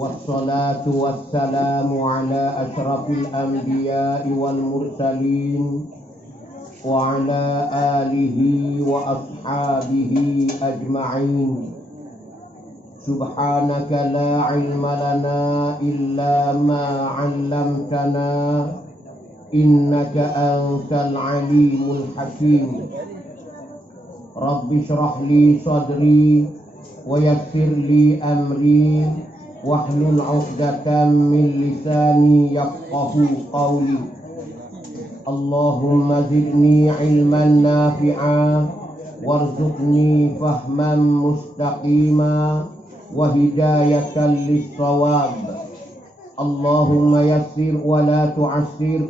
والصلاة والسلام على أشرف الأنبياء والمرسلين وعلى آله وأصحابه أجمعين. سبحانك لا علم لنا إلا ما علمتنا إنك أنت العليم الحكيم. رب اشرح لي صدري ويسر لي أمري واحلل عقدة من لساني يفقه قولي. اللهم زدني علما نافعا وارزقني فهما مستقيما وهداية للصواب. اللهم يسر ولا تعسر.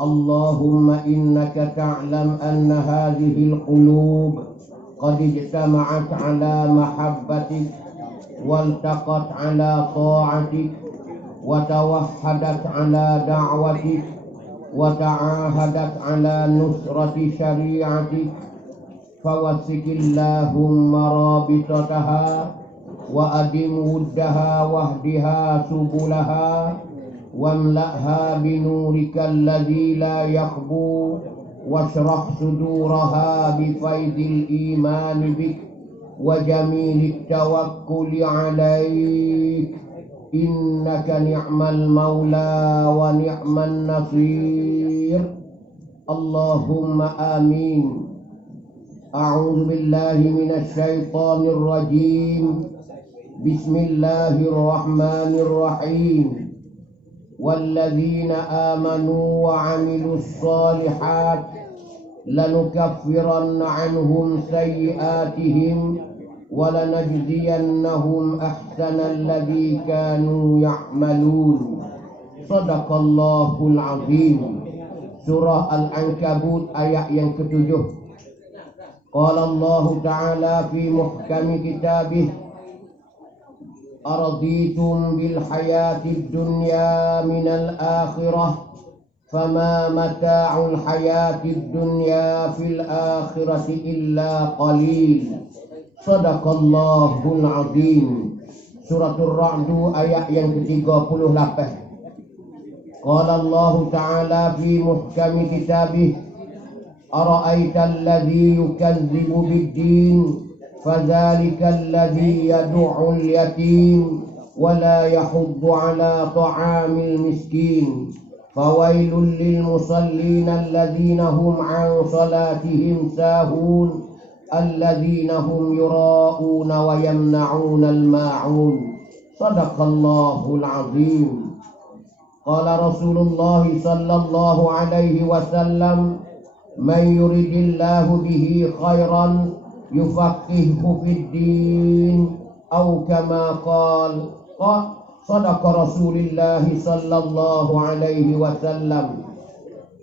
اللهم إنك تعلم أن هذه القلوب قد اجتمعت على محبتك والتقت على طاعتك وتوحدت على دعوتك وتعاهدت على نصرة شريعتك، فوسك اللهم رابطتها وأدم ودها واهدها سبلها واملأها بنورك الذي لا يخبو واشرح صدورها بفيض الإيمان بك وجميل التوكل عليك، إنك نعم المولى ونعم النصير. اللهم آمين. أعوذ بالله من الشيطان الرجيم. بسم الله الرحمن الرحيم. والذين آمنوا وعملوا الصالحات لنكفرن عنهم سيئاتهم ولنجزينهم أحسن الذي كانوا يعملون. صدق الله العظيم. Surah Al-Ankabut ayat yang ke-7. Qala Allah Ta'ala fi muhkami kitabih, araditum bil hayatid dunya minal akhirah fama mata'ul hayatid dunya fil akhirati illa qalil. Sadaqallahul azim. Suratul Ra'd ayat yang ke-38. Qala Allah Ta'ala fi muhkami kitabih, ara'aital ladzi yukazzibu bid-din fadzalikal ladzi yad'ul yatim wa la yahuddu 'ala ta'amil miskin fawailul lil musallin alladzina hum 'an salatihim sahun alladzina hum yura'una wa yamna'una al-ma'un. Sadaqallahul azim. Qala Rasulullah sallallahu alaihi wasallam, man yuridillahu bihi khairan yufaqqihhu fid din, atau kama qala. Sadaqa Rasulullah sallallahu alaihi wasallam.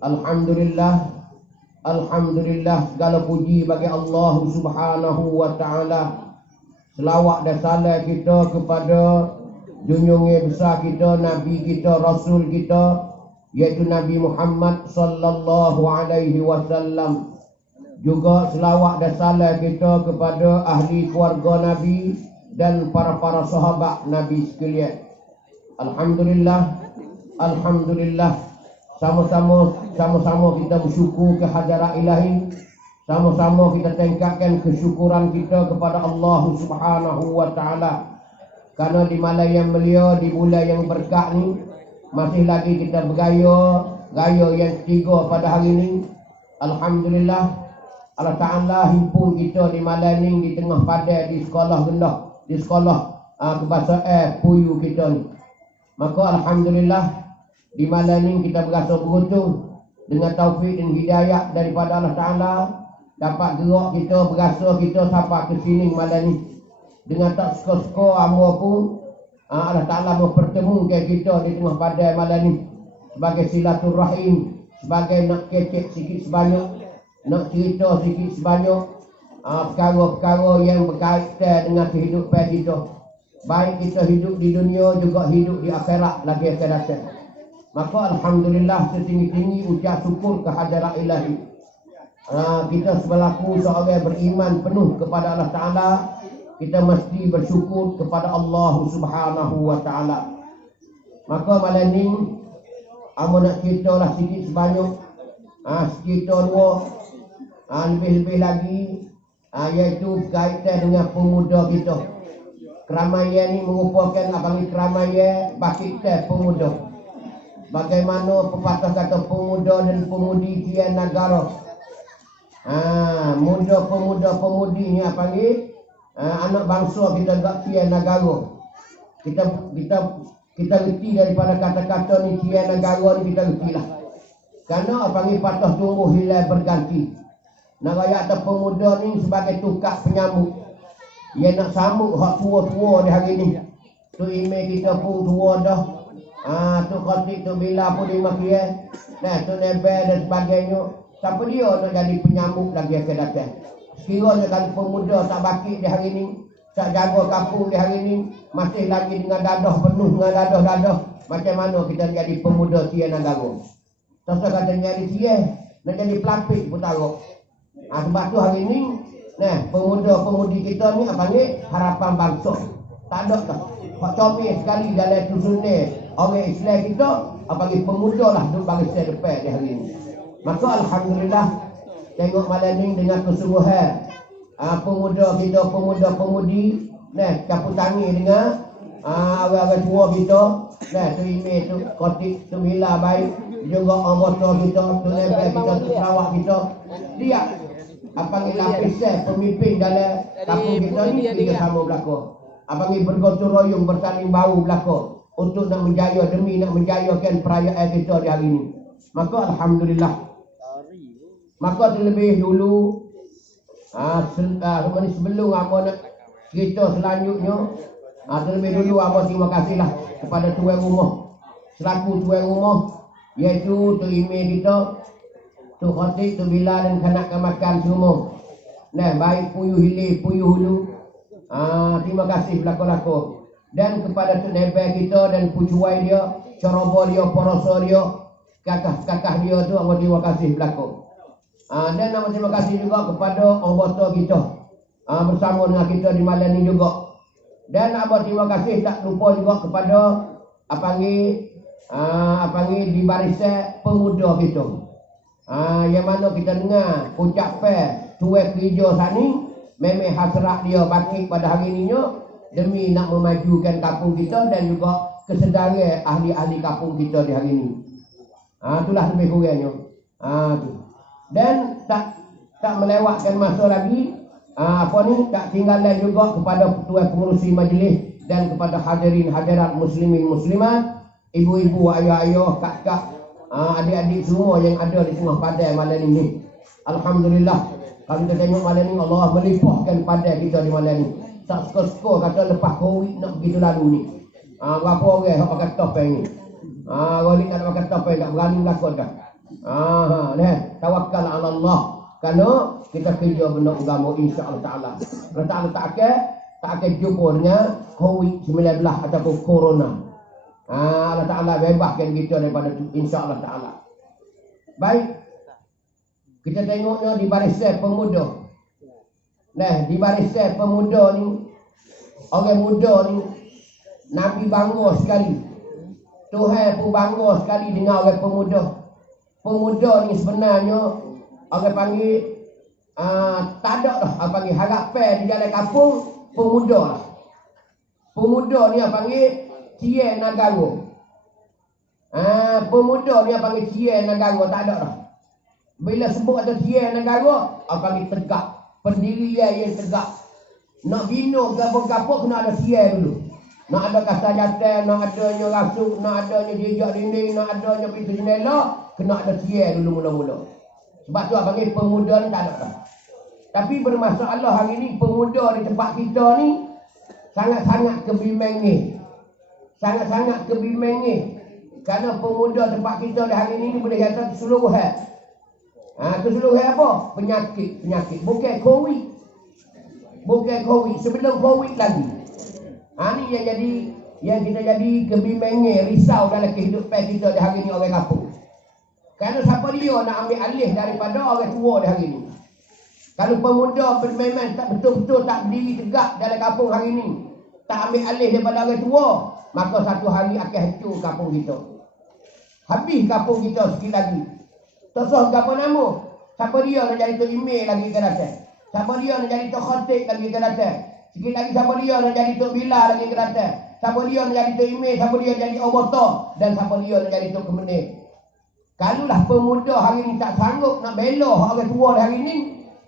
Alhamdulillah, alhamdulillah, segala puji bagi Allah Subhanahu wa taala. Selawat dan salam kita kepada junjungan besar kita, Nabi kita, Rasul kita, iaitu Nabi Muhammad sallallahu alaihi wasallam. Juga selawat dan salam kita kepada ahli keluarga Nabi dan para sahabat Nabi sekalian. Alhamdulillah, alhamdulillah. Sama-sama kita bersyukur ke hadirat Ilahi. Sama-sama kita tingkatkan kesyukuran kita kepada Allah Subhanahu wa taala. Karena di malam yang mulia, di bulan yang berkah ni, masih lagi kita bergaya yang ketiga pada hari ini. Alhamdulillah, Allah Ta'ala himpun kita di malam ni di tengah padang di sekolah rendah, di sekolah kebahasaan Puyu kita ni. Maka Alhamdulillah, di malam ni kita berasa beruntung dengan taufik dan hidayah daripada Allah Ta'ala, dapat gerak kita, berasa kita sampai ke sini malam ni. Dengan tak suka-suka amor pun Allah Ta'ala mempertemukan kita di tengah padang malam ni sebagai silaturahim, sebagai nak kecek sikit sebanyak, nak cerita sikit sebanyak perkara-perkara yang berkaitan dengan kehidupan kita. Baik kita hidup di dunia juga hidup di akhirat lagi akan datang. Maka Alhamdulillah, setinggi-tinggi ucap syukur kehadirat Ilahi. Kita sebelaku seorang beriman penuh kepada Allah Ta'ala, kita mesti bersyukur kepada Allah Subhanahu wa taala. Maka malam ni amo nak cerita lah sikit sebanyak cerita dua lebih-lebih lagi iaitu berkaitan dengan pemuda kita. Keramaian ni merupakan abang keramaian bagi kita pemuda. Bagaimana pepatah kata pemuda dan pemudi kian negara. Muda pemuda pemudi ni apa ni? Anak bangsa kita gak kian negara. Kita reti daripada kata-kata ni kian negara ni kita reti lah. Kerana apa ni patah tumbuh hilal berganti. Nak raya atas pemuda ni sebagai tukar penyambut. Ia nak sambut hak tua-tua di hari ni. Tu email kita pun tua dah. Tu khatib tu bila pun lima kia. Tu nebel dan sebagainya. Siapa dia nak jadi penyambut lagi akan datang. Sekiranya kalau pemuda tak bakit di hari ni, tak jaga kampung di hari ni, masih lagi dengan dadah penuh dengan dadah-dadah. Macam mana kita jadi pemuda Sia Negara? Sesuai kata jadi Sia, nak jadi pelapis putara. Sebab tu hari ni, pemuda-pemudi kita ni apa ni? Harapan bangsa. Tak ada tak. Pak comel sekali dalam dusun ni. Orang Islam kita, apalagi pemuda lah duduk barisan depan di hari ni. Maka alhamdulillah, tengok malam ni dengan kesungguhan pemuda kita, pemuda-pemudi, campur tangan dengan orang-orang tua kita, tu email tu, kotik tu bila baik, juga anggota kita, tu nebel kita, tu Sarawak kita. Dia apalagi lapisan pemimpin dalam kampung kita ni kita sama belakang. Apalagi bergotong royong bersaling bau belakang untuk nak menjaya demi nak menjayakan perayaan kita di hari ini. Maka alhamdulillah. Maka terlebih dulu sebelum apa nak cerita selanjutnya, terlebih dulu apa terima kasihlah kepada tuan rumah selaku tuan rumah, iaitu tu email kita, tu khatib, tu bila dan kanak makan semua. Baik puyuh hilir, puyuh hulu. Terima kasih belakang-belakang. Dan kepada tu nebel kita dan pucuai dia, ceroboh dia, poroso dia, kakak-kakak dia tu, amat terima kasih belakang. Dan amat terima kasih juga kepada anggota kita bersama dengan kita di malam ni juga. Dan amat terima kasih tak lupa juga kepada apa ni di barisan pemuda kita. Yang mana kita dengar ucapan tuan kerja sani, memang hasrat dia bangkit pada hari ini demi nak memajukan kampung kita dan juga kesedaran ahli-ahli kampung kita di hari ini. Itulah lebih kurangnya. Dan tak melewatkan masa lagi, tak tinggalan juga kepada tuan pengerusi majlis dan kepada hadirin hadirat muslimin muslimat, ibu-ibu, ayah-ayah, kak-kak, adik-adik semua yang ada di Tengah Padang malam ini. Alhamdulillah, kalau kita tengok malam ini Allah melipahkan Padang kita di malam ini. Tak suka-suka kata lepas Covid nak begitu lalu ni. Berapa orang yang pakai topeng ni? Orang tak pakai topeng tak berani belakang dah. Tawakal ala Allah. Kerana kita kerja benda agama insya-Allah taala. Allah Taala tak akan jumpa dengan Covid-19 ataupun corona. Allah Taala bebaskan kita daripada itu insya-Allah taala. Baik. Kita tengoknya di barisan pemuda. Di barisan pemuda ni, orang muda ni, Nabi bangga sekali. Tuhan pun bangga sekali dengan orang pemuda. Pemuda ni sebenarnya orang panggil tak ada dah orang panggil harapan di dalam kampung pemuda lah. Pemuda ni orang panggil Sia Negara. Pemuda ni orang panggil Sia Negara, tak ada dah. Bila sebut ada Sia Negara, orang panggil tegak. Pendirian yang tegak. Nak bina gabung-gabung kena ada Sia dulu. Nak ada kasar jatuh, nak adanya rasuk, nak adanya jejak dinding, nak adanya pintu jendela, kena ada Sia dulu mula-mula. Sebab tu apa panggil pemuda ni tak ada dah. Tapi bermasalah hari ni pemuda di tempat kita ni sangat-sangat kebimbangan. Sangat-sangat kebimbangan. Kerana pemuda tempat kita di hari ni boleh kata keseluruhan. Keseluruhan apa? Penyakit. Bukan Covid. Sebelum Covid lagi. Ni yang kita jadi kebimbangan, risau dalam kehidupan kita di hari ni orang kampung. Kerana siapa dia nak ambil alih daripada orang tua di hari ni. Kalau pemuda memang tak betul-betul tak berdiri tegak dalam kampung hari ini, tak ambil alih daripada orang tua, maka satu hari akan hancur kampung kita. Habis kampung kita sikit lagi. Tosoh apa nama? Siapa dia nak jadi tok imam lagi ke datang? Siapa dia nak jadi tok khatib lagi ke datang? Sikit lagi siapa dia nak jadi tok bila lagi ke datang? Siapa dia nak jadi tok imam, siapa dia jadi obota, dan siapa dia nak jadi tok kemenir. Kalaulah pemuda hari ini tak sanggup nak bela orang tua hari ini,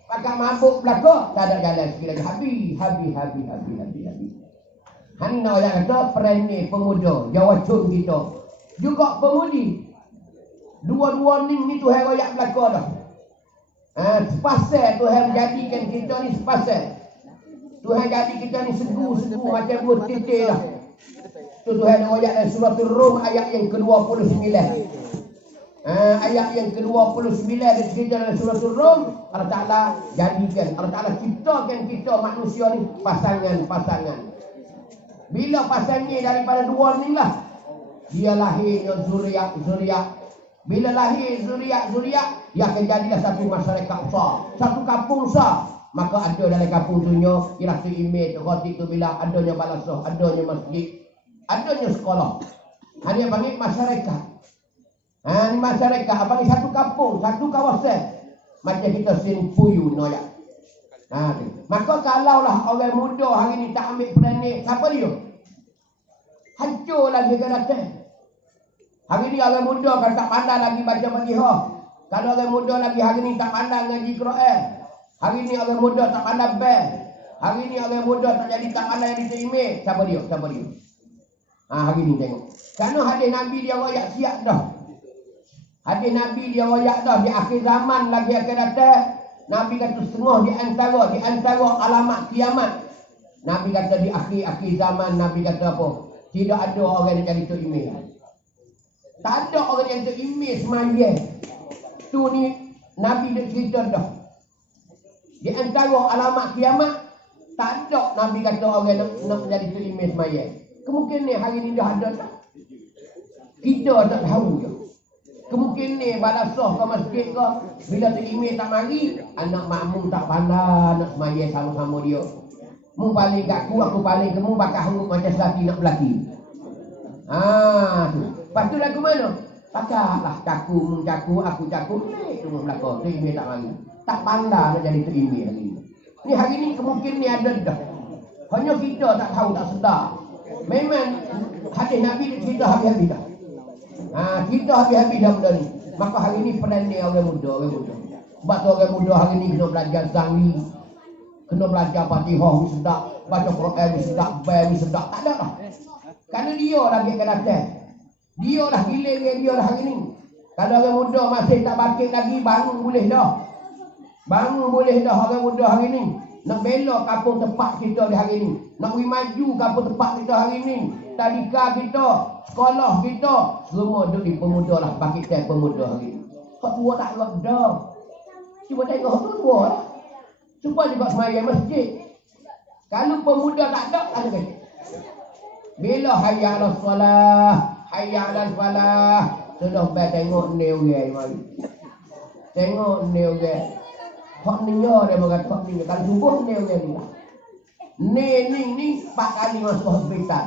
pakat mabuk belaka, tak ada jalan sikit lagi. Habis. Hanya orang kata perani pemuda, jawacun kita. Juga pemudi. Dua-dua ni Tuhan royak belaka dah. Sepasal Tuhan jadikan kita ni sepasal. Tuhan jadi kita ni segu-segu macam buah titik dah. Tu Tuhan royak dalam surah Rum ayat yang ke-29. Ayat yang ke-29 cerita dalam surah Rum, Allah Ta'ala jadikan, Allah Ta'ala ciptakan kita manusia ni pasangan-pasangan. Bila pasangnya daripada dua ni lah, dia lahirnya zuriat. Bila lahir zuriat, dia akan jadilah satu masyarakat besar, satu kampung besar. Maka ada dalam kampung tu ialah tu imej, tu khatib, tu bilang, adanya balasah, adanya masjid, adanya sekolah. Hanya panggil masyarakat. Ni masyarakat, apa ni satu kampung, satu kawasan. Macam kita Sinpuyu noyak. Maka kalaulah orang muda hari ni tak ambil peranik, siapa dia? Hancur lagi ke datang. Hari ni orang muda kan tak pandai lagi baca Fatihah. Kalau orang muda lagi hari ni tak pandai ngaji Quran. Hari ni orang muda tak pandai bel. Hari ni orang muda tak pandai jadi imam. Siapa dia? Hari ni tengok. Kerana hadis Nabi dia royak siap dah. Hadis Nabi dia royak dah di akhir zaman lagi akan datang. Nabi kata semua di antara alamat kiamat. Nabi kata di akhir zaman, Nabi kata apa? Tidak ada orang yang jadi tok imam. Tak ada orang yang tok imam semaya. Tu ni Nabi dah cerita dah. Di antara alamat kiamat, tak ada Nabi kata orang nak jadi tok imam semaya. Kemungkinan hari ni dah ada tak? Kita tak tahu je. Kemungkinan balasah ke masjid ke, bila tok imam tak mari, anak makmum tak pandai nak semaya sama-sama dia. Mu paling kat aku paling kamu bakal hanguk macam selati nak berlaki. Tu. Lepas tu lagu mana? Pakaklah caku, aku caku. Tu belakang. Tu imam tak mari. Tak pandai nak jadi tu imam lagi. Ni hari ni kemungkinan ni ada dah. Hanya kita tak tahu, tak sedar. Memang hadis Nabi dia cerita habis-habis dah. Kita habis-habis dah benda ni. Maka hari ni peran ni orang muda. Sebab tu orang muda hari ni kena belajar zangli. Kena belajar Fatihah ni sedap, baca Quran ni sedap, bayi ni sedap. Tak ada dah. Kerana dia lagi akan datang. Dia dah gilir dia dah hari ni. Kalau orang muda masih tak bangkit lagi, bangun boleh dah. Orang muda hari ni. Nak bela kampung tempat kita di hari ni. Nak pergi maju kampung tempat kita hari ni. Tadika kita, sekolah kita, semua duduk di pemuda lah. Bangkit pemuda hari ni. Hak tua tak ada dah. Cuba tengok hak tua lah. Cuba juga semayang masjid. Kalau pemuda tak ada, tak ada. Bila hayya 'alas solah, hayya 'alal falah, sudah baik tengok ni orang mari. Tengok ni orang. Hak ni dia berkata hak ni. Kalau subuh ni orang ni. Ni 4 kali masuk hospital.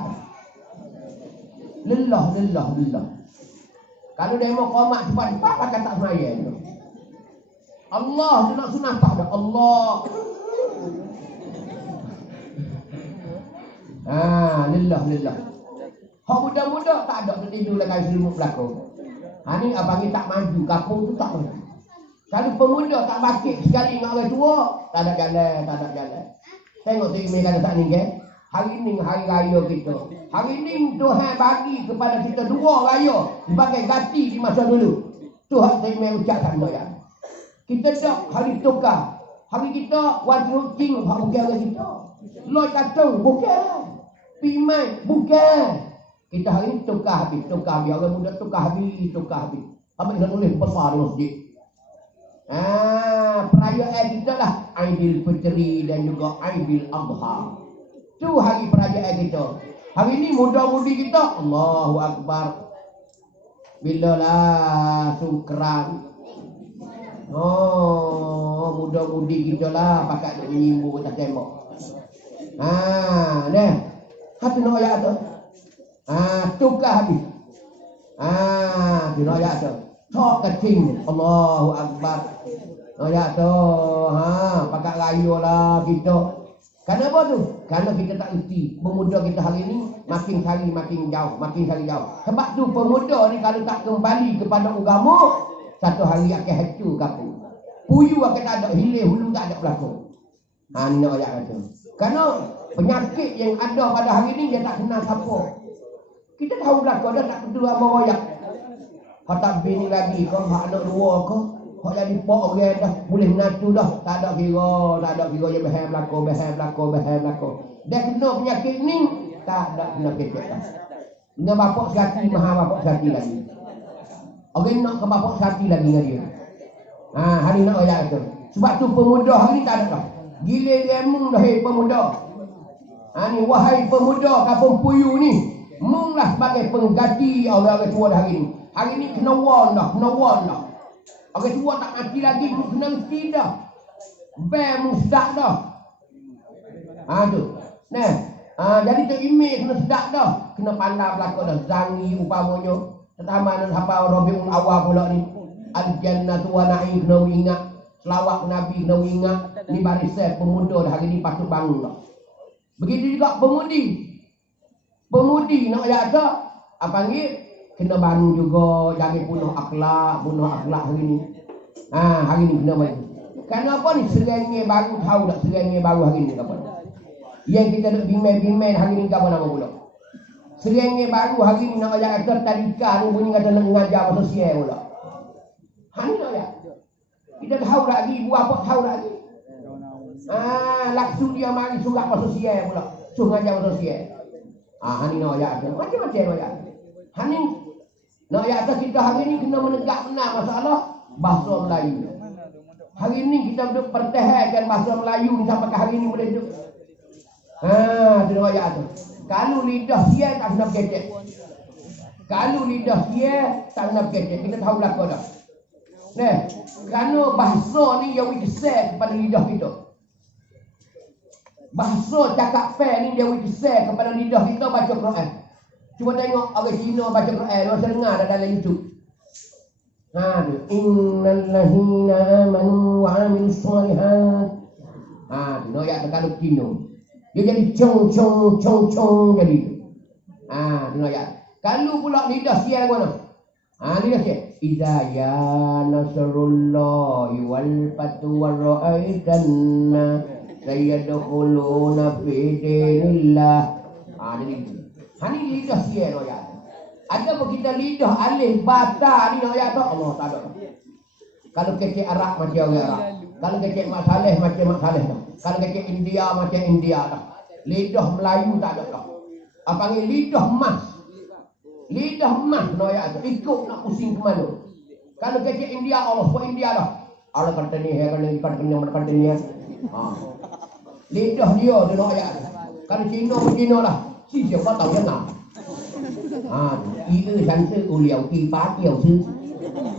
Lelah. Kalau dia mau qomat cepat-cepat akan tak semayang. Allah tu nak sunat tak ada. Allah. Lillah. Hak muda-muda tak ada tidur lagi selimut belakang. Ni abang ni tak maju, kampung tu tak maju. Kalau pemuda tak bangkit sekali dengan orang tua, tak ada jalan. Tengok tu imam kata tak ni ke? Hari ni hari raya kita. Hari ni Tuhan bagi kepada kita 2 raya sebagai ganti di masa dulu. Tu hak imam ucap tak ya. Kita tak hari tukar. Hari kita wajib king hak bukan orang kita. Loi katung bukan. Pimai bukan. Kita hari ni tukar habis. Biar orang muda tukar habis. Apa kita tulis besar di masjid. Perayaan kita lah Aidil Fitri dan juga Aidil Adha. Tu hari perayaan kita. Hari ni muda-mudi kita, Allahu Akbar. Bila lah sukran. Oh, muda-mudi kita lah pakai duk menyimbu atas tembok. Dah. Hati nak ayat tu. Tukar habis. Tu nak ayat tu. Tok kecing. Allahu Akbar. Ayat tu. Pakai rayu lah kita. Kenapa tu? Karena kita tak erti. Pemuda kita hari ni makin hari makin jauh. Sebab tu pemuda ni kalau tak kembali kepada agama, satu hari akan hancur kampung. Puyu akan tak ada, hilir hulu tak ada berlaku. Ni nak ayat kata. Kerana penyakit yang ada pada hari ni dia tak kenal siapa. Kita tahu berlaku dah tak betul sama royak. Kau tak bini lagi kau, hak anak dua kau. Kau jadi pok orang dah, boleh menatu dah. Tak ada kira je behel berlaku. Dia kena penyakit ni, tak ada kena kecek dah. Dengan bapak sekati, maha bapak sekati lagi. Orang nak ke bapak sekati lagi dengan dia. Hari nak ayat tu. Sebab tu pemuda hari ni tak ada dah. Gila remung dah pemuda. Ni wahai pemuda kampung Puyu ni, munglah sebagai pengganti orang-orang tua dah hari ni. Hari ni kena warn dah. Orang tua tak mati lagi, kena mesti dah. Musdak dah. Tu. Nah. Jadi tu email kena sedak dah. Kena pandai berlaku dah. Zangi upamanya. Tetaman dan hafal Rabiul Awal pula ni. Al-Jannatu wa Na'im kena ingat. Selawat Nabi kena ingat. Ni barisan pemuda dah hari ni patut bangun dah. Begitu juga pemudi nak ayat apa panggil? Kena bangun juga, jangan bunuh akhlak hari ni. Hari ni kena bangun. Kenapa ni serangnya baru tahu tak serangnya baru hari ni apa? Yang kita nak bimbing hari ni apa nama pula? Serangnya baru hari ni nak ayat kata tadika ni bunyi kata nak mengajar sosial pula. Hani nak ayat. Kita tahu lagi, buat apa tahu lagi. Laksu dia mari surat sosial pula. Suruh ngajar sosial. Hani nak ayat. Macam-macam ayat. Hani nak ayat kita hari ni kena menegak benar masalah bahasa Melayu. Hari ni kita duduk pertahankan bahasa Melayu ni sampai ke hari ni boleh duduk. Tu nak ayat tu. Kalau lidah dia tak kena berkecek. Kita tahu belakang dah. Kerana bahasa ni yang wikisah kepada lidah kita. Bahasa cakap fair ni dia wikisah kepada lidah kita baca Quran. Cuba tengok orang Cina baca Quran, orang dengar dah dalam YouTube. Innal ladzina amanu wa 'amilus shalihat. Tu no ayat kalau Cina. Dia jadi cong jadi. Tu no ayat. Kalau pula lidah sial mana? Lidah sial. Idza ya nasrullahi wal fatu wa ra'aitanna sayadkhuluna fi dinillah. Jadi hani lidah sial ayat. Ada pun kita lidah alif bata ni ayat tu Allah tak ada. Kalau kecek Arab macam orang Arab. Kalau kecek Mak Saleh macam Mak Saleh dah. Kalau kecek India macam India dah. Lidah Melayu tak ada dah. Apa panggil lidah emas. Lidah emas no ayat tu. Ikut nak pusing ke mana. Kalau kecek India Allah sebut India dah. Allah kata ni kata ni. Lidah dia no ayat tu. Kalau Cina lah. Siapa tahu jangan. Itu santai uliau kipat yang sih.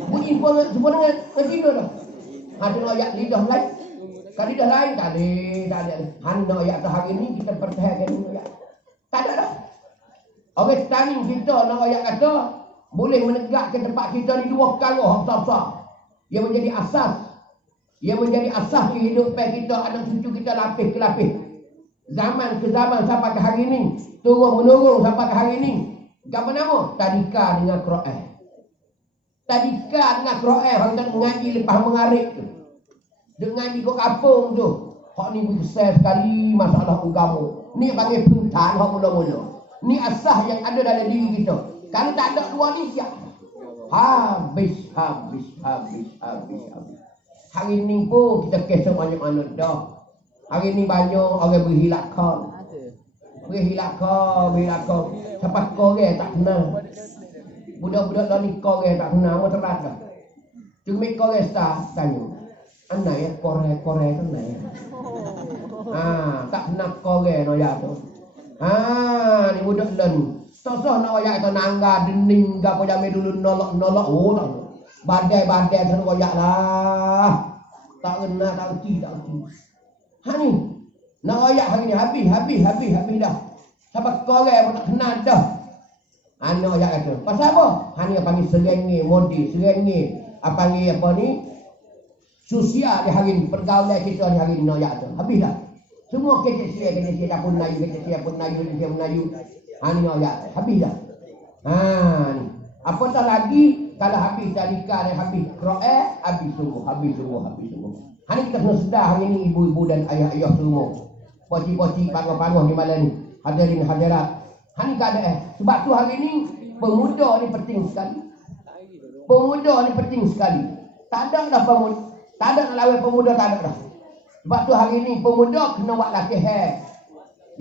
Bunyi pun semua dengan Cina dah. Ada ayat lidah lain. Kalau lidah lain tak ada. Hanya ayat hari ni kita pertahankan ayat. Tak ada dah. Orang standing kita nak ayat kata boleh menegakkan tempat kita ni dua perkara besar-besar. Yang menjadi asas kehidupan kita, anak cucu kita lapis ke lapis. Zaman ke zaman sampai ke hari ni, turun-menurun sampai ke hari ni. Apa nama? Tadika dengan Quran. Orang tak mengaji lepas mengarik tu. Dia mengaji ke kampung tu. Hak ni besar sekali masalah agama. Ni panggil puntan hak mula-mula. Ni asas yang ada dalam diri kita. Kalau tak ada dua ni siap. Habis. Hari ni pun kita kisah banyak mana dah. Hari ni banyak orang berhilakkan. Sampai korek tak kenal. Budak-budak dah ni korek tak kenal. Mau terlalu. Cuma korek tanya. Anak ya korek kan ya. Tak kenal korek no ya tu. Ni budak dah ni. Sosok nak ayat tu nangga dening gapo jame dulu nolak. Oh tak. Badai-badai terus royak lah. Tak kena, tak erti. Ha ni. Nak royak hari ni habis dah. Sampai korang pun tak kenal dah. Ha ni royak kata. Pasal apa? Ha ni panggil serengih, modi, serengih. Apa panggil apa ni? Sosial di hari ni, pergaulan kita di hari ni royak tu. Habis dah. Semua kecek sia pun Melayu, Melayu. Ha ni royak. Habis dah. Ha ni. Apatah lagi kalau habis tadika dan habis Quran, habis semua. Ha ni kita kena sedar hari ni ibu-ibu dan ayah-ayah semua. Pocik-pocik pangah-pangah di mana ni. Hadirin hadirat. Ha ni keadaan. Sebab tu hari ni pemuda ni penting sekali. Tak ada dah pemuda. Tak ada nak lawan pemuda, tak ada dah. Sebab tu hari ni pemuda kena buat latihan.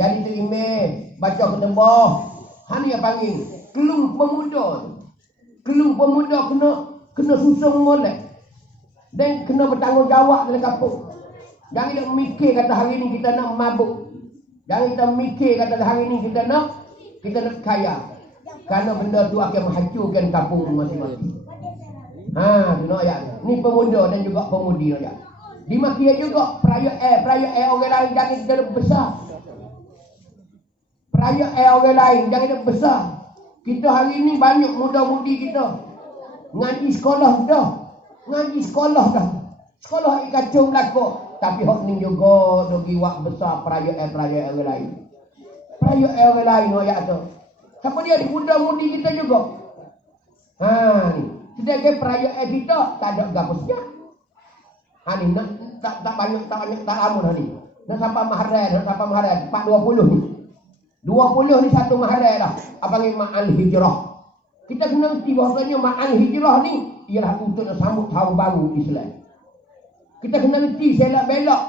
Jadi terima, baca ketembah. Ha ni yang panggil kelung pemuda. Kelung pemuda kena susung molek. Dan kena bertanggungjawab dalam kampung. Jangan kita mikir kata hari ni kita nak mabuk. Jangan kita mikir kata hari ni kita nak kaya. Kerana benda tu akan menghancurkan kampung masing-masing. Ha, kena ayat. Ni pemuda dan juga pemudi ayat. Di Makia juga perayaan orang lain jangan kita besar. Perayaan orang lain jangan kita besar. Kita hari ni banyak muda-mudi kita ngaji sekolah dah. Sekolah kacau belakang. Tapi hak ni juga dogi wak besar perayaan orang lain. Perayaan orang lain ayat tu. Siapa dia di muda-mudi kita juga. Ha ni. Sedangkan perayaan kita tak ada gapusnya. Ha ni tak banyak tak lama dah ni. Nak sampai Muharram 420 ni. 20 ni satu Muharram dah. Apa ni ma'al hijrah. Kita kena ngerti bahawasanya ma'al hijrah ni ialah untuk sambut tahun baru Islam. Kita kena ngerti selak-belak.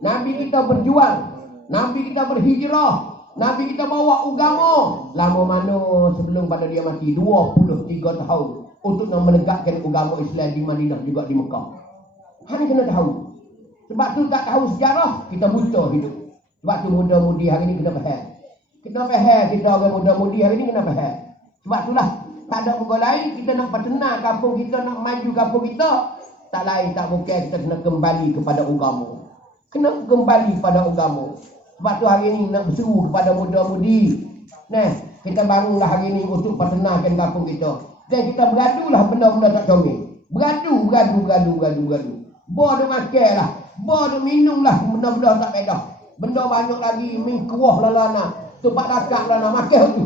Nabi kita berjuang, Nabi kita berhijrah, Nabi kita bawa agama. Lama mana sebelum pada dia mati 23 tahun untuk menegakkan agama Islam di Madinah juga di Mekah. Hanya kena tahu. Sebab tu tak tahu sejarah, kita buta hidup. Sebab tu muda-mudi hari ni kena faham. Kita orang muda-mudi hari ni kena faham. Sebab itulah tak ada pukul lain, kita nak pertenang kampung kita, nak maju kampung kita. Tak lain tak bukan kita kena kembali kepada agama. Kena kembali pada agama. Sebab tu hari ni nak berseru kepada muda-mudi. Nah, kita bangunlah hari ni untuk pertenangkan kampung kita. Dan kita bergadulah benda-benda tak comel. Bergadu. Bo dia makan lah. Bo dia minum lah. Benda-benda tak pedah. Benda banyak lagi. Min kuah lalana. Tupak lakak lalana. Makan tu.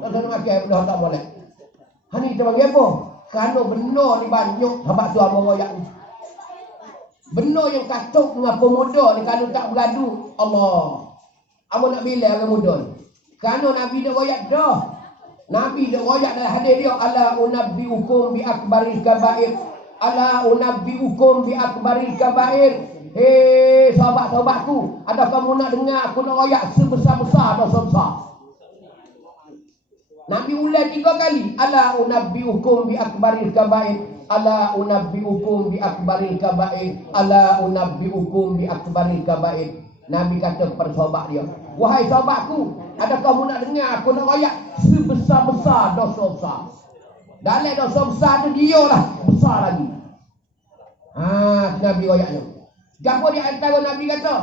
Tak kena makan benda tak boleh. Hani kita bagi apa? Kerana benda ni banyak. Sebab tu abang royak ni. Benda yang kacau dengan pemuda ni. Kerana tak bergadu. Allah. Abang nak bila orang muda ni. Kerana Nabi dia royak dah. Nabi dia royak dalam hadis dia. Ala unabbi'ukum bi akbaril kabair. Hei sahabat-sahabatku, adakah kamu nak dengar aku nak royak sebesar-besar dosa besar? Nabi ulang 3 kali. Ala unabbi'ukum bi akbaril kabair. Nabi kata kepada sahabat dia, wahai sahabatku, adakah kamu nak dengar aku nak royak sebesar-besar dosa besar? Dalam dosa besar tu dia lah besar lagi. Nabi royaknya. Gapo di antara Nabi kata?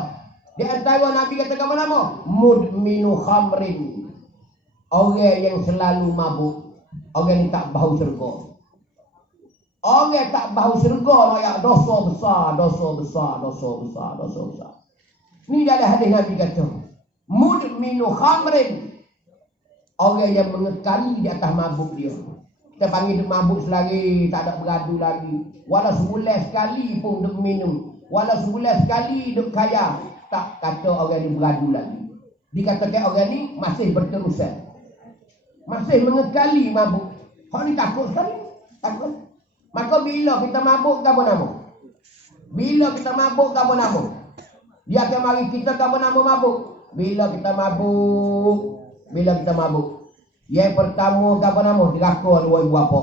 Di antara Nabi kata apa nama? Mudminu khamrin. Orang yang selalu mabuk. Orang yang tak bau syurga. Orang tak bau syurga royak dosa besar. Ni dalam hadis Nabi kata. Mudminu khamrin. Orang yang mengekali di atas mabuk dia. Kita panggil dia mabuk selagi, tak ada beradu lagi. Walau sebulan sekali pun dia minum. Walau sebulan sekali dia kaya. Tak kata orang ni beradu lagi. Dikatakan orang ni masih berterusan. Masih mengekali mabuk. Orang ni takut sekali. Takut. Maka bila kita mabuk, apa nama? Bila kita mabuk, apa nama? Dia akan mari kita apa nama mabuk? Bila kita mabuk. Yang pertama apa nama? Dilakon oleh ibu bapa.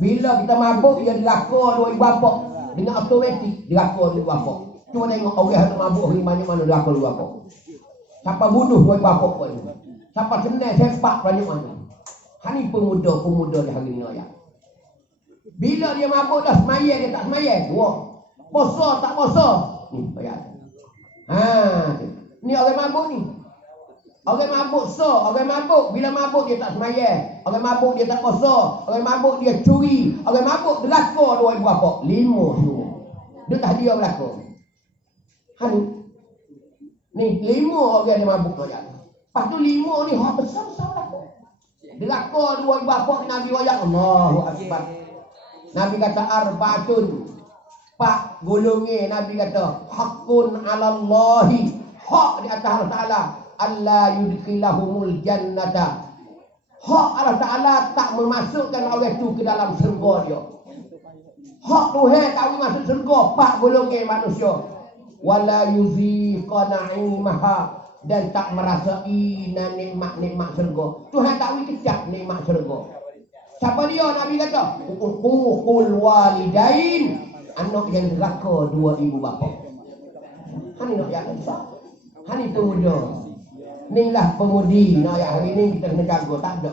Bila kita mabuk, dia dilakon oleh ibu bapa. Dengan automatik dilakon oleh ibu bapa. Cuma tengok orang yang mabuk ni banyak mana dilakon oleh ibu bapa. Siapa bunuh oleh ibu bapa pun. Siapa senang sepak banyak mana. Hani pemuda di hari ni ayat. Bila dia mabuk dah semaya dia tak semaya. Wah. Puasa tak puasa. Ni bayar. Ni orang mabuk ni. Orang mabuk orang mabuk bila mabuk dia tak semaya. Orang mabuk dia tak puasa. Orang mabuk dia curi. Orang mabuk deraka dua ibu bapa. 5 semua. Dia tak dia berlaku. Ni 5 orang dia mabuk tu jangan. Lepas tu 5 ni hak besar-besar berlaku. Deraka dua ibu bapa Nabi wayak Allahu Akbar. Nabi kata arba'atun. Pak golonge Nabi kata hakun 'alallahi. Hak di atas Allah Taala Allah yudkhilahumul jannata. Hak Allah Taala tak memasukkan orang itu ke dalam syurga dia. Hak Tuhan tak masuk syurga pak golonge manusia. Wala yuziqana 'imaha dan tak merasai nikmat-nikmat syurga. Tuhan tak bagi kecap nikmat syurga. Siapa dia? Nabi kata uqul walidain. Anak yang deraka dua ibu bapa. Hani nak yang besar. Hani pemuda. Inilah pemudi. Nak yang hari ni kita kena jaga. Tak ada.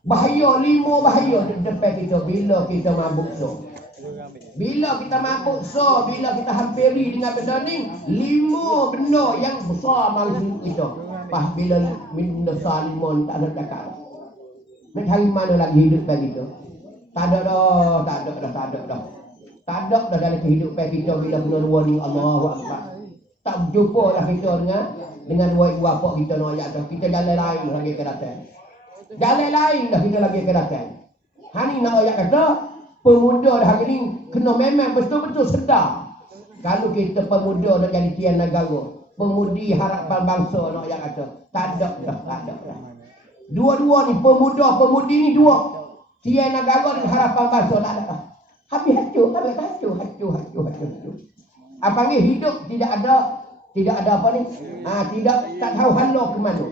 Bahaya 5 bahaya di depan kita bila kita mabuk so. Bila kita mabuk so, bila kita hampiri dengan benda ni, 5 benda yang besar dalam kita. Pas bila benda besar 5 tak ada cakap. Nak cari mana lagi hidup bagi kita? Tak ada dah, tak ada dah. Tak ada dah dalam kehidupan kita bila kena dua ni Allahu Akbar. Tak jumpa dah kita dengan dua ibu bapa kita nak ayat dah. Kita jalan lain lagi ke datang. Jalan lain dah kita lagi ke datang. Hani nak ayat kata pemuda dah hari ni kena memang betul-betul sedar. Kalau kita pemuda nak jadi tiang negara, pemudi harapan bangsa nak ayat kata tak ada dah. Dua-dua ni pemuda-pemudi ni dua. Tiang negara dan harapan bangsa tak ada dah. Habis hancur. Apa ni hidup tidak ada apa ni? Tak tahu halau ke mana.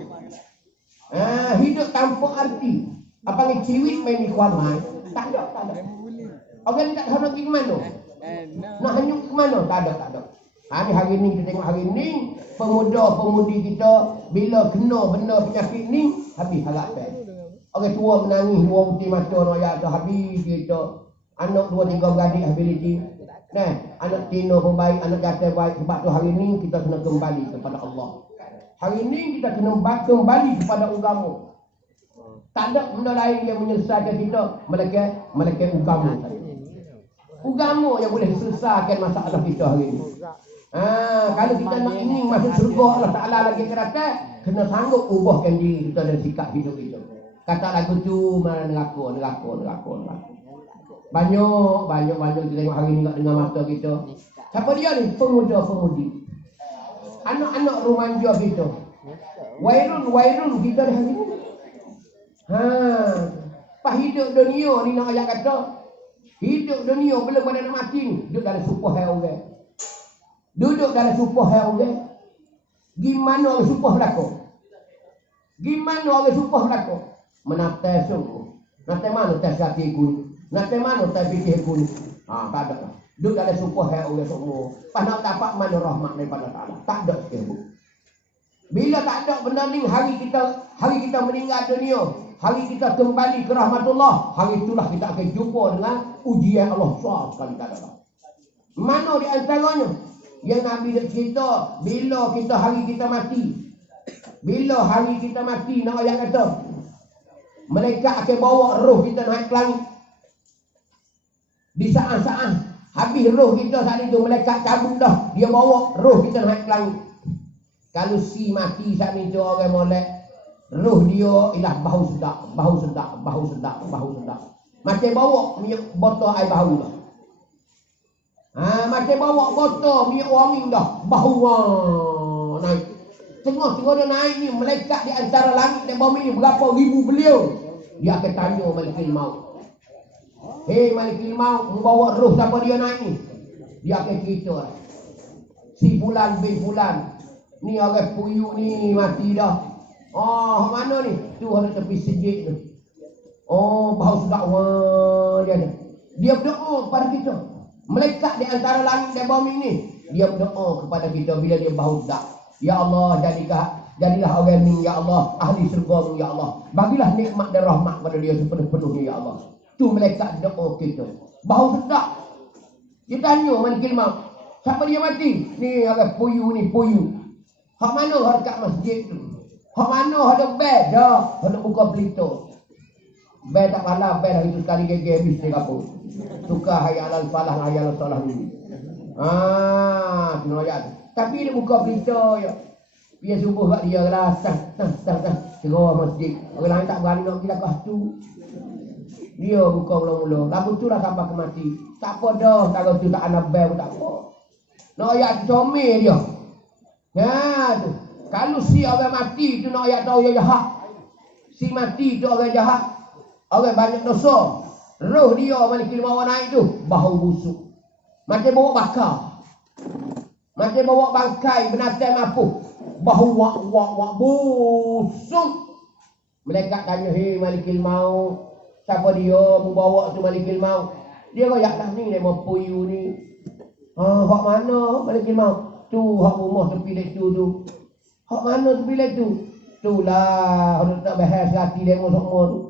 Hidup tanpa arti. Apa ni ciwit main di kuamai? Tak ada. Orang tak tahu nak pergi ke mana. Nak hanyut ke mana? Tak ada. Hari ni kita tengok hari ni pemuda-pemudi kita bila kena benda penyakit ni habis harapan. Orang tua menangis, dua putih mata nak ya tu habis kita. Anak 2-3 beradik ability. Anak tino pun baik, anak jatuh baik. Sebab tu hari ni kita kena kembali kepada Allah. Hari ni kita kena kembali kepada agama. Tak ada benda lain yang menyelesaikan kita melainkan agama. Agama yang boleh selesaikan masalah kita hari ni. Kalau kita nak ingin masuk surga Allah Ta'ala lagi kerata, kena sanggup ubahkan diri kita dan sikap hidup kita. Kata lagu tu neraka. Banyak kita tengok hari ni dengan mata kita. Siapa dia ni? Pemuda-pemudi. Anak-anak remaja kita. Wairun kita dah hari ni. Pas hidup dunia ni nak ayat kata, hidup dunia belum pada nak mati ni, duduk dalam supah hai orang. Duduk dalam supah hai orang. Gimana orang supah berlaku? Menatai sungguh. Natai mana tak hati ku? Natai mana tak fikir ku? Tak ada. Duduk dalam supah hai orang semua. Pas nak dapat mana rahmat daripada Allah. Tak ada sekali. Bila tak ada benda ni, hari kita meninggal dunia, hari kita kembali ke rahmatullah, hari itulah kita akan jumpa dengan ujian Allah besar sekali tak ada. Mana di antaranya yang Nabi dah cerita bila hari kita mati. Bila hari kita mati, nak ayat kata mereka akan bawa roh kita naik ke langit. Di saat-saat habis roh kita saat itu, mereka cabut dah, dia bawa roh kita naik ke langit. Kalau si mati saat itu orang molek, roh dia ialah bau sedap. Macam bawa minyak botol air bau dah. Macam bawa botol minyak wangi dah, bau naik. Tengok dia naik ni, melekat di antara langit dan bumi ni berapa ribu beliau. Dia akan tanya Malikul Maut. Hei Malikul Maut, membawa roh siapa dia naik ni? Dia akan cerita. Si fulan bin fulan, ni orang puyuk ni mati dah. Mana ni? Tu ada tepi sejik tu. Bau sedap dia ada. Dia berdoa kepada kita. Melekat di antara langit dan bumi ni. Dia berdoa kepada kita bila dia bau sedap. Ya Allah, jadilah orang ni ya Allah, ahli syurga ya Allah. Bagilah nikmat dan rahmat pada dia sepenuh-penuhnya ya Allah. Tu malaikat doa kita. Bahu sedap. Dia tanya Malikul Maut. Siapa dia mati? Ni orang puyu ni, puyu. Hak mana harkat masjid tu? Hak mana ada bed dah? Ada buka pelita. Bed tak kalah, bed hari tu sekali gege habis dia kapur. Tukar hayal al-falah, hayal al-salah ni. Tu ayat tu. Tapi dia buka pelita je. Dia subuh kat dia lah. Terus masjid. Orang lain tak berani nak pergi lakah tu. Dia buka mula-mula. Lagu tu lah sampai ke mati. Tak apa dah. Taruh tu tak ada bel pun tak apa. Nak ayat tu comel dia. Tu. Kalau si orang mati tu nak ayat tahu dia jahat. Si mati tu orang jahat. Orang banyak dosa. Roh dia Malikul Maut naik tu. Bau busuk. Macam bawa bakar. Macam bawa bangkai binatang mapuh. Bau wak busuk. Malaikat tanya, hei Malikul Maut. Siapa dia membawa tu Malikul Maut? Dia royak lah ni dia mau puyu ni. Hak mana Malikul Maut? Tu hak rumah tepi letu tu. Hak mana tepi letu? Tu lah orang tak bahas hati demo semua tu.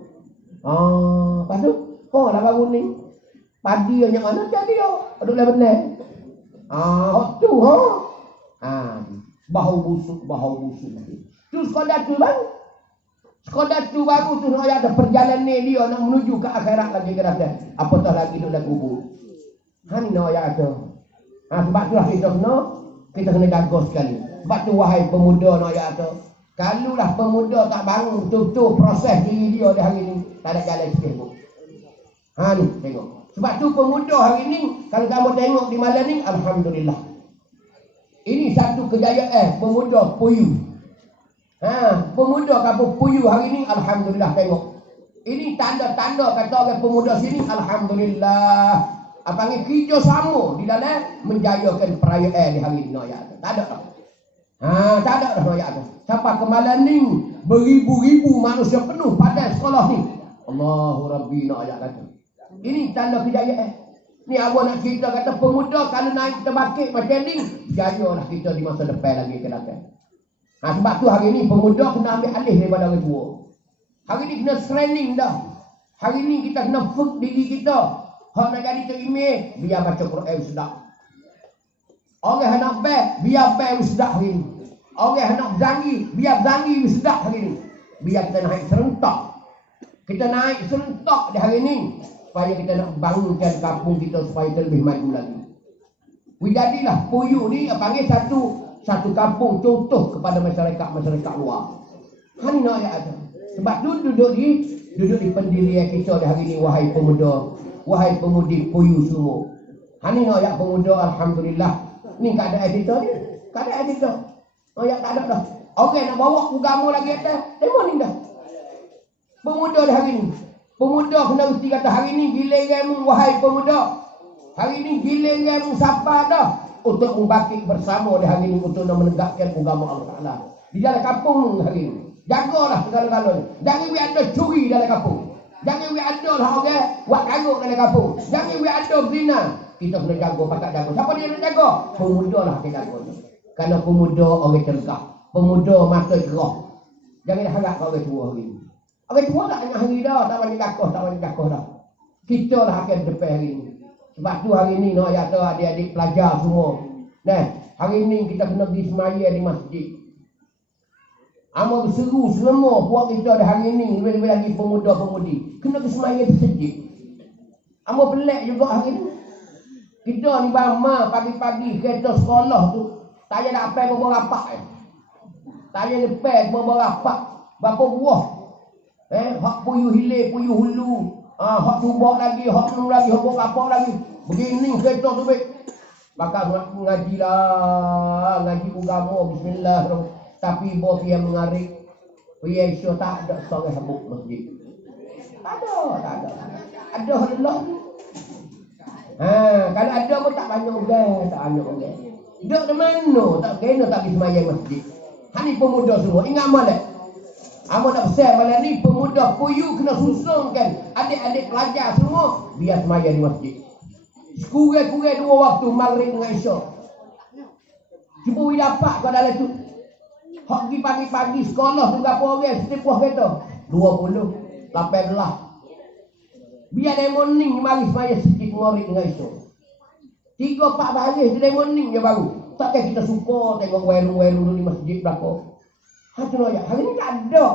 Lepas tu, lah baru ni. Padi yang mana jadi dia? Aduh lah benar. Hak tu bau busuk. Tu sekadar tu bang. Sekadar tu baru tu nak ada perjalanan dia nak menuju ke akhirat lagi ke dah. Apatah lagi duduk dalam kubur. Ni nak ayat tu. Sebab tu lah kita kena jaga sekali. Sebab tu wahai pemuda nak ayat tu. Kalau lah pemuda tak bangun betul-betul proses diri dia di hari ni, tak ada jalan sikit pun. Ni tengok. Sebab tu pemuda hari ni, kalau kamu tengok di malam ni, alhamdulillah. Ini satu kejayaan pemuda puyu. Pemuda kampung puyu hari ni, alhamdulillah tengok. Ini tanda-tanda kata orang pemuda sini, alhamdulillah. Panggil kerja sama di dalam menjayakan perayaan di hari ni. Tak ada dah. Tak ada dah ayat tu. Sampai ke malam ni, beribu-ribu manusia penuh pada sekolah ni. Allahu Rabbi nak ayat kata. Ini tanda kejayaan. Ni abang nak cerita kata pemuda kalau naik terbakit macam ni, jayalah kita di masa depan lagi ke datang. Sebab tu hari ni pemuda kena ambil alih daripada orang tua. Hari ni kena training dah. Hari ni kita kena fuk diri kita. Hak nak jadi terimeh, biar baca Quran sedap. Orang nak bel, biar bel sedap hari ni. Orang nak zangi, biar zangi sedap hari ni. Biar kita naik serentak. Kita naik serentak di hari ni. Supaya kita nak bangunkan kampung kita supaya kita lebih maju lagi. Jadilah puyu ni panggil satu kampung contoh kepada masyarakat luar. Ni nak ayat ada. Sebab tu duduk di pendirian kita di hari ni, wahai pemuda, wahai pemudi puyu semua. Ni nak ayat pemuda, alhamdulillah. Ni keadaan kita ni. Keadaan kita. Ayat tak ada dah. Orang nak bawa agama lagi atas. Tengok ni dah. Pemuda di hari ni. Pemuda kena mesti kata hari ni giliranmu wahai pemuda. Hari ni giliranmu siapa dah untuk membakit bersama di hari ni untuk menegakkan agama Allah Taala di dalam kampung hari ni. Jagalah segala-galanya. Jangan we ada curi dalam kampung. Jangan we ada lah orang buat karuk dalam kampung. Jangan we ada zina. Kita kena jaga, pakat jaga. Siapa dia nak jaga? Pemuda lah dia jaga. Kerana pemuda orang cergah. Pemuda mata cerah. Jangan harap orang tua hari ni. Orang tua tak banyak hari dah, tak banyak kakoh dah. Kita lah akan depan hari ni. Sebab tu hari ni nak ayat tu adik-adik pelajar semua. Hari ni kita kena pergi semaya di masjid. Amal berseru semua buat kita di hari ni, lebih-lebih lagi pemuda-pemudi. Kena pergi semaya di masjid. Amal pelik juga hari ni. Kita ni bama pagi-pagi kereta sekolah tu, tak payah nak apa berbual rapak. Tak payah lepas berbual rapak. Berapa buah? Hak puyu hilir, puyu hulu. Hak tubak lagi, hak menung lagi, hak rapak lagi. Begini kereta tu baik. Bakal ngaji lah, ngaji agama, bismillah. Tapi bos yang mengarik, dia isu tak ada seorang habuk masjid. Tak ada. Ada Allah ni. Kalau ada pun tak banyak orang. Duduk di mana? Tak kena tak pergi semayang masjid. Ni pemuda semua. Ingat malam. Amat nak besar malam ni pemuda puyu kena susunkan adik-adik pelajar semua biar semayang di masjid. Sekurang-kurang 2 waktu maghrib dengan isyak. Cuba we dapat kau dalam tu. Hak pergi pagi-pagi sekolah tu berapa orang setiap buah kereta? 20, 18. Biar demoning mari semaya sikit ngorik dengan itu. 3-4 hari dia demoning je baru. Takkan kita suka tengok weru-weru di masjid belakang. Hatu ya, hari ni tak ada.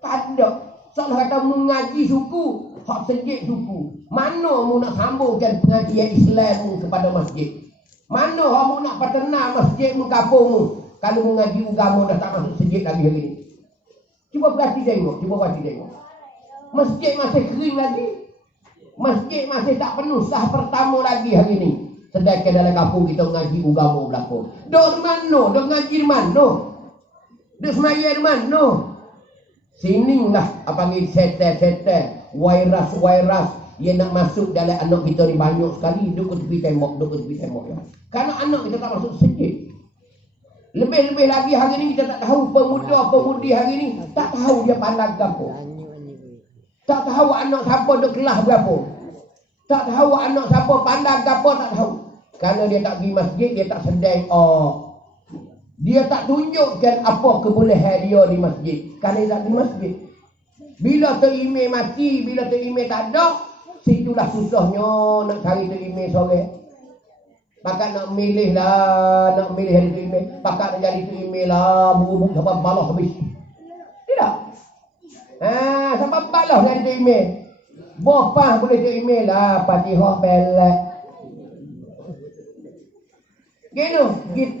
Tak ada. Seolah kata mengaji suku, hak sejik suku. Mana mu nak sambungkan pengajian Islam mu kepada masjid? Mana hak mu nak patena masjid mu kampung mu? Kalau mengaji agama dah tak masuk sejik lagi hari ni. Cuba perhati tengok, masjid masih kering lagi. Masjid masih tak penuh sah pertama lagi hari ni. Sedangkan dalam kampung kita mengaji agama belakang. Dok mana? Dok ngaji mana? Dok semaya mana? Sini lah apa ni setel virus yang nak masuk dalam anak kita ni banyak sekali. Duk tepi tembok ya. Karena anak kita tak masuk sejid. Lebih-lebih lagi hari ni kita tak tahu pemuda-pemudi hari ni tak tahu dia pandang apa. Tak tahu anak siapa duk kelas berapa. Tak tahu anak siapa pandang apa tak tahu. Karena dia tak pergi masjid, dia tak sedang dia tak tunjukkan apa kebolehan dia di masjid. Kerana dia tak di masjid. Bila terimeh mati, bila terimeh tak ada, situlah susahnya nak cari terimeh sore. Pakat nak milih hari terimeh. Pakat nak jadi terimeh lah, bubuk sampai balah habis. Tidak. Sampai balah jadi terimeh. Bopah boleh terimeh lah, Fatihah pelak. Gini,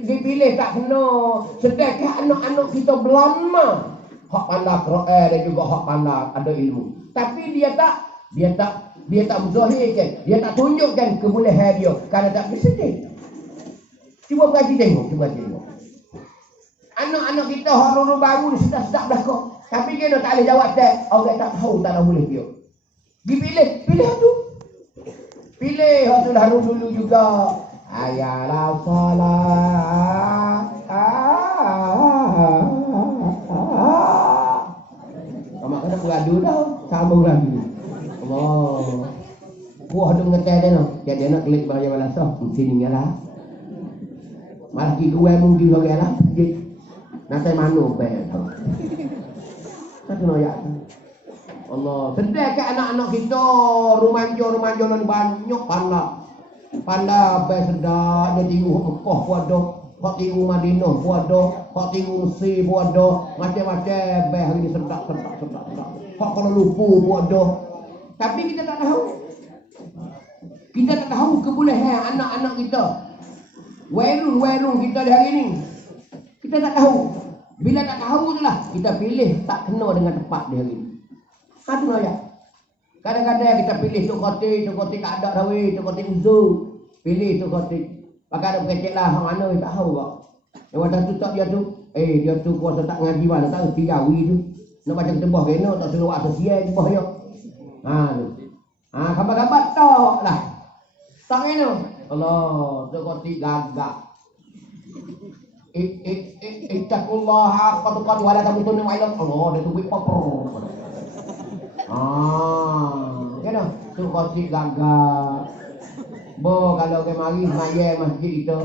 dipilih tak kena. Sedangkan anak-anak kita berlama hak pandai Quran dan juga hak pandai ada ilmu. Tapi dia tak menzahirkan, dia tak tunjukkan kebolehan dia kerana tak bersedih. Cuba tengok. Anak-anak kita hak baru ni sedap belakang. Tapi dia tak boleh jawab tak. Orang tak tahu tak boleh dia. Pilih tu. Pilih hak tu dulu juga. Ayalah salat. Kamu kena beradu dah. Sambung lagi. Oh. Buah tu ngetel dia no. Dia nak klik bahaya balasah. Sini lah. Malah kikuan mungkin lagi lah. Nanti manu pe. Satu noyak. Allah. Sedih ke anak-anak kita. Rumanjo nan banyak Pandai apa sedap. Dia tinggu Mekah pun ada. Hak tinggu Madinah pun ada. Hak tinggu Mesir pun ada. Macam-macam. Hari ni sedap. Hak Kuala Lumpur pun ada. Tapi kita tak tahu. Kita tak tahu kebolehan anak-anak kita. Wairun kita di hari ni. Kita tak tahu. Bila tak tahu tu lah, kita pilih tak kena dengan tepat di hari ni. Satu lah ya. Kadang-kadang kita pilih tu kotik tak ada tahu, tu kotik uzur. Pilih tu kotik. Pakai ada berkecek lah, hang mana tak tahu kok. Yang wadah tu tak dia tu. Dia tu kuasa tak ngaji mana, tak erti gawi tu. Nak baca ketembah kena, tak suruh asosiasi tembah dia. Kabar-kabar tak lah. Tak kena. Allah, tu kotik gagak. Ittaqullah haqqa tuqatih wa la tamutunna illa Allah, dia tu apa? Kena tu kotik gagak. Kalau ke mari maya masjid itu,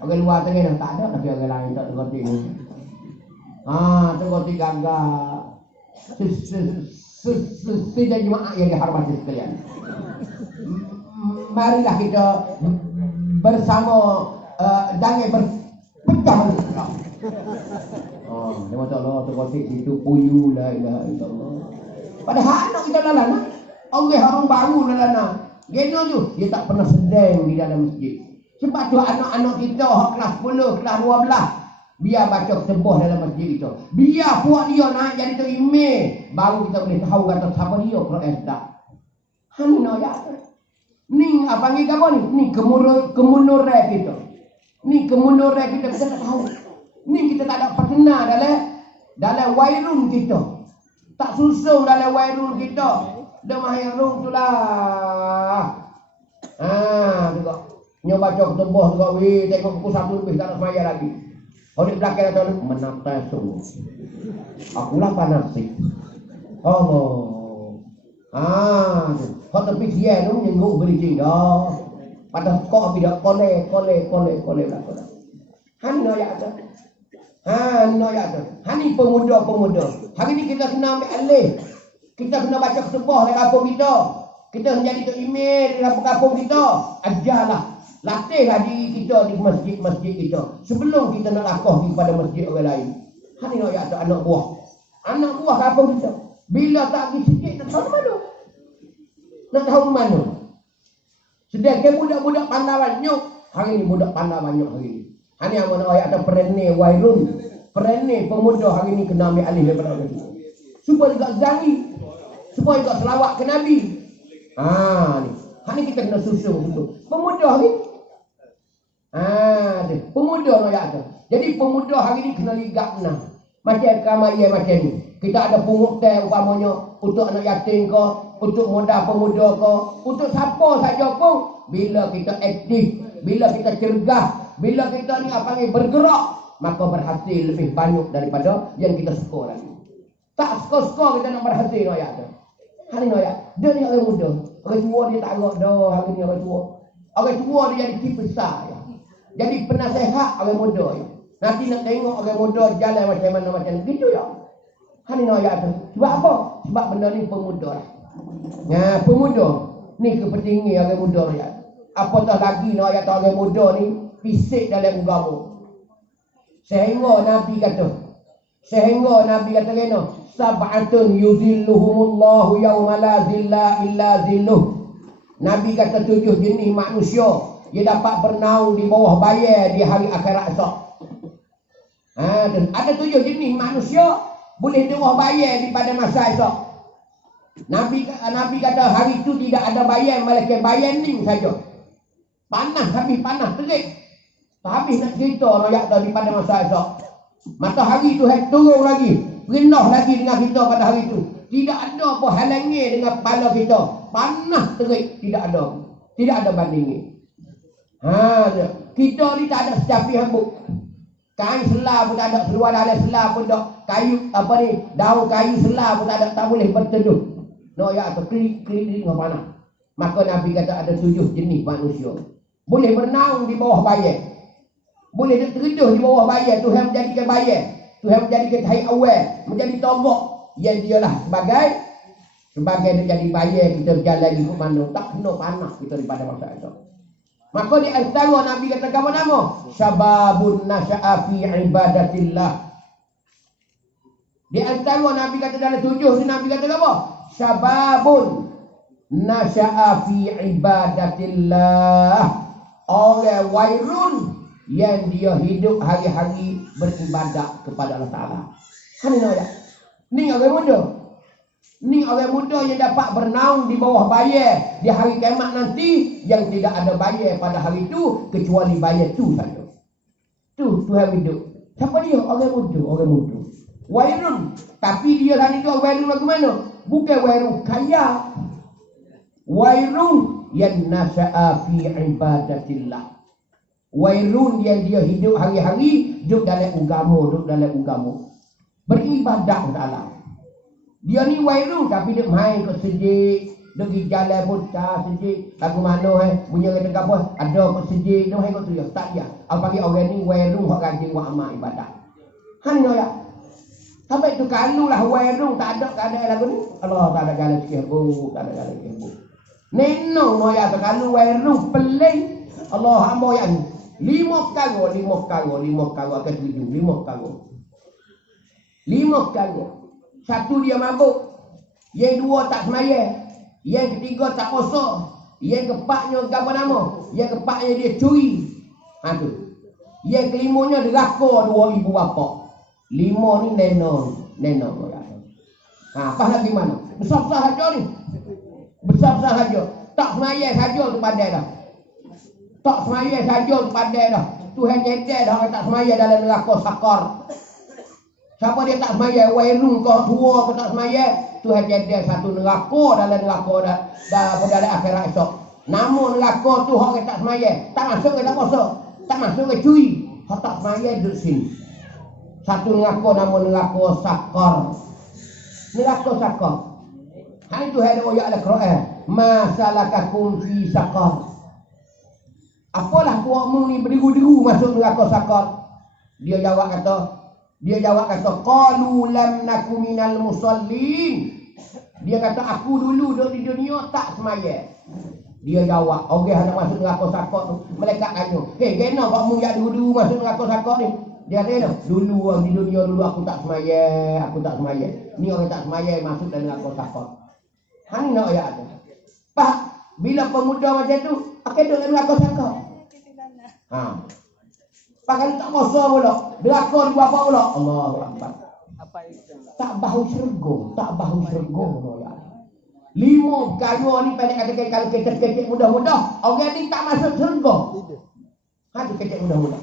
orang luar tu kena tak ada tapi orang lain tak kotik ni. Tu kotik gagak. Sidang jemaah yang dihormati sekalian. Marilah kita bersama jangan berpecah belah. Dia kata Allah tu kotik situ puyu la ilaha illallah. Padahal anak kita lalana. Orang baru lalana. Geno tu dia tak pernah sedang di dalam masjid. Sebab tu anak-anak kita hak kelas 10, kelas 12 biar baca ketembah dalam masjid itu. Biar puak dia naik jadi terimeh, baru kita boleh tahu kata siapa dia Quran tak. Hana ya. Ni apa panggil apa ni? Ni kemunduran kita. Ni kemunduran kita tak tahu. Ni kita tak ada pernah dalam wairun kita. Tak susung dalam wairun kita. Dah mahirung tu lah. Juga. Nyoba baca ketembah juga. Tengok pukul 1 lebih tak nak semaya lagi. Orang di belakang kata, menata sungguh. Akulah panas sih. Allah. Kau tepi dia tu menyengguk beri dah. Pada kau tidak kole belakang. Hana ya tu. Hani pemuda. Hari ni kita kena ambil alih. Kita kena baca ketembah dalam kampung kita. Kita menjadi tu email di kampung kita. Ajarlah. Latihlah diri kita di masjid-masjid kita. Sebelum kita nak lakah kepada masjid orang lain. Hari nak ayat anak buah. Anak buah kampung kita. Bila tak pergi sikit, nak tahu mana? Nak tahu mana? Sedangkan budak-budak pandai banyak. Hari ni budak pandai banyak hari ni. Hari yang mana ayat ada perene wairun. Perene pemuda hari ni kena ambil alih daripada orang itu. Supaya juga zani. Supaya juga selawat ke Nabi. Ni. Hari ni kita kena susun. Pemuda ni. Pemuda ayat ada. Jadi pemuda hari ni kena ligat nah. Macam kamaya macam ni. Kita ada pungut teh umpamanya untuk anak yatim ke, untuk modal pemuda ke, untuk siapa saja pun. Bila kita aktif, bila kita cergas, bila kita ni apa ni bergerak, maka berhasil lebih banyak daripada yang kita suka lagi. Tak suka-suka kita nak berhasil no ayat tu. Hari ni ayat, dia ni orang muda. Orang tua dia tak agak dah hari ni orang tua. Orang tua dia jadi chief besar ya. Jadi penasihat orang muda ya. Nanti nak tengok orang muda jalan macam mana macam gitu ya. Hari ni ayat tu. Sebab apa? Sebab benda ni pemuda lah. Pemuda ni kepentingan orang muda ya. Apatah lagi nak ayat orang muda ni fisik dalam agama. Sehingga Nabi kata kena sab'atun yuzilluhumullahu yawma la zilla illa zilluh. Nabi kata 7 jenis manusia dia dapat bernaung di bawah bayar di hari akhirat esok. Ada 7 jenis manusia boleh di bawah bayar di pada masa esok. Nabi kata hari itu tidak ada bayar, malaikat bayaning saja. Panas, habis panas, terik. Tak habis nak cerita rakyat tadi pada masa esok. Matahari tu turun lagi, rendah lagi dengan kita pada hari itu. Tidak ada apa halangnya dengan kepala kita. Panas, terik, tidak ada bandingnya. Kita ni tak ada secapi hambuk. Kain selah pun tak ada, seluar dalam selah pun tak. Kayu apa ni, daun kayu selah pun tak ada, tak boleh berteduh. No ya atau klik dengan panas. Maka Nabi kata ada 7 jenis manusia. Boleh bernaung di bawah bayar. Boleh terdedah di bawah bayar. Tuhan menjadikan bayar. Tuhan menjadikan hai awal. Menjadi togok. Yang dialah sebagai dia jadi bayar kita berjalan di mana. Tak kena panas kita daripada masa itu. Maka di antara Nabi kata apa nama? Syababun nasya'a fi ibadatillah. Di antara Nabi kata dalam 7 ni Nabi kata apa? Syababun nasya'a fi ibadatillah. Orang wairun yang dia hidup hari-hari beribadat kepada Allah Ta'ala. Ni orang muda. Ni orang muda yang dapat bernaung di bawah bayar di hari kiamat nanti, yang tidak ada bayar pada hari itu kecuali bayar tu saja. Tu Tuhan hidup. Siapa dia? Orang muda. Wairun. Tapi dia tadi tu wairun bagaimana? Bukan wairun kaya. Wairun yang nasya'a fi ibadatillah. Wairun yang dia hidup hari-hari duduk dalam agama. Beribadat kepada Allah. Dia ni wairun tapi dia main kat sejik, dia pergi jalan bocah sejik. Lagu mana bunyi kata apa? Ada kat sejik, dia main kat tu ya. Tak ya. Apa bagi orang ni wairun hak rajin buat amal ibadat. Hanya ya. Sampai tu kalau lah wairun tak ada keadaan lagu ni. Allah tak ada jalan sikit bu, tak ada jalan sikit bu. Nenong no ya kalau wairun peling. Allah hamba ya ni. 5 kali akan 7 5 kali. Satu dia mabuk, yang dua tak semaya, yang ketiga tak puasa, yang keempatnya apa nama? Yang keempatnya dia curi. Tu. Yang kelimanya deraka 2 ibu bapa. 5 ni nenong. Apa lagi mana? Besar-besar saja ni. Besar-besar saja. Tak semaya saja tu pandai dah. Tak semaya saja tu pandai dah. Tuhan cekek dah orang tak semaya dalam neraka sakar. Siapa dia tak semaya, wairun kau tua kau tak semaya, Tuhan cekek satu neraka dalam akhirat esok. Namun neraka tu orang tak semaya, tak masuk ke tak puasa, tak masuk ke curi. Hak tak semaya duduk sini. Satu neraka nama neraka sakar. Neraka sakar. Hal itu ada ayat Al-Quran. Masalakakum fi sakar. Apalah tuakmu ni berderu-deru masuk neraka sakar? Dia jawab kata qalu lam naku minal musallin. Dia kata aku dulu duduk di dunia tak semaya. Dia jawab, orang hendak masuk neraka sakot tu. Malaikat tanya, "Hei, kena kamu yang dulu masuk neraka sakot ni?" Dia kata, "Dulu orang di dunia dulu aku tak semaya, aku tak semaya. Ni orang tak semaya masuk dalam neraka sakot." Hani nak ayat tu. Pak, bila pemuda macam tu, akan duduk dalam neraka sakot. Ha. Pakai tak kuasa pula. Neraka di bawah pula. Allahu Akbar. Tak bahu syurga, tak bahu syurga ya. 5 perkara ni pendek kata kalau kita kecek mudah-mudah, orang ni tak masuk syurga. Ha tu kecek mudah-mudah.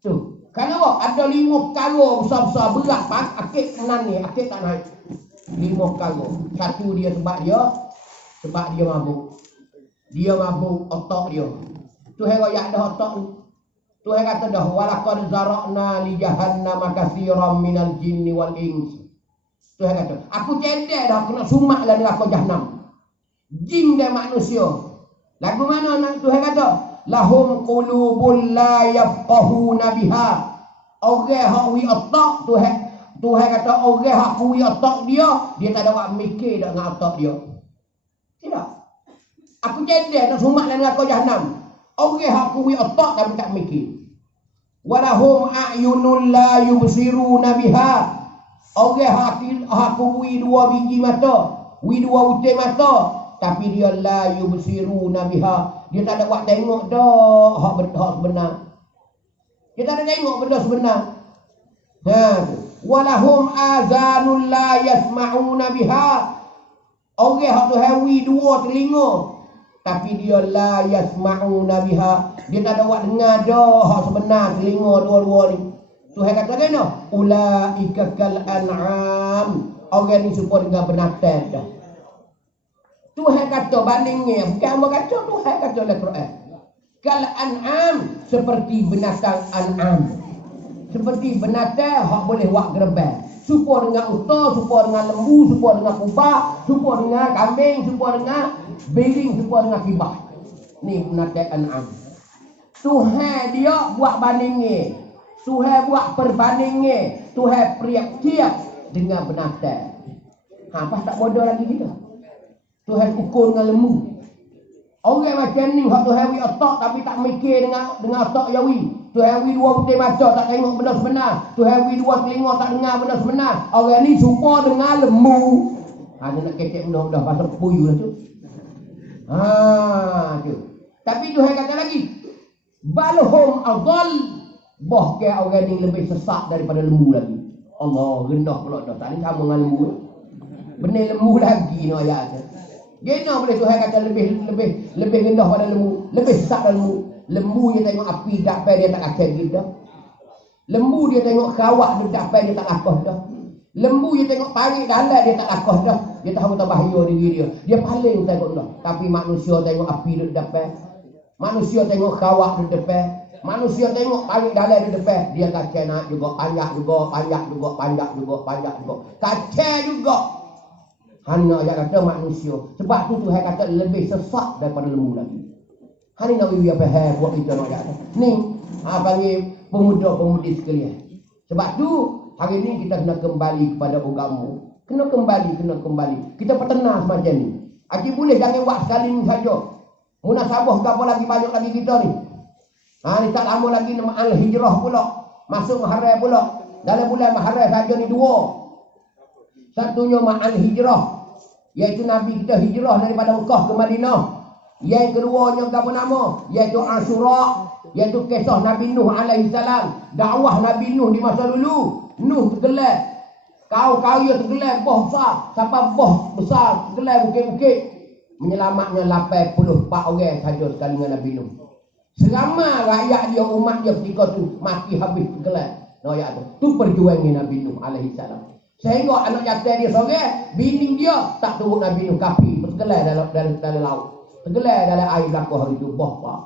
Tu. Kalau ada 5 perkara besar-besar berat pas akid kenan ni, akid tak naik. 5 perkara. Satu dia sebab dia mabuk. Dia mabuk otak dia. Tu hero yang ada otak ni. Tuhan kata dah walaqad zara'na li jahannam katsiran minal jinni wal ins. Tuhan kata, aku cendek dah kena sumak dalam neraka jahanam. Jin dan manusia. Lagu mana nak Tuhan kata? Lahum qulubul la yafqahuna biha. Orang hak wi otak Tuhan kata orang hak wi otak dia tak ada buat mikir dak dengan otak dia. Tidak. Aku cendek dah sumak dalam neraka jahanam. Orang hak wi otak tapi tak mikir. Walahum a'yunul la yubsiruna biha. Orang hak wi 2 biji mata, wi 2 butir mata, tapi dia la yubsiruna biha. Dia tak ada buat tengok dah hak sebenar. Dia tak ada tengok benda sebenar. Ha, walahum azanul la yasma'una biha. Orang hak tu hawi 2 telinga, tapi dia la yasma'una biha. Dia tak ada buat dengar dah hak sebenar telinga dua-dua ni. Tuhan kata kena ulaika kal an'am. Orang ni supaya dengar binatang dah. Tuhan kata bandingnya, bukan Allah kata, Tuhan kata dalam Quran. Kal an'am, seperti binatang an'am. Seperti binatang hak boleh buat gerbang. Supaya dengan unta, supaya dengan lembu, supaya dengan kubak, supaya dengan kambing, supaya dengan beling, supaya dengan kibah. Ni binatang an'am. Tuhan dia buat bandingnya. Tuhan buat perbandingnya. Tuhan priak-tiap dengan binatang. Ha, pas tak bodoh lagi kita. Tuhan ukur dengan lembu. Orang macam ni hak Tuhan wi otak tapi tak mikir dengan otak yawi. Tuhan wi 2 butir mata tak tengok benda sebenar. Tuhan wi 2 telinga tak dengar benda sebenar. Orang ni serupa dengan lembu. Ha, dia nak kecek mudah-mudah pasal puyuh lah tu. Ha, tu. Tapi Tuhan kata lagi, balhum adall, bahkan orang ni lebih sesat daripada lembu lagi. Allah, rendah pula dah. Tak ni sama dengan lembu. Benih lembu lagi ni ayat tu. Gena boleh Tuhan kata lebih rendah pada lembu, lebih sesat pada lembu. Lembu dia tengok api dapat dia tak akan gitu. Lembu dia tengok kawak dia dapat dia tak akah dah. Lembu dia tengok parit dalam dia tak akah dah. Dia tahu tak bahaya diri dia. Dia paling tengok dah. Tapi manusia tengok api dia dapat. Manusia tengok kawak di depan. Manusia tengok parit dalam di depan. Dia kacau nak juga, panjang juga, panjang juga, panjang juga, panjang juga. Kacau juga. Hanya dia kata manusia. Sebab tu Tuhan kata lebih sesat daripada lembu lagi. Hari nak biar faham buat kita nak kata. Ni, panggil pemuda-pemudi sekalian. Sebab tu hari ni kita kena kembali kepada agama. Kena kembali. Kita pertenang semacam ni. Aki boleh jangan buat sekali ni saja. Munasabah ke apa lagi banyak lagi kita ni. Ha, ni tak lama lagi nama al-hijrah pula. Masuk Muharram pula. Dalam bulan Muharram saja ni 2. Satunya ma'al hijrah, iaitu Nabi kita hijrah daripada Mekah ke Madinah. Yang keduanya apa nama? Iaitu Ashura, iaitu kisah Nabi Nuh alaihi salam. Dakwah Nabi Nuh di masa dulu. Nuh tergelar. Kau-kau tergelar boh besar. Sampai boh besar tergelar bukit-bukit. Menyelamatnya 84 orang saja sekali dengan Nabi Nuh. Selama rakyat dia, umat dia ketika tu mati habis tergelar. Ayat tu perjuangan Nabi Nuh alaihi salam. Sehingga anak jantan dia seorang, bini dia tak turut Nabi Nuh kafir, tergelar dalam laut. Tergelar dalam air belakang hari itu, bohpak.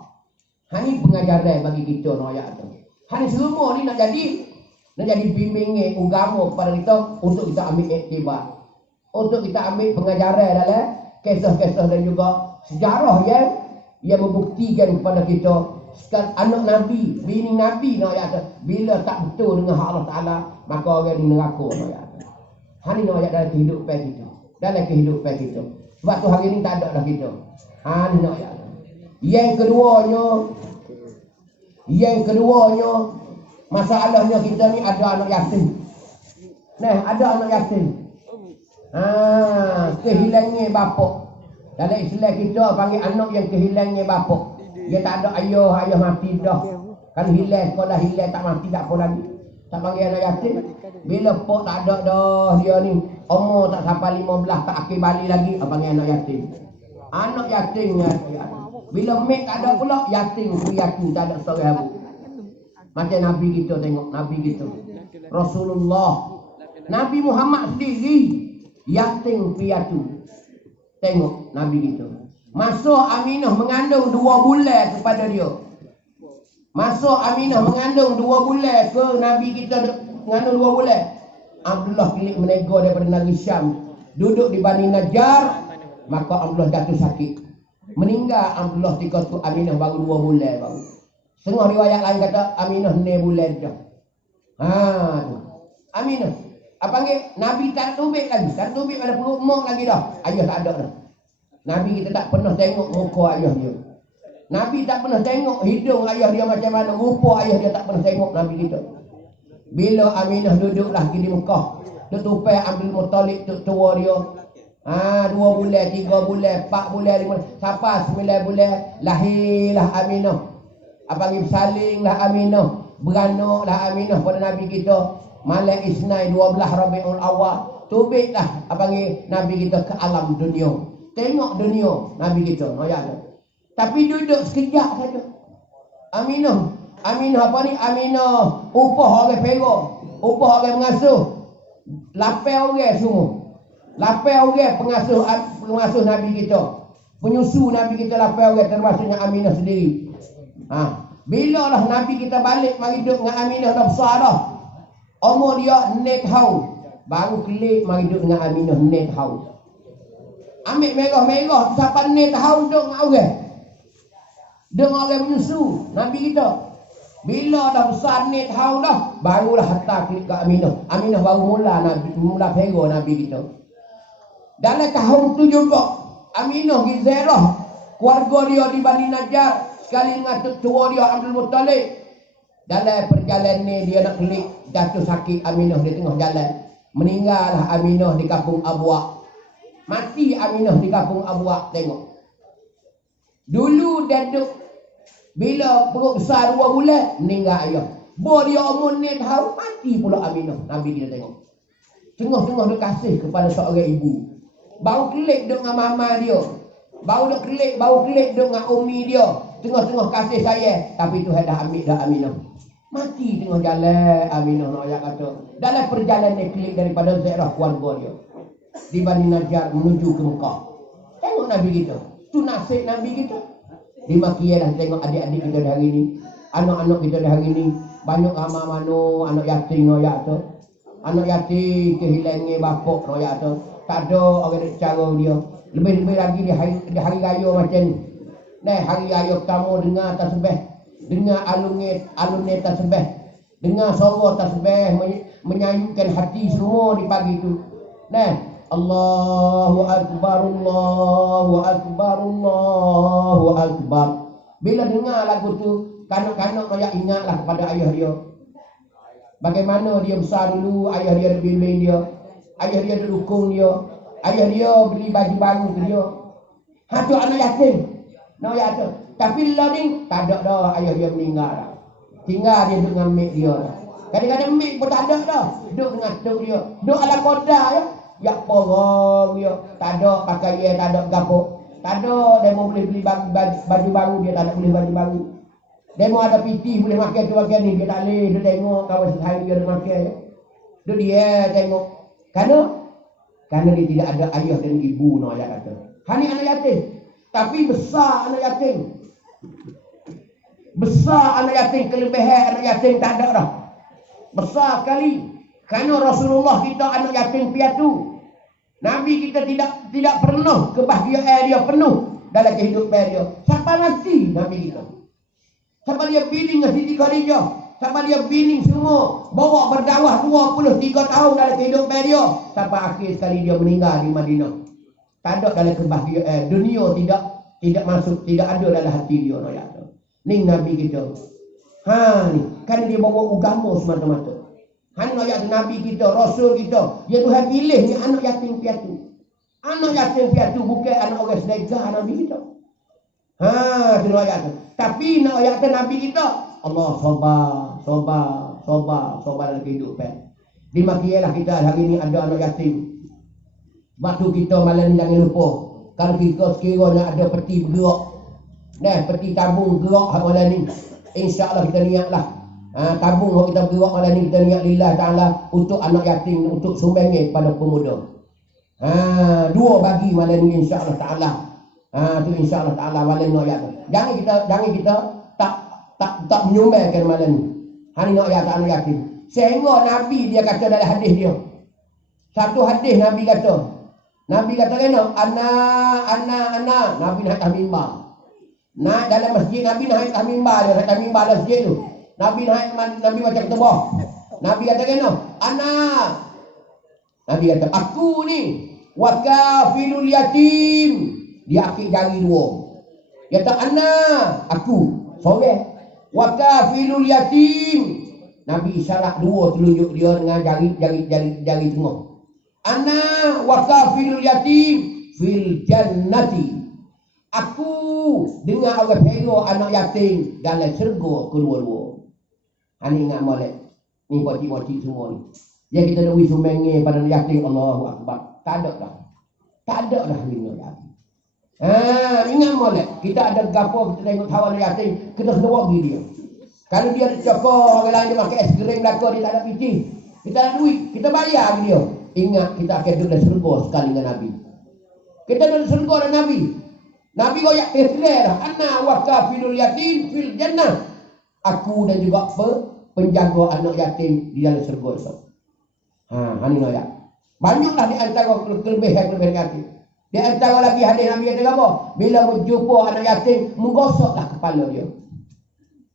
Ini pengajaran bagi kita no ayat tu. Ini semua ni nak jadi bimbingan agama kepada kita untuk kita ambil iktibar. Untuk kita ambil pengajaran dalam kisah-kisah dan juga sejarah yang membuktikan kepada kita anak Nabi, bini Nabi no ayat tu. Bila tak betul dengan Allah Ta'ala, maka orang di neraka no ayat. Hari ni ayat dalam kehidupan kita. dalam kehidupan kita. Sebab tu hari ni tak ada dah kita. Anak ya. Yang keduanya masalahnya kita ni ada anak yatim. Nah, ada anak yatim. Kehilangnya bapak. Dalam Islam kita panggil anak yang kehilangnya bapak. Dia tak ada ayah mati dah. Kan hilang, kalau dah hilang tak mati tak apa lagi. Tak panggil anak yatim. Bila pok tak ada dah dia ni, umur tak sampai 15 tak akhir balik lagi, panggil anak yatim. Anak yatim ya. Bila mek tak ada pula, yatim tak ada seorang abu. Macam Nabi kita tengok, Nabi kita. Rasulullah. Nabi Muhammad sendiri yatim piatu. Tengok Nabi kita. Masuk Aminah mengandung 2 bulan kepada dia. Masuk Aminah mengandung 2 bulan ke Nabi kita mengandung 2 bulan. Abdullah pilih menego daripada negeri Syam. Duduk di Bani Najjar, maka Abdullah jatuh sakit. Meninggal Abdullah ketika tu Aminah baru 2 bulan baru. Setengah riwayat lain kata Aminah 6 bulan dah. Tu. Aminah. Apa panggil Nabi tak tubik lagi. Tak tubik pada perut mak lagi dah. Ayah tak ada dah. Nabi kita tak pernah tengok muka ayah dia. Nabi tak pernah tengok hidung ayah dia macam mana, rupa ayah dia tak pernah tengok Nabi kita. Bila Aminah duduk lagi di Mekah, dia tupai Abdul Muttalib tua dia. 2 bulan, 3 bulan, 4 bulan, 5 bulan, sampai 9 bulan lahirlah Aminah. Apa panggil salinglah Aminah, beranaklah Aminah pada Nabi kita. Malam Isnin 12 Rabiul Awal, tubiklah apa panggil Nabi kita ke alam dunia. Tengok dunia Nabi kita, tapi duduk sekejap saja. Aminah apa ni? Aminah upah orang Perak, upah orang mengasuh. 8 orang semua. 8 orang pengasuh Nabi kita. Penyusu Nabi kita 8 orang termasuknya Aminah sendiri. Bila lah Nabi kita balik mari duduk dengan Aminah dah besar dah. Umur dia 6 tahun. Baru kelik mari duduk dengan Aminah 6 tahun. Ambil merah-merah sampai 6 tahun duduk dengan orang. Dengan orang menyusu Nabi kita. Bila dah besar 6 tahun dah, barulah hantar ke Aminah. Aminah baru mula pera Nabi kita. Dalam tahun tu juga Aminah Gizerah, keluarga dia di Bani Najjar sekali dengan tua dia Abdul Muttalib. Dalam perjalanan ni dia nak kelik, jatuh sakit Aminah di tengah jalan. Meninggallah Aminah di kampung Abuak. Mati Aminah di kampung Abuak. Tengok. Dulu dia duduk, bila perut besar 2 bulan, meninggal ayah. Bawa dia umur 6 tahun, mati pula Aminah. Nabi kita tengok. Tengah-tengah dia kasih kepada seorang ibu. Baru kelik duduk dengan mama dia. Baru kelik duduk dengan umi dia. Tengah-tengah kasih saya. Tapi tu dah ambil dah Aminah. Mati tengah jalan Aminah nak ayat kata. Dalam perjalanan dia kelik daripada daerah keluarga dia. Di Bani Najjar menuju ke Mekah. Tengok Nabi kita. Tu nasib Nabi kita. Di Makiyalah tengok adik-adik kita hari ni. Anak-anak kita hari ni. Banyak ramah mano anak yatim noyak tu. Anak yatim kehilangan bapak noyak tu. Tak ada orang nak cara dia. Lebih-lebih lagi di hari raya macam ni. Hari raya pertama dengar tasbih. Dengar alun tasbih. Dengar suara tasbih menyayukan hati semua di pagi tu. Allahu Akbar, Allahu Akbar, Allahu Akbar. Bila dengar lagu tu, kanak-kanak noyak ingatlah kepada ayah dia. Bagaimana dia besar dulu, ayah dia ada bimbing dia. Ayah dia ada dukung dia. Ayah dia beli baju baru ke dia. Tu anak yatim. Noyak tu. Tapi lah ni, tak ada dah ayah dia meninggal dah. Tinggal dia duduk dengan mek dia dah. Kadang-kadang mek pun tak ada dah. Duduk dengan tok dia. Duduk ala kodah ya. Ya porong dia. Tak ada pakaian, tak ada gapo. Tak ada dia mau boleh beli baju baru, dia tak nak beli baju baru. Dia mau ada piti boleh makan tu makan ni, dia tak boleh. Dia tengok kawan sehari dia ada makan. Dia tengok. Karena dia tidak ada ayah dan ibu no ayat kata. Hani anak yatim. Tapi besar anak yatim. Besar anak yatim, kelebihan anak yatim tak ada dah. Besar sekali. Karena Rasulullah kita anak yatim piatu. Nabi kita tidak pernah kebahagiaan dia penuh dalam kehidupan dia. Siapa nanti Nabi kita? Siapa dia pilih dengan Siti Khadijah? Sampai dia bining semua, bawa berdakwah 23 tahun dalam kehidupan dia, sampai akhir sekali dia meninggal di Madinah. Tak ada dalam kebahagiaan dunia, tidak masuk, tidak ada dalam hati dia. Ni Nabi kita. Ni kan dia bawa agama semata-mata. Ayat Nabi kita, Rasul kita, dia Tuhan pilih ni anak yatim piatu. Anak yatim piatu bukan anak orang sedekah Nabi kita. Itu ayat tu. Tapi nak ayat Nabi kita, Allah sabar dalam kehidupan. Dimakilah kita hari ni ada anak yatim. Waktu kita malam ni jangan lupa, kalau kita sekiranya ada peti bergerak, peti tabung gerak malam ni, insya-Allah kita niatlah tabung yang kita bergerak malam ni, kita niat lillah ta'ala untuk anak yatim, untuk sumbangnya kepada pemuda. Dua bagi malam ni insya-Allah ta'ala. Tu insya-Allah ta'ala malam ni ayat tu. Jangan kita tak menyumbangkan malam ni. Hari ni ayat anak yatim. Sehingga Nabi dia kata dalam hadis dia. Satu hadis Nabi kata kena ana Nabi naik atas mimbar. Naik dalam masjid Nabi naik atas mimbar dia, naik atas mimbar dalam masjid tu. Nabi macam ketebah. Nabi kata kena ana. Nabi kata aku ni wakafilul yatim. Dia akik jari dua. Dia kata ana aku sorang wakafilul yatim. Nabi isyarat dua telunjuk dia dengan jari tengah. Ana wakafilul yatim fil jannati. Aku dengan orang hero anak yatim dalam syurga kedua-dua. Ani ingat molek. Ni pocik-pocik semua ni. Yang kita nak wis sumbangnya pada anak yatim, Allahu akbar. Tak ada dah lima yatim. Ingat molek. Kita ada gapo kita tengok tahu anak yatim, kita kena buat dia. Kalau dia cokor orang lain dia makan es krim belaka, dia tak ada piti. Kita ada duit, kita bayar dia. Ingat kita akan duduk dalam syurga sekali dengan Nabi. Kita duduk dalam syurga dengan Nabi. Nabi royak terkelir lah. Ana wakafilul yatim fil jannah. Aku dan juga penjaga anak yatim di dalam syurga itu. Ini royak. Banyaklah di antara kelebihan yatim. Di antara lagi hadis Nabi kata apa? Bila berjumpa anak yatim, menggosoklah kepala dia.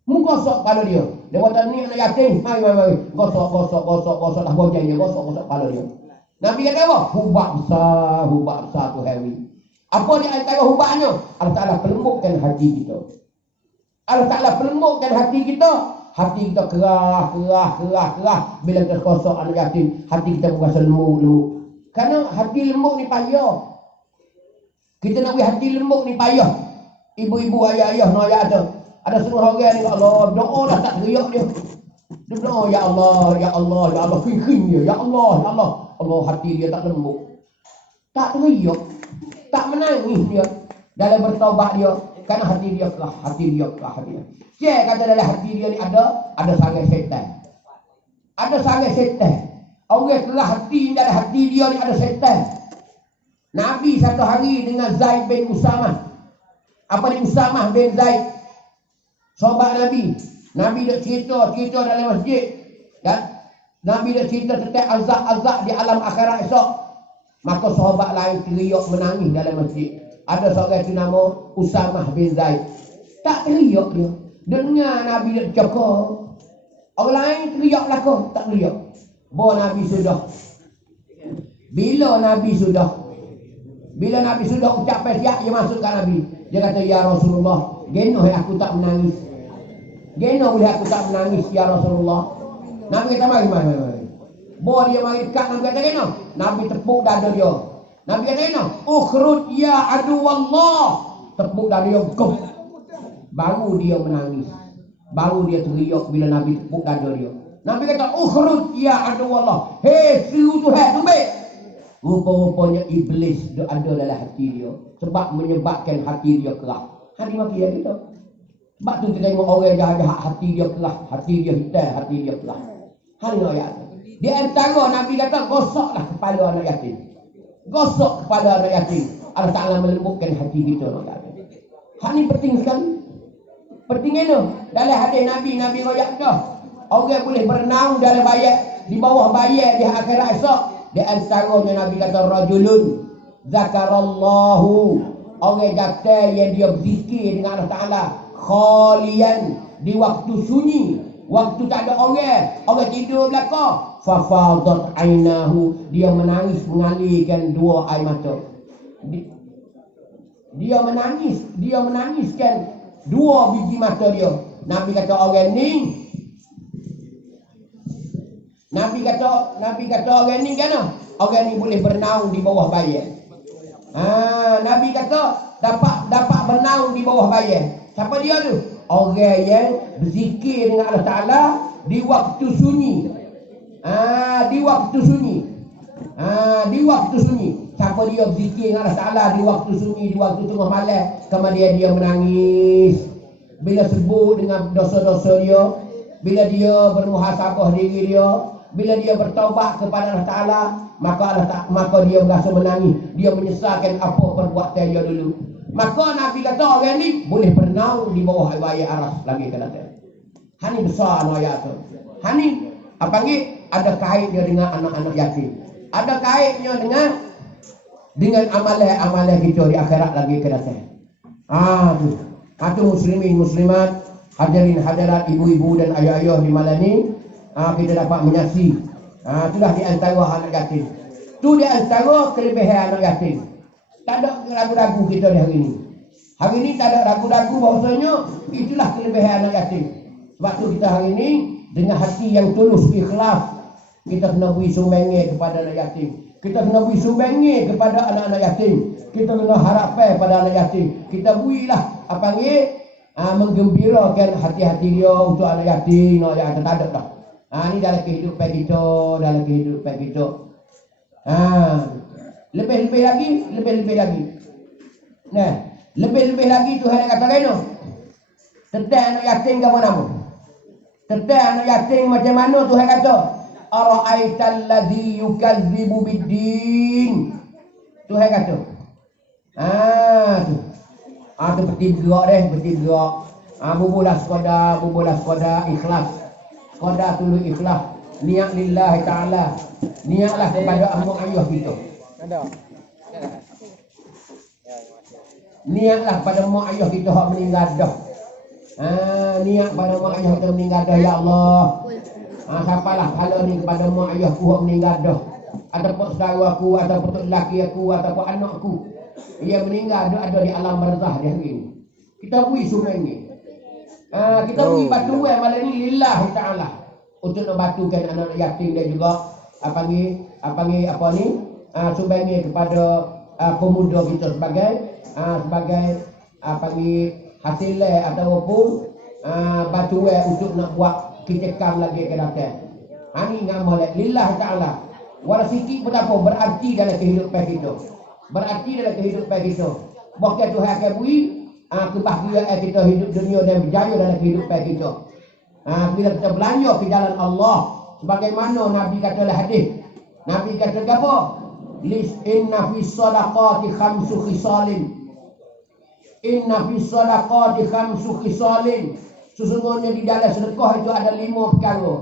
Menggosok kepala dia. Dia kata ni anak yatim, mari. Gosok lah bojang dia, gosok kepala dia. Nabi kata apa? Hubak besar tu heavy. Apa di antara hubaknya? Allah Ta'ala pelembutkan hati kita. Allah Ta'ala pelembutkan hati kita. Hati kita kerah. Bila kita kosok anak yatim, hati kita berasa lembut. Kerana hati lembut ni payah. Kita nak buat hati lembut ni payah. Ibu-ibu, ayah-ayah, no ayah ada. Ada setengah orang ni, Allah, doa dah tak teriak dia. Dia doa, ya Allah, kering dia. Ya Allah. Allah, hati dia tak lembut. Tak teriak. Tak menangis dia. Dalam bertaubat dia. Kerana hati dia kerah. Saya kata dalam hati dia ni ada sangat syaitan. Ada sangat syaitan. Orang kerah hati dalam hati dia ni ada syaitan. Nabi satu hari dengan Zaid bin Usamah. Apa ni Usamah bin Zaid? Sahabat Nabi. Nabi dah cerita dalam masjid. Kan? Nabi dah cerita tentang azab di alam akhirat esok. Maka sahabat lain teriak menangis dalam masjid. Ada seorang itu nama Usamah bin Zaid. Tak teriak dia. Dengar Nabi dah cakap. Orang lain teriak belakang. Tak teriak. Bahawa Nabi sudah. Bila Nabi sudah ucapkan siap, dia masuk ke Nabi. Dia kata, ya Rasulullah, genoh aku tak menangis. Genoh boleh aku tak menangis, ya Rasulullah. Nabi kata, mari. Bawa dia mari dekat, Nabi kata, genoh. Nabi tepuk dada dia. Nabi kata, genoh. Ukhrud ya adu wallah. Tepuk dada dia, gom. Baru dia menangis. Baru dia teriak bila Nabi tepuk dada dia. Nabi kata, ukhrud ya adu wallah. Hei, seru Tuhan, tumbik. Rupa-rupanya iblis ada dalam hati dia. Sebab menyebabkan hati dia kerah. Hati maki ya kita. Sebab tu kita tengok orang jahat-jahat, hati dia kerah. Hati dia hitam, hati dia kerah. Hari ayat. Di antara Nabi kata, gosoklah kepala anak yatim. Gosok kepala anak yatim. Allah Ta'ala melembutkan hati kita. Hal ni penting sekali. Penting itu. Dalam hadis Nabi royak dah. Orang boleh berenang dalam bayat. Di bawah bayat di akhirat esok. Di antaranya Nabi kata rajulun zakarallahu, orang kata yang dia berzikir dengan Allah Ta'ala khalian, di waktu sunyi, Waktu tak ada orang tidur belakang. Fafadat ainahu, dia menangis mengalirkan dua air mata. Dia menangiskan dua biji mata dia. Nabi kata orang ni orang ni kan? Orang ni boleh bernaung di bawah bayar. Nabi kata dapat bernaung di bawah bayar. Siapa dia tu? Orang yang berzikir dengan Allah Ta'ala di waktu sunyi. Di waktu sunyi. Siapa dia berzikir dengan Allah Ta'ala di waktu sunyi, di waktu tengah malam, kemudian dia menangis. Bila sebut dengan dosa-dosa dia, bila dia bermuhasabah diri dia, bila dia bertaubat kepada Allah Ta'ala, maka dia berasa menangis. Dia menyesalkan apa perbuatan dia dulu. Maka Nabi kata orang ni boleh bernaung di bawah air aras lagi ke datang. Hani besar ayat tu. Hani apa ni? Ada kaitnya dengan anak-anak yatim. Ada kaitnya dengan amalan-amalan kita di akhirat lagi ke datang. Tu muslimin muslimat, hadirin hadirat, ibu-ibu dan ayah-ayah di malam ni, kita dapat menyaksi. Itulah di antara anak yatim. Tu di antara kelebihan anak yatim. Tak ada ragu-ragu kita di hari ini. Hari ini tak ada ragu-ragu bahawasanya itulah kelebihan anak yatim. Sebab tu kita hari ini dengan hati yang tulus, ikhlas, kita kena beri sumbangan kepada anak yatim. Kita kena beri sumbangan kepada anak-anak yatim. Kita kena harapan pada anak yatim. Kita berilah menggembirakan hati-hati dia untuk anak yatim. Tak ada dah. Ini dalam kehidupan kita, Lebih-lebih lagi. Nah, lebih-lebih lagi Tuhan kata kena. Tentang anak yatim ke mana? Tentang anak yatim macam mana Tuhan kata? Ara'aital ladzi yukadzibu biddin. Tuhan kata. Tu betul gerak. Bubulah sekadar ikhlas. Sekadar tulu ikhlas. Niat lillahi ta'ala. Niatlah kepada amak ayah kita. Niatlah pada mak ayah kita hak meninggal dah. Niat pada mak ayah kita meninggal dah, ya Allah. Siapalah pahala ni kepada mak ayahku hak meninggal dah. Ataupun saudara aku, ataupun tok lelaki aku, ataupun anakku. Ia meninggal ada di alam barzah dia hari ni. Kita beri sumbangan ni. Kita beri batuan malam ni lillahi ta'ala. Untuk nak batukan anak yatim dan juga sumbangan kepada pemuda kita sebagai hasil ataupun batuan untuk nak buat kitekam lagi ke datang. Ini nama lillahi ta'ala. Walau sikit pun apa, berarti dalam kehidupan kita. Bahkan Tuhan akan beri kebahagiaan kita hidup dunia dan berjaya dalam kehidupan kita. Bila kita belanja ke jalan Allah, sebagaimana Nabi kata dalam hadis. Nabi kata apa? Inna fi sadaqati khamsu khisalin. Sesungguhnya di dalam sedekah itu ada 5 perkara.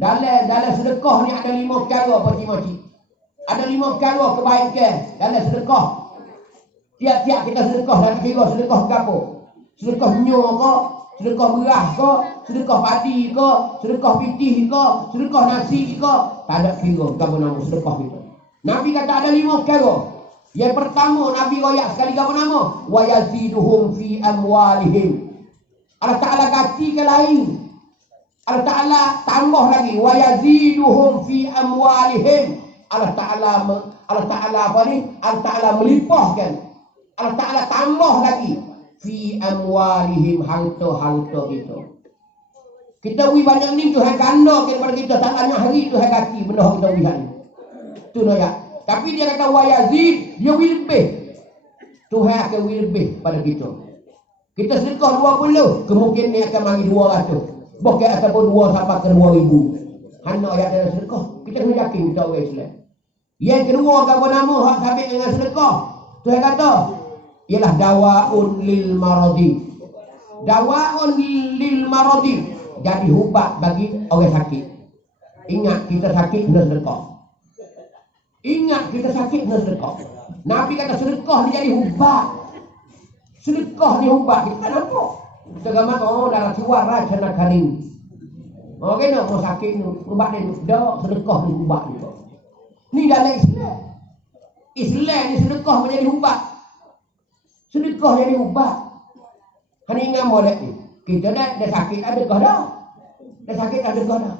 Dalam sedekah ni ada 5 perkara, pakcik-makcik. Ada 5 perkara kebaikan dalam sedekah. Tiap-tiap kita sedekah, dan kira sedekah berapa? Sedekah nyor ke? Sedekah beras ke? Sedekah padi ke? Sedekah pitih ke? Sedekah nasi ke? Tak ada kira berapa nama sedekah kita. Nabi kata ada 5 perkara. Yang pertama, Nabi royak sekali berapa nama? Wa yaziduhum fi amwalihim. Allah Ta'ala ganti ke lain. Allah Ta'ala tambah lagi. Wa yaziduhum fi amwalihim. Allah Ta'ala melimpahkan. Allah Ta'ala tambah lagi. Fi amwalihim, harta-harta kita. Kita beri banyak ni, Tuhan ganda kepada kita. Tak banyak hari Tuhan ganti benda kita beri hari. Itu ya. Tapi dia kata wa yazid, dia beri lebih. Tuhan akan beri lebih pada kita. Kita sedekah 20, kemungkinan dia akan mari 200. Bukan ataupun 2 sampai ke 2000. Hanya ayat dalam sedekah. Kita kena yakin kita orang Islam. Yang kedua, apa nama hak sabit dengan sedekah? Tuhan kata, ialah dawaun lil maradi. Dawaun lil maradi. Jadi ubat bagi orang sakit. Ingat kita sakit kena sedekah. Nabi kata sedekah ni jadi ubat. Sedekah ni ubat. Kita tak nampak. Kita gambar darah suara cana karing. Oh kena mau sakit ni, ubat dia dak sedekah ni ubat ni. Ni dalam Islam. Islam ni sedekah menjadi ubat. Sedekah jadi ubat. Hani ingat molek ni. Kita dah sakit adakah dah? Dah sakit adakah dah?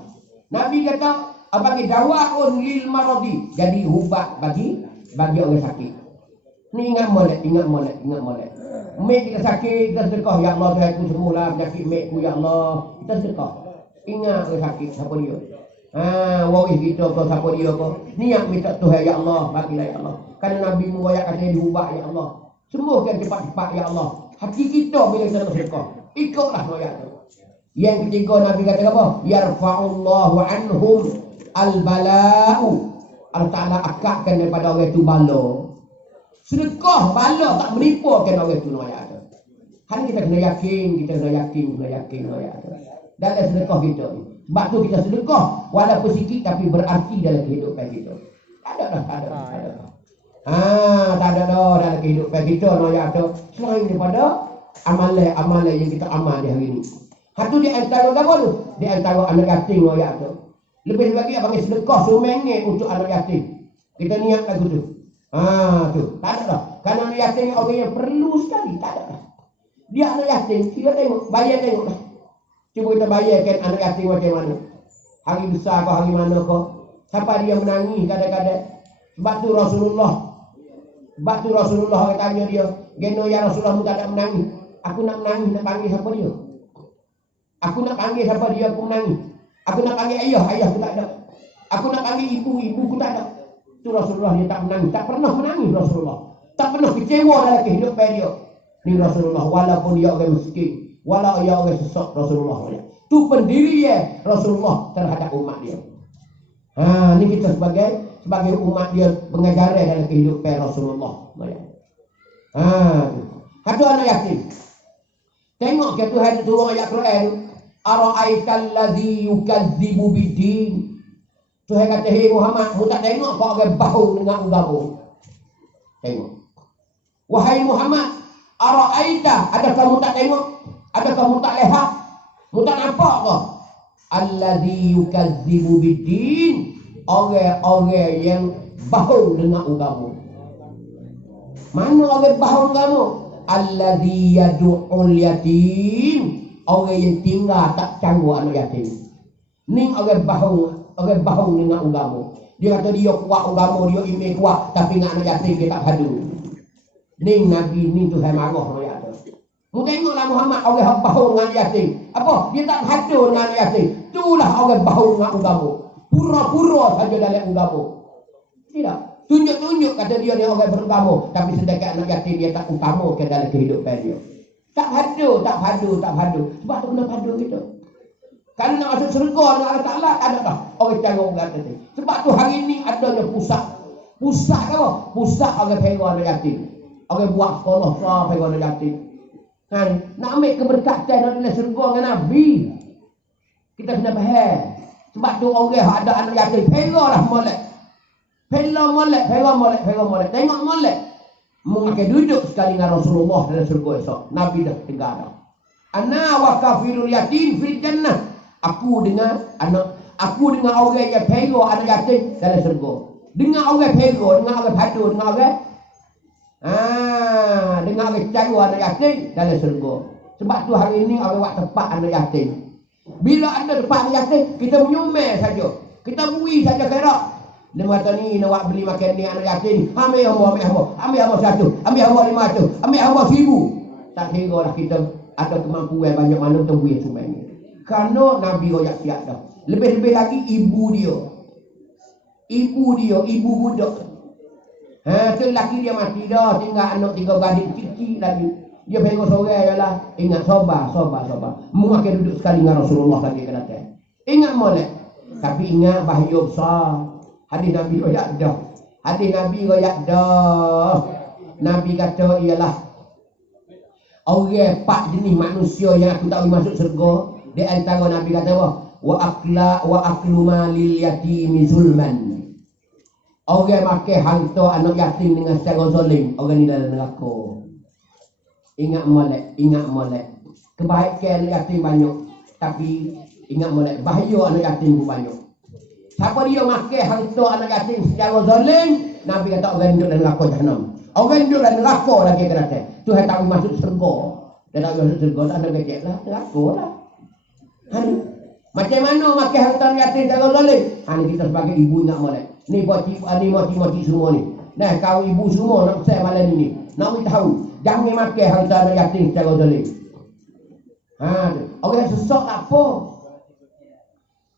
Nabi kata bagi dawaun lil maradi. Jadi ubat bagi orang sakit. Ni ingat molek. Mek kita sakit, kita sedekah. Ya Allah, Tuhan ku sembuhlah penyakit mek ku, ya Allah. Kita sedekah. Ingat orang sakit, siapa dia? Waris kita ke, siapa dia ke? Niat minta Tuhan, ya Allah, bagilah ya Allah. Kerana Nabi mu ayat kata diubah, ya Allah. Sembuhkan cepat-cepat, ya Allah. Hati kita bila kita nak sedekah. Ikutlah ayat tu. Yang ketiga Nabi kata apa? Yarfa'ullahu anhum al-bala'u. Allah Ta'ala akadkan daripada orang itu bala. Sedekah bala tak menipukan orang itu ayat tu. Hanya kita kena yakin ayat tu. Dalam sedekah kita ni. Sebab tu kita sedekah walaupun sikit tapi berarti dalam kehidupan kita. Tak ada dah. Tak ada dah dalam kehidupan kita ayat tu. Selain daripada amalan yang kita amal di hari ni. Satu di antara apa tu? Di antara anak yatim ayat tu. Lebih lagi bagi sedekah sumenge untuk anak yatim. Kita niat lagu tu. Tu. Tak ada dah. Kerana anak yatim orang yang perlu sekali. Tak ada dah. Dia anak yatim, kita tengok, bayar tengok dah. Cuba kita bayarkan anak yatim macam mana. Hari besar ke hari mana ke. Siapa dia menangis kadang-kadang. Sebab tu Rasulullah orang tanya dia. Geno ya Rasulullah mu tak nak menangis. Aku nak menangis, nak panggil siapa dia. Aku nak panggil siapa dia, aku menangis. Aku nak panggil ayah aku tak ada. Aku nak panggil ibu ku tak ada. Tu Rasulullah dia tak menangis. Tak pernah menangis Rasulullah. Tak pernah kecewa dalam kehidupan dia. Ni Rasulullah walaupun dia orang miskin. Walau ia orang sesat Rasulullah. Tu pendiri Rasulullah terhadap umat dia. Ni kita sebagai umat dia pengajaran dalam kehidupan Rasulullah. Satu anak yatim. Tengok ke Tuhan turun ayat Quran. Ara'aital ladzi yukadzibu biddin. Tuhan kata, "Hei Muhammad, mu tak tengok kau orang bau dengan agama?" Tengok. Wahai Muhammad, ara'aita, adakah mu tak tengok? Adakah mu tak lihat? Mu tak nampak ke? Alladzi yukadzibu biddin. Orang-orang yang bau dengan agama. Mana orang bau agama? Alladzi yad'ul yatim. Orang yang tinggal tak canggu anak yatim. Ni orang bau dengan agama. Dia kata dia kuat agama, dia iman kuat, tapi dengan anak yatim dia tak padu. Ni Nabi ni Tuhan marah ayat tu. Mu tengoklah Muhammad orang bau dengan yatim. Apa? Dia tak padu dengan anak yatim. Itulah orang bau dengan agama. Pura-pura saja dalam agama. Tidak. Tunjuk-tunjuk kata dia ni orang beragama, tapi sedangkan anak yatim dia tak utamakan dalam kehidupan dia. Tak padu. Sebab tu kena padu kita. Kalau nak masuk syurga dengan Allah Ta'ala, ada tak orang cara orang yatim. Sebab tu hari ni adanya pusat. Pusat apa? Pusat orang pera anak yatim. Orang buat sekolah sah pera anak yatim. Nak ambil keberkatan dalam syurga dengan Nabi. Kita kena faham. Sebab tu orang ada anak yatim, pera lah molek. Pera molek. Tengok molek. Mengakai duduk sekali dengan Rasulullah dalam syurga esok. Nabi dah tegar dah. Ana wa kafirul yatim fil jannah. Aku dengan orang yang pera anak yatim dalam syurga. Dengan orang pera, dengan orang padu, dengan orang cara anak yatim dalam syurga. Sebab tu hari ini orang buat tempat anak yatim. Bila ada tempat anak yatim, kita menyumai saja. Kita bui saja kerak. Dia kata ni nak beli makan ni anak yatim. Ambil hamba 100, ambil hamba 500, ambil hamba 1000. Tak kira lah kita ada kemampuan banyak mana tu buih semua ni. Kerana Nabi royak siap dah. Lebih-lebih lagi ibu dia, ibu budak. Tu lelaki dia mati dah, tinggal anak 3 gadis kecil lagi. Dia pengen sorang je lah. Ingat sabar. Mu akan duduk sekali dengan Rasulullah lagi ke datang. Ingat molek. Tapi ingat bahaya besar. Hadis Nabi royak dah. Nabi kata ialah orang 4 jenis manusia yang aku tak boleh masuk syurga. Di antara Nabi kata apa? Wa aklu malil yatimi zulman. Orang makan harta anak yatim dengan secara zalim, orang ni dalam neraka. Ingat molek. Kebaikan anak yatim banyak, tapi Ingat molek bahaya anak yatim pun banyak. Siapa dia makan harta anak yatim secara zalim, Nabi kata orang duduk dalam neraka Jahannam. Orang duduk dalam neraka lagi kata. Tuhan tak masuk syurga. Dia tak masuk syurga tak ada kecek lah, neraka lah. Macam mana makan harta anak yatim secara zalim? Ni kita sebagai ibu ingat molek. Ni moci semua ni. Nah, kau ibu semua nak saya malam ni. Nak tahu, jangan makan harta anak yatim secara zalim. Orang sesak tak apa.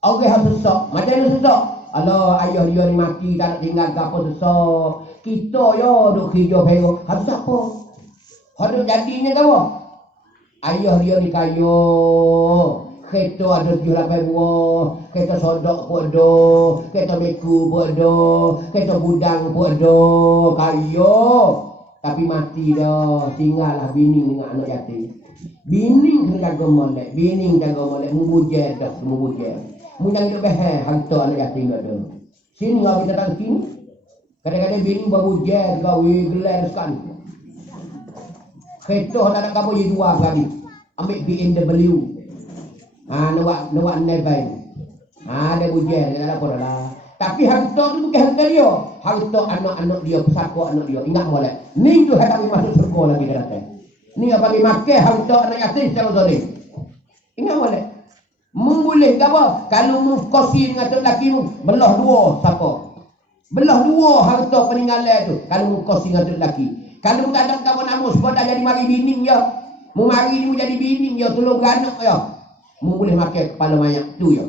Orang yang sesak. Macam mana sesak? Alah, ayah dia ni mati, tak nak tinggal ke apa sesak. Kita ya, duk kerja perok. Harus apa? Harus jadinya ke apa? Ayah dia ni kaya. Kereta ada 7-8 buah. Kereta sodok pun ada. Kereta beku pun ada. Kereta budang pun ada. Kaya. Tapi mati dah. Tinggallah bini dengan anak yatim. Bini kena jaga molek. Bini jaga molek. Mubujer dah. Mubujer. Mu jangan duduk behel. Hantar anak yatim dah ada. Sini kalau kita tak sini. Kadang-kadang bini berbujer. Gawi gelar sekali. Kereta tak nak kapal je dua kali. Ambil BMW. Nawak nebai. Dia bujer. Dia tak ada apa dah lah. Tapi harta tu bukan harta dia. Harta anak-anak dia. Pesaka anak dia. Ingat molek. Ni tu tak masuk surga lagi dia datang. Ni yang bagi makan harta anak yatim secara zalim. Ingat boleh? Memboleh ke apa? Kalau mengkosi dengan tok laki mu, belah dua siapa? Belah dua harta peninggalan tu. Kalau mengkosi dengan tok laki. Kalau tak ada kawan namus, kau dah jadi mari bini ya. Mu mari ni mu jadi bini ya, tolong anak ya. Mu boleh makan kepala mayat tu ya.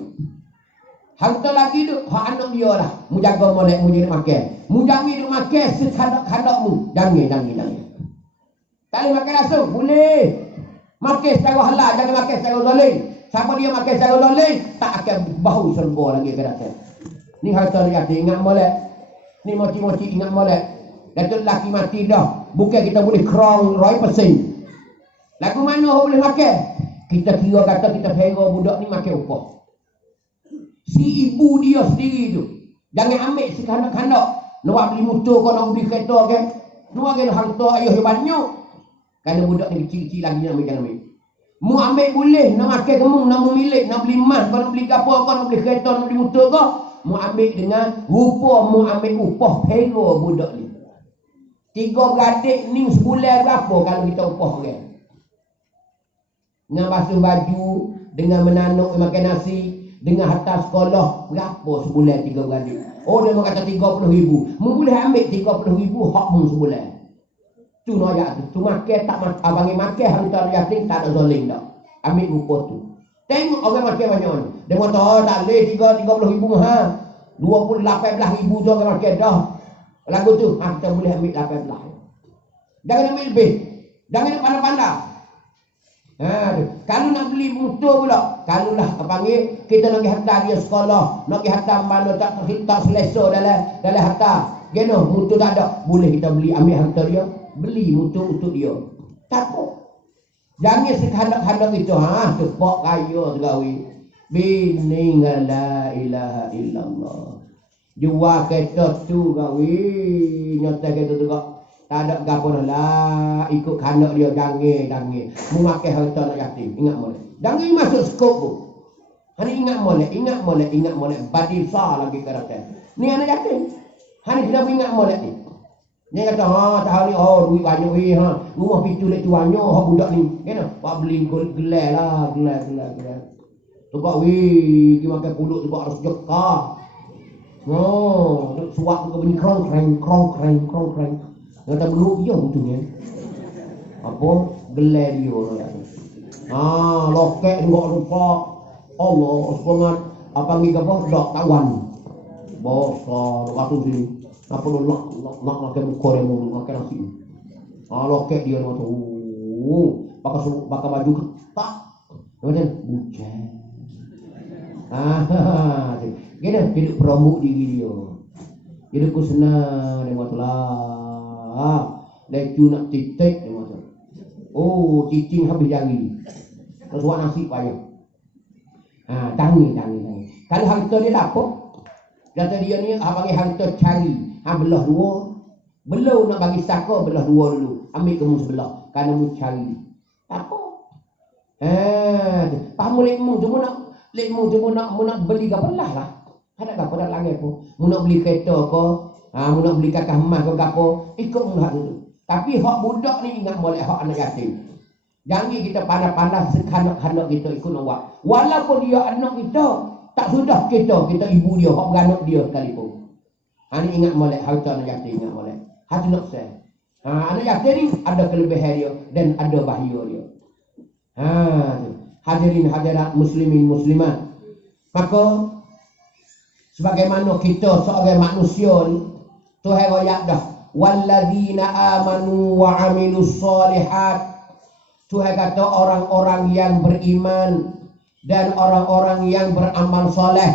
Harta lagi tu, hak anak dia lah. Mu jaga molek mu jadi makan. Mu jangan duk makan sekhadak-khadak mu. Jangan. Tak boleh makan langsung, boleh. Makan secara halal, jangan makan secara zalim. Siapa dia makan secara zalim, tak akan bau syurga lagi kata. Ni harta yatim, ingat molek. Ni moci-moci ingat molek. Datuk laki mati dah. Bukan kita boleh krong 100%. Lagu mana orang boleh makan? Kita kira kata kita hera budak ni makan upah. Si ibu dia sendiri tu. Jangan ambil sekhadak-khadak. Nak beli motor kau nak beli kereta ke? Nak beli harta ayah yang banyak. Kalau budak ni kecil-kecil lagi nak ambil, jangan ambil. Mu ambil boleh, nak makan kamu, nak memilih, nak beli emas, kau nak beli apa, kau nak beli kereta, nak beli motor kau. Mu ambil dengan rupa, mu ambil upah pera budak ni. 3 beradik ni sebulan berapa kalau kita upah kan? Dengan basuh baju, dengan menanuk makan nasi, dengan hantar sekolah, berapa sebulan 3 beradik? Oh, dia kata 30,000. Mu boleh ambil 30,000 hak mu sebulan. Tu noyak tu. Tu makan tak abangi makan harta yatim tak ada zalim dah. Ambil rupa tu. Tengok orang makan banyak ni. Dia kata oh tak boleh 30,000 ha. 18,000 tu orang makan dah. Lagu tu kita boleh ambil 18. Jangan ambil lebih. Jangan nak pandai-pandai. Kalau nak beli motor pula, kalau lah panggil kita nak pergi hantar dia sekolah, nak pergi hantar mana tak selesa dalam hantar. Geno motor tak ada, boleh kita beli ambil hantar dia. Beli motor untuk dia. Tak apa. Jangan sekhadak-hadak itu. Cepat kaya segawi. Bini la ilaha illallah. Jual kereta tu gawi. Nyata kereta tu kak. Tak ada gapo lah. Ikut khadak dia. Jangan. Memakai harta anak yatim. Ingat boleh. Jangan masuk skop tu. Hari ingat boleh. Badil sah lagi kereta. Ni anak yatim. Hari kita ingat boleh ni. Dia kata, tahun ni, duit banyak weh, rumah pitu lek tu banyak, budak ni. Kena, pak beli gelar lah, gelar. Sebab weh, dia makan pulut sebab harus jekah. Suak tu bunyi krong kreng. Dia kata, belum, iya betulnya. Apa? Gelar dia. Loket juga rupa. Allah, sepangat, apa ni apa? Dak tawan. Bosar, waktu sini. Apa lu nak makan muka dia mau makan nasi. Loket dia macam pakai baju ketat. Kemudian bujan. Gini hidup perambut diri dia. Hidup ku senang dia macam lah. Lecu nak titik dia macam. Cicing habis jari. Terus nasi payah. Tangi. Kalau harta dia tak apa. Kata dia ni bagi harta cari. Belah dua. Belum nak bagi saka, belah dua dulu. Ambil kamu sebelah. Kerana mu cari. Tak apa. Paham boleh mu. Cuma nak Lekmu tu nak beli gapalah lah. Ada gapo dak langit pun. Mu nak beli kereta ke, mu nak beli kakak emas ke gapo, ikut mu hak dulu. Tapi hak budak ni ingat molek hak anak yatim. Jangan kita panas-panas sekanak-kanak kita ikut nak buat. Walaupun dia anak kita, tak sudah kita ibu dia, hak beranak dia sekalipun. Ni ingat molek harta anak yatim, ingat molek. Hati nak saya. Anak yatim ni ada kelebihan dia dan ada bahaya dia. Hadirin hadirat muslimin muslimat. Maka sebagaimana kita sebagai manusia ni, Tuhan royak dah, walladzina amanu wa amilus solihat. Tuhan kata orang-orang yang beriman dan orang-orang yang beramal soleh.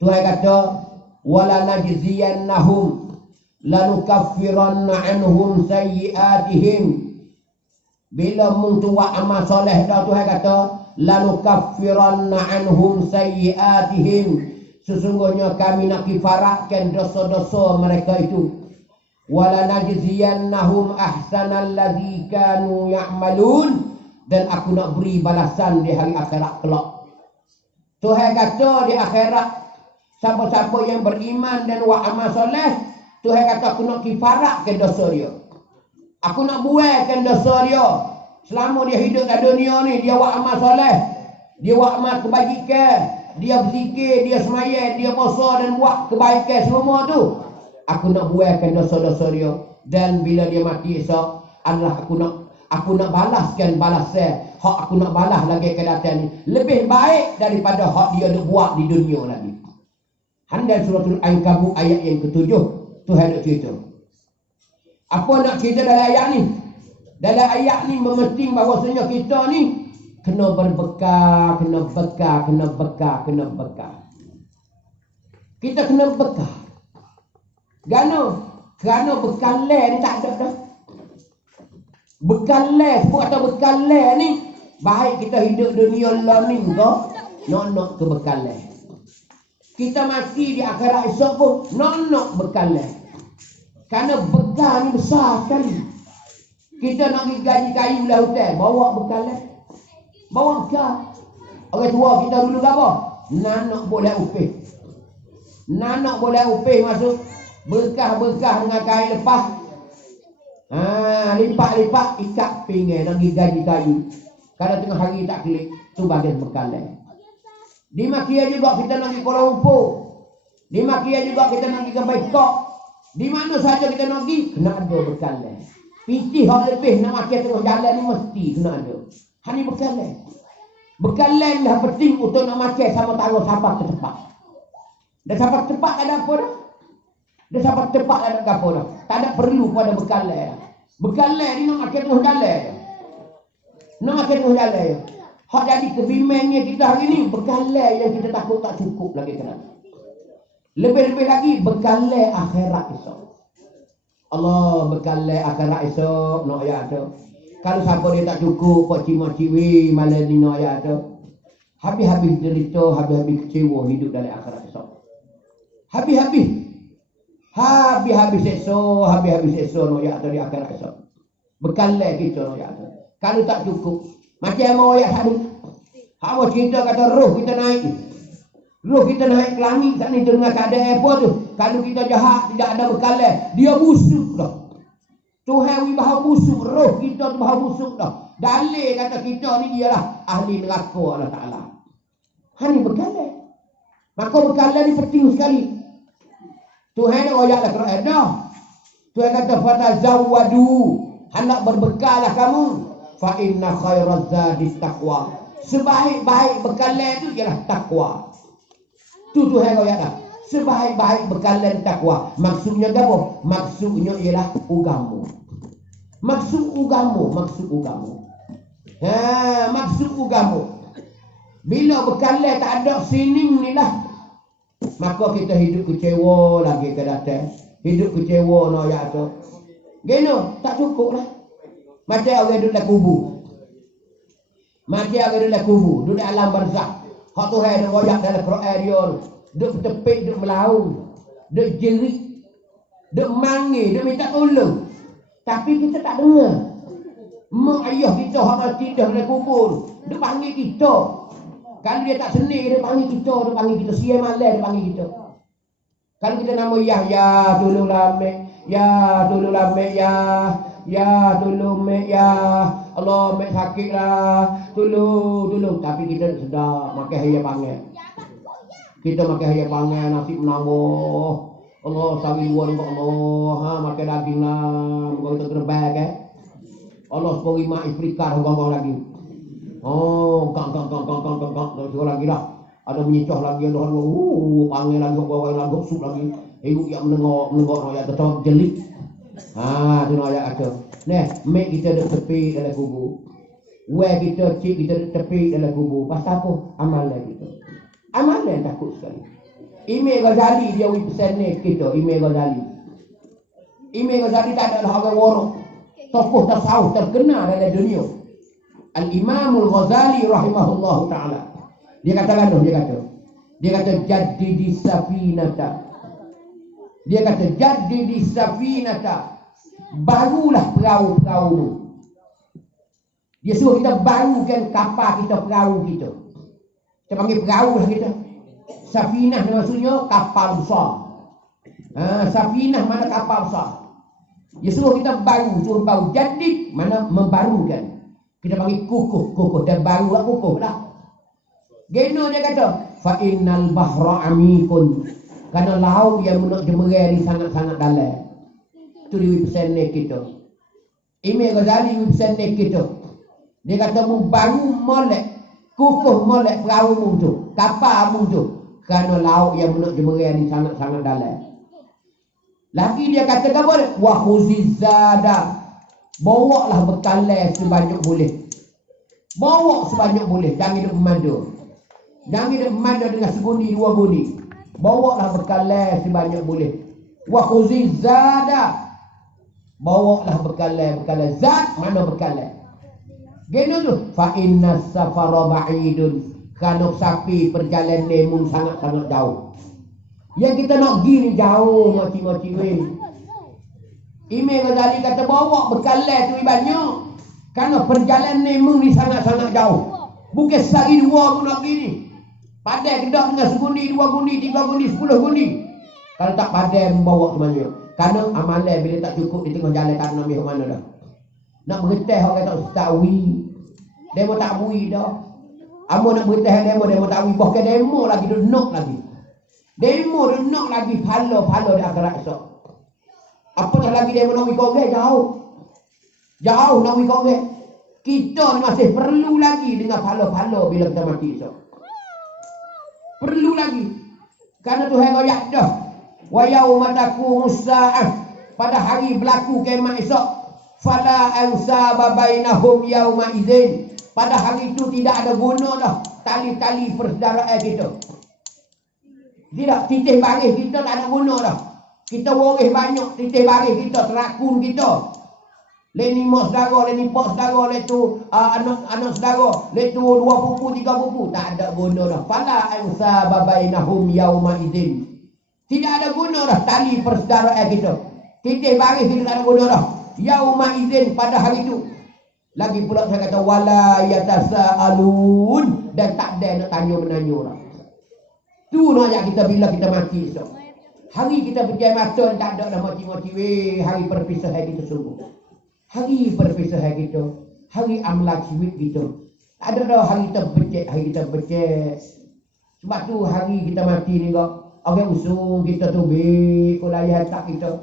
Tuhan kata wala najziyannahum lanukaffiranna anhum sayyi'atihim. Bila mung tuwa amal soleh dah, Tuhan kata lanukaffiranna anhum sayyi'atihim. Sesungguhnya kami nak kifaratkan dosa-dosa mereka itu. Wala najziyannahum ahsanal ladzi kanu ya'malun, dan aku nak beri balasan di hari akhirat kelak. Tuhan kata di akhirat, siapa-siapa yang beriman dan buat amal soleh, Tuhan kata aku nak kifaratkan dosa dia. Aku nak buaikan dosa dia. Selama dia hidup di dunia ni, dia buat amal soleh, dia buat amal kebajikan, dia berzikir, dia semayang, dia puasa dan buat kebaikan semua tu. Aku nak buaikan dosa-dosa dia. Dan bila dia mati esok, adalah aku nak balaskan balasan. Hak aku nak balas lagi ke datang ni lebih baik daripada hak dia nak buat di dunia lagi. Handal suratul Ankabut ayat yang ke-7, Tuhan nak cerita. Apa nak cerita dalam ayat ni? Dalam ayat ni mementing bahawasanya kita ni kena berbekal, kena bekal. Kita kena bekal. Kerana bekal ni tak ada dah. Bekal sebut kata bekal ni, baik kita hidup dunia learning ke, nak ke bekal. Kita mati di akhirat esok pun nak bekal. Kerana bekal ni besar sekali. Kita nak pergi gaji kayu lah hotel, bawa bekal. Bawa bekal. Orang tua kita dulu apa? Nanak boleh upih. Nanak boleh upih masuk berkah-berkah dengan kain lepas. Lipat-lipat ikat pinggan nak pergi gaji kayu. Kalau tengah hari tak klik, tu bagian bekal. Di Makia juga kita nak pergi Kuala Lumpur. Di Makia juga kita nak pergi ke Bangkok. Di mana saja kita nak pergi, kena ada bekal. Pitih hak lebih nak makan tengah jalan ni mesti kena ada. Hani bekal. Bekal lah penting untuk nak makan sama taruh sabar ke tempat. Dan sabar tempat tak ada apa dah. Dia sabar tempat tak ada apa dah. Tak ada perlu pada bekal. Bekal ni nak makan tengah jalan. Nak makan tengah jalan. Hak jadi kebimbangnya kita hari ni, bekal yang kita takut tak cukup lagi kena. Lebih-lebih lagi bekal akhirat esok. Allah bekal akhirat esok nak ayat tu. Kalau siapa dia tak cukup, pak cima-ciwi malam ni nak ayat tu. Habis-habis derita, habis-habis kecewa hidup dalam akhirat esok. Habis-habis esok nak ayat tu di akhirat esok. Bekal kita nak ayat tu. Kalau tak cukup, macam mau ayat tadi. Hawa cerita kata roh kita naik. Roh kita naik ke langit saat ni dengar keadaan apa tu. Kalau kita jahat, tidak ada bekal, dia busuk dah. Tuhan bahawa busuk, roh kita tu bahawa busuk dah. Dalil kata kita ni ialah ahli neraka Allah Ta'ala. Ini bekal. Maka bekal ni penting sekali. Tuhan nak ayat dah Quran dah. Tuhan kata fatazawwadu, hendak berbekalah kamu. Fa inna khairaz zadis taqwa. Sebaik-baik bekal itu ialah takwa. Tu Tuhan ayat dah. Sebaik-baik bekal dan takwa. Maksudnya apa? Maksudnya ialah agama. Maksud agama. Maksud agama. Bila bekal tak ada sining ni lah, maka kita hidup kecewa lagi ke datang. Hidup kecewa no ayat tu. Geno tak cukup lah. Macam orang duduk dalam kubur. Duduk alam barzakh. Hak Tuhan nak ayat dalam Quran dia. Duk bertepik, duk melaung, duk jerit, duk manggil, duk minta tolong. Tapi kita tak dengar. Mak ayah kita hak mati dah dalam kubur, duk panggil kita. Kalau dia tak seni, dia panggil kita. Siap malam dia panggil kita. Kalau kita nama ya tolonglah mek. Ya tolonglah mek ya tolong mek ya. Allah mek sakit lah. Tolong. Tapi kita sedar makan haya panggil. Kita makan haya panggil nasib menambah. Allah sari luar Allah. Makan daging lah. Muka kita terbang Allah sepori mak ifrikar ngomong lagi. Oh, kang. Terus lagi dah. Ada menyicoh lagi ada panggil lagi bawa lagi sup lagi. Ibu yang menengok ayat tetap jelik. Tu ayat ada. Nah, mek kita dek tepi dalam kubur. Kita cik kita dek tepi dalam kubur. Pasal apa? Amalan kita. Amalan takut sekali. Imam Ghazali dia pesan ni kita, Imam Ghazali. Imam Ghazali tak ada orang warok. Tokoh tasawuf terkenal dalam dunia. Al-Imam Al-Ghazali rahimahullah ta'ala. Dia kata jadi di safinata. Dia kata jadi di safinata. Barulah perahu-perahu. Dia suruh kita barukan kapal kita, perahu kita. Kita panggil perahu lah kita. Safinah maksudnya kapal besar. Safinah mana kapal besar. Dia suruh kita suruh baru. Jadi mana membarukan. Kita panggil kukuh dan baru lah kukuh lah. Geno dia kata, fa innal bahra amikun. Karena laut yang menak jemerai ni sangat-sangat dalam. Itu dia pesan kita. Imam Ghazali pesan kita. Dia kata mu baru molek, kukuh molek perahu mu tu, kapal mu tu. Karena laut yang menak jemerai ni sangat-sangat dalam. Lagi dia kata apa? Wa khuzizada. Bawalah bekalai sebanyak boleh. Bawa sebanyak boleh. Jangan hidup memandu. Jangan hidup memandu dengan segundi, dua gundi. Bawalah bekalai sebanyak boleh. Wa khuzizada. Bawalah bekalai. Zat mana bekalai? Gini tu. Fa inna safara ba'idun. Kerana sapi perjalanan nemu sangat-sangat jauh. Yang kita nak pergi ni jauh moci-moci weh. Imam Ghazali kata bawa bekalai tu banyak. Kerana perjalanan nemu ni sangat-sangat jauh. Bukan sehari dua pun nak pergi ni. Padai kedak dengan segundi, dua gundi, tiga gundi, 10 gundi. Kalau tak padai membawa semuanya. Kerana amalan bila tak cukup di tengah jalan tak nak ambil ke mana dah. Nak bergetah orang kata tak wi. Demo tak wi dah. Amo nak bergetah demo tak wi. Bahkan demo lagi duk nok lagi. Demo duk nok lagi palo di akhirat esok. Apatah lagi demo nak wi kau jauh. Jauh nak wi kau. Kita ni masih perlu lagi dengan palo bila kita mati esok. Perlu lagi. Karena Tuhan royak dah. Wa yauma taqumus saah. Pada hari berlaku kiamat esok. Fala ansaba bainahum yauma idzin. Pada hari itu tidak ada guna dah tali-tali persaudaraan kita. Tidak, titih baris kita tak ada guna dah. Kita waris banyak, titih baris kita, terakun kita. Leni mak saudara, leni pak saudara, letu anak saudara, letu 2 pupu, 3 pupu. Tak ada guna dah. Fala ansaba bainahum yauma idzin. Tidak ada guna dah tali persaudaraan kita. Titih baris kita tak ada guna dah. Yauma idzin pada hari itu. Lagi pula saya kata wala yatasaalun dan tak ada nak tanya menanya dah. Tu nak kita bila kita mati esok. Hari kita berjaya mata tak ada dah moci-moci weh, hari perpisahan kita sungguh. Hari perpisahan kita, hari amlak hidup kita. Tak ada dah hari kita becek, Sebab tu hari kita mati ni kok orang usung kita tu kuliah tak kita.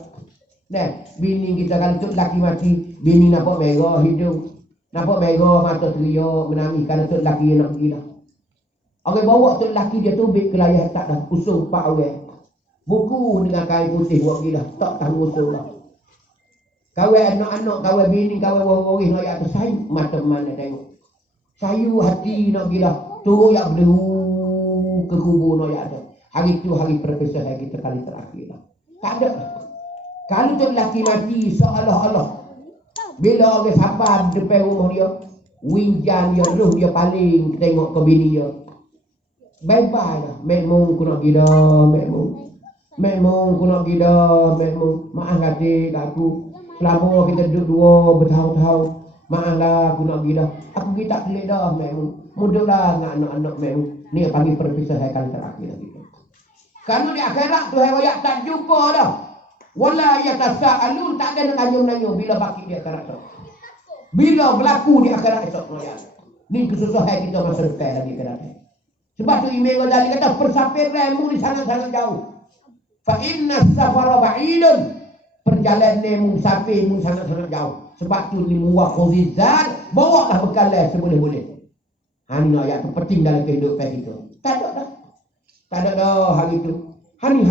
Nah, bini kita kalau tu laki mati, bini nampak merah hidung. Nampak merah mata teriak menangis kerana tu laki yang nak pergi dah. Orang bawa tu laki dia tu kuliah tak dah, usung 4 orang. Buku dengan kain putih buat pergi dah, tak tahu usung dah. Kawan anak-anak, kawan bini, kawan orang-orang nak atas sayu, mata mana tengok. Sayu hati nak pergi dah, tu yang berderu ke kubur nak ada. Hari tu hari perpisahan kita kali terakhir dah. Tak ada. Kalau tu lelaki mati seolah-olah bila orang sabar depan rumah dia, winjan dia, roh dia paling tengok ke bini dia. Bye-bye dah. Memang aku nak pergi dah, memang aku nak pergi dah, memang. Maaf kata aku. Selama kita duduk 2 bertahun-tahun, Maaflah aku nak pergi dah. Aku pergi tak pelik dah memang. Mudahlah dengan anak-anak memang. Ni panggil perpisahan terakhir gitu. Karena di akhirat tu hayat tak jumpa dah. Wala yatasaalun, tak ada nak tanya-nanya bila baki di akhirat tu. Bila berlaku di akhirat esok raya. Ni kesusahan kita masa depan lagi akhirat. Sebab tu Imam Ghazali kata persafiranmu di sangat-sangat jauh. Fa inna safara ba'idun. Perjalananmu musafirmu sangat-sangat jauh. Sebab tu ni muwaqizat, bawalah bekalan seboleh-boleh. Ni ayat tu penting dalam kehidupan kita. Tak ada dah. Tak ada dah hari tu. Hari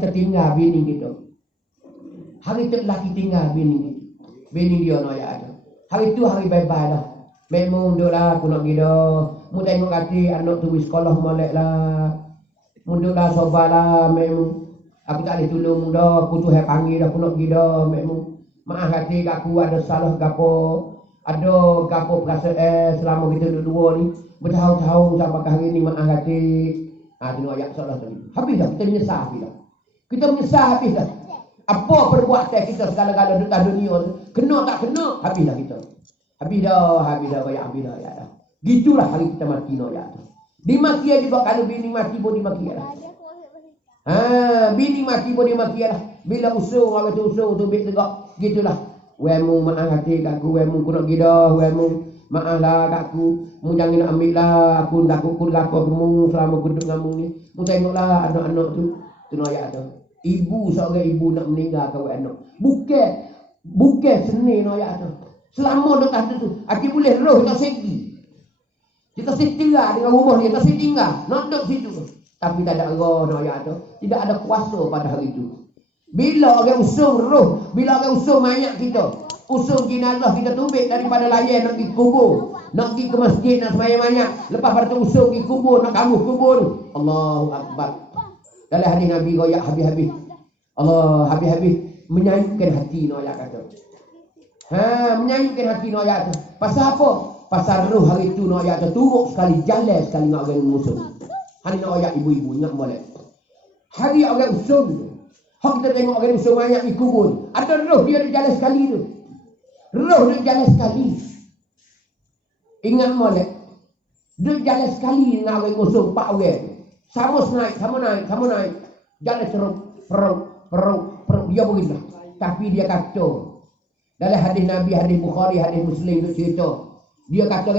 kita tinggal bini kita. Hari tu lelaki tinggal bini kita. Bini dia no ayat tu. Hari tu hari bye-bye dah. Memang duduklah aku nak pergi dah. Mu tengok kati anak tu di sekolah molek lah. Mu duduklah sobalah memang. Aku tak boleh tolong dah. Aku tu panggil dah aku nak pergi dah memang. Maaf hati aku ada salah gapo. Ada gapo perasaan selama kita dua ni. Bertahun-tahun sampai hari ni maaf hati. Tengok ayat soalan tadi. Habis dah kita menyesal habis dah. Kita menyesal habis dah. Apa perbuatan kita segala-gala di dunia tu. Kena tak kena habis dah kita. Habis dah banyak habis dah ayat dah. Gitulah hari kita mati no ayat tu. Dimaki juga kalau bini mati pun dimaki dah. Bini mati pun dimaki dah. Bila usung orang tu usung tu bik tegak. Gitulah. Wemu maaf hati kat aku, wemu ku nak pergi dah, wemu maaflah kat aku. Mu jangan nak ambil lah, aku dah kukul gapo kamu selama aku duduk dengan mu ni. Mu tengoklah anak-anak tu. Tu ayat tu. Ibu seorang ibu nak meninggalkan anak. Bukan seni no ayat tu. Selama dekat tu, aku boleh roh kita segi. Kita tinggal dengan rumah dia, kita tinggal, nak duduk situ. Tapi tak ada roh no ayat tu. Tidak ada kuasa pada hari itu. Bila orang usung roh, bila orang usung mayat kita, usung jenazah kita tubik daripada layan nak pergi kubur, nak pergi ke masjid nak sembahyang mayat, lepas pada tu usung pergi kubur, nak kamu kubur. Allahu Akbar. Dalam hadis Nabi royak habis-habis. Allah habis-habis menyayutkan hati no ayat kata. Menyayutkan hati no ayat tu. Pasal apa? Pasal roh hari tu no ayat tu turuk sekali, jalan sekali dengan orang musuh. Hari no ayat ibu-ibu ingat boleh. Hari orang usung tu. Hak kita tengok orang usung mayat di kubur. Ada roh dia ada jalan sekali tu. Roh dia jalan sekali. Ingat molek. Dia jalan sekali dengan orang usung pak orang. Sama naik. Jalan ceruk, peruk. Dia begitu. Tapi dia kata. Dalam hadis Nabi, hadis Bukhari, hadis Muslim tu cerita. Dia kata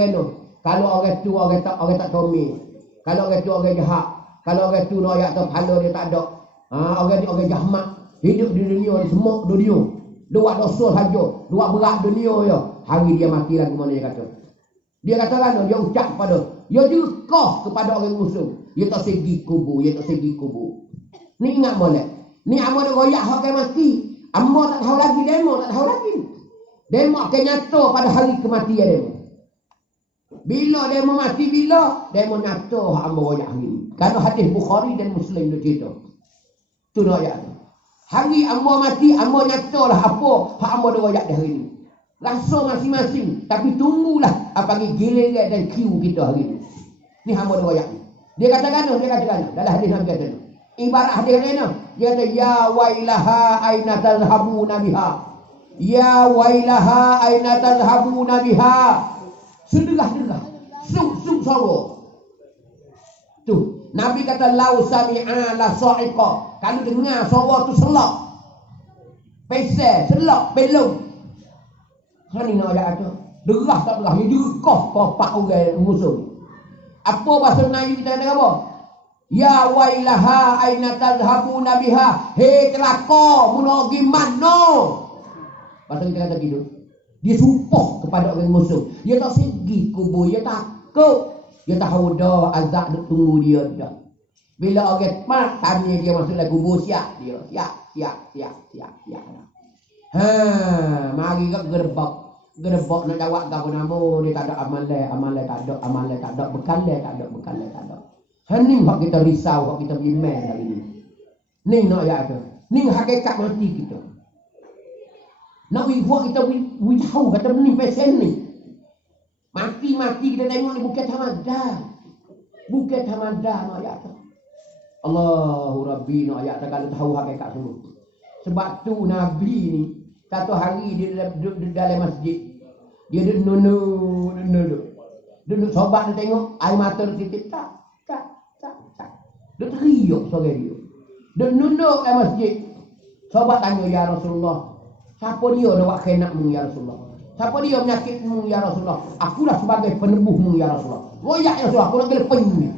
kalau orang tu orang tak tomil. Kalau orang tu orang jahat. Kalau orang tu no ayat tu pahala dia tak ada. Orang jahmat hidup di dunia ni semua dunia. Dua dosa saja, dua berat dunia ya. Hari dia mati lagi mana dia kata. Dia katakan dia ucap pada, dia juga kepada orang musuh. Dia tak segi kubur, Ni ingat molek. Ni amo dah royak hak kan mati. Amo tak tahu lagi demo, Demo akan nyata pada hari kematian demo. Bila demo mati demo nyata hak amo royak hari ni. Karena hadis Bukhari dan Muslim dia cerita. Tu ayat tu. Hari ambo mati, ambo nyatalah apa hak ambo dah royak hari ni. Rasa masing-masing, tapi tunggulah apa giliran dan kiu kita hari ni. Ni ambo dah royak ni. Dia katakan dalam hadis Nabi kata. Ibarat hadis ni dia kata ya wailaha aina tazhabuna biha. Ya wailaha aina tazhabuna biha. Sedegah-degah. Suk sawo. Tu Nabi kata lau sami'a la sa'iqa. Kalau dengar suara tu selak. Pesel, selak, belung. Hani nak ayat tu. Derah tak derah. Dia derkah kopak orang musuh. Apa bahasa Melayu kita kata apa? Ya wailaha aina tazhabuna biha. Hei kelaka, muna pergi mana? Bahasa kita kata gitu. Dia sumpah kepada orang musuh. Dia tak segi kubur, dia takut. Dia tahu dah azab nak tunggu dia dah. Bila orang mak tanya dia masuk dalam kubur siap dia. Siap. Mari ke gerbak nak jawab apa nama dia tak ada amalan tak ada bekalan tak ada. Ni hak kita risau, hak kita bimbang hari ni. Ni nak ayat tu. Ni hakikat mati kita. Nak buat kita tahu kata ni pesen ni. Mati kita tengok ni bukan tamada no ayat tu. Allahu Rabbi no ayat tu kalau tahu hakikat semua. Sebab tu Nabi ni satu hari dia duduk dalam masjid. Dia duduk sobat dia tengok air mata dia titik tak. Dia teriak sore dia. Dia nunduk dalam masjid. Sobat tanya, ya Rasulullah, siapa dia nak buat khenakmu ya Rasulullah? Siapa dia menyakitmu ya Rasulullah? Akulah sebagai penebuhmu ya Rasulullah. Royak ya Rasulullah, aku nak kena penyuh.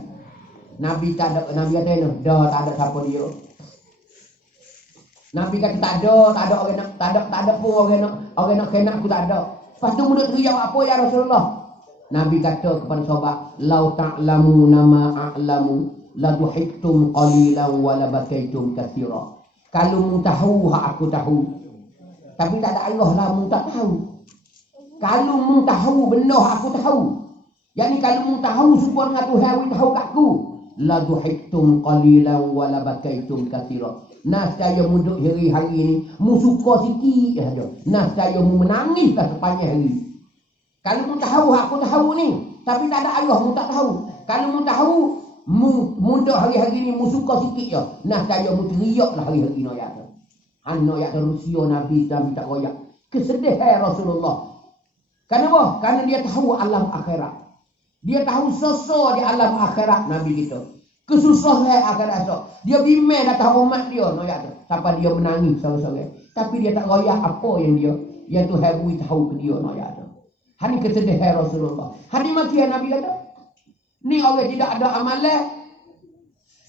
Nabi kata, dah tak ada siapa dia. Nabi kata tak ada orang nak, tak ada pun orang nak khenak aku tak ada. Lepas tu mulut teriak apa ya Rasulullah? Nabi kata kepada sahabat, "Lau ta'lamu nama a'lamu la duhiktum qalilan wa la bakaitum katsira." Kalau mu tahu hak aku tahu. Tapi tak ada Allah lah mu tak tahu. Kalau mu tahu benda aku tahu. Yani kalau mu tahu supaya dengan Tuhan wi tahu kat aku, la duhiktum qalilan wa la bakaitum katsira. Nah saya muduk hari-hari ni mu suka sikit saja. Nah saya mu menangis dah sepanjang hari. Kalau mu tahu aku tahu ni, tapi tak ada Allah mu tak tahu. Kalau mu tahu muduk hari-hari ni mu suka sikit je. Nah saya mu teriaklah hari-hari ni ayat. Anak ayat Rusia Nabi tak royak. Kesedihan Rasulullah. Kenapa? Karena dia tahu alam akhirat. Dia tahu sosok di alam akhirat Nabi kita. Kesusahan akhirat esok. Dia bimbang datang umat dia no ayat tu. Sampai dia menangis sore-sore. Tapi dia tak royak apa yang dia Tuhan bui tahu ke dia no ayat tu. Hani kesedihan Rasulullah. Hani makian Nabi kata, ni orang tidak ada amalan.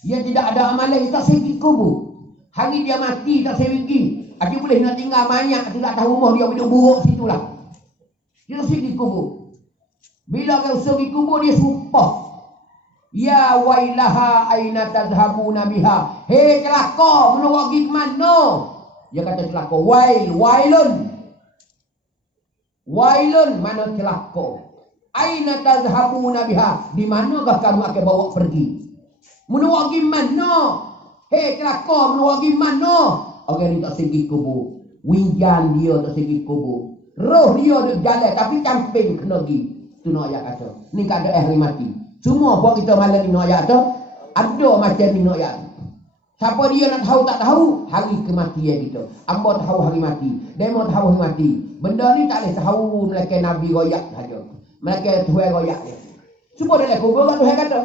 Dia tidak ada amalan, dia tak segi kubur. Hari dia mati tak segi. Dia boleh nak tinggal banyak, tu tak tahu rumah dia hidup buruk situ lah. Dia tak segi kubur. Bila kau segi kubur dia sumpah. Ya wailaha aina tadhhabuna biha. Hei celaka, menurut pergi ke mana? Dia kata celaka, wailun mana celaka. Aina tadhhabuna biha. Di manakah kamu akan bawa pergi? Menurut gimana? Hei celaka, menurut gimana? Orang ni tak segi kubur. Winjan dia tak segi kubur. Roh dia duk jalan tapi camping kena pergi. Tu nak ayat kata. Ni keadaan hari mati. Semua buat kita malam ni nak ayat tu. Ada macam ni nak ayat. Siapa dia nak tahu tak tahu? Hari kematian kita. Amba tahu hari mati. Demo tahu hari mati. Benda ni tak boleh tahu mereka Nabi royak saja. Mereka Tuhan royak dia. Semua dalam kubur kan Tuhan kata.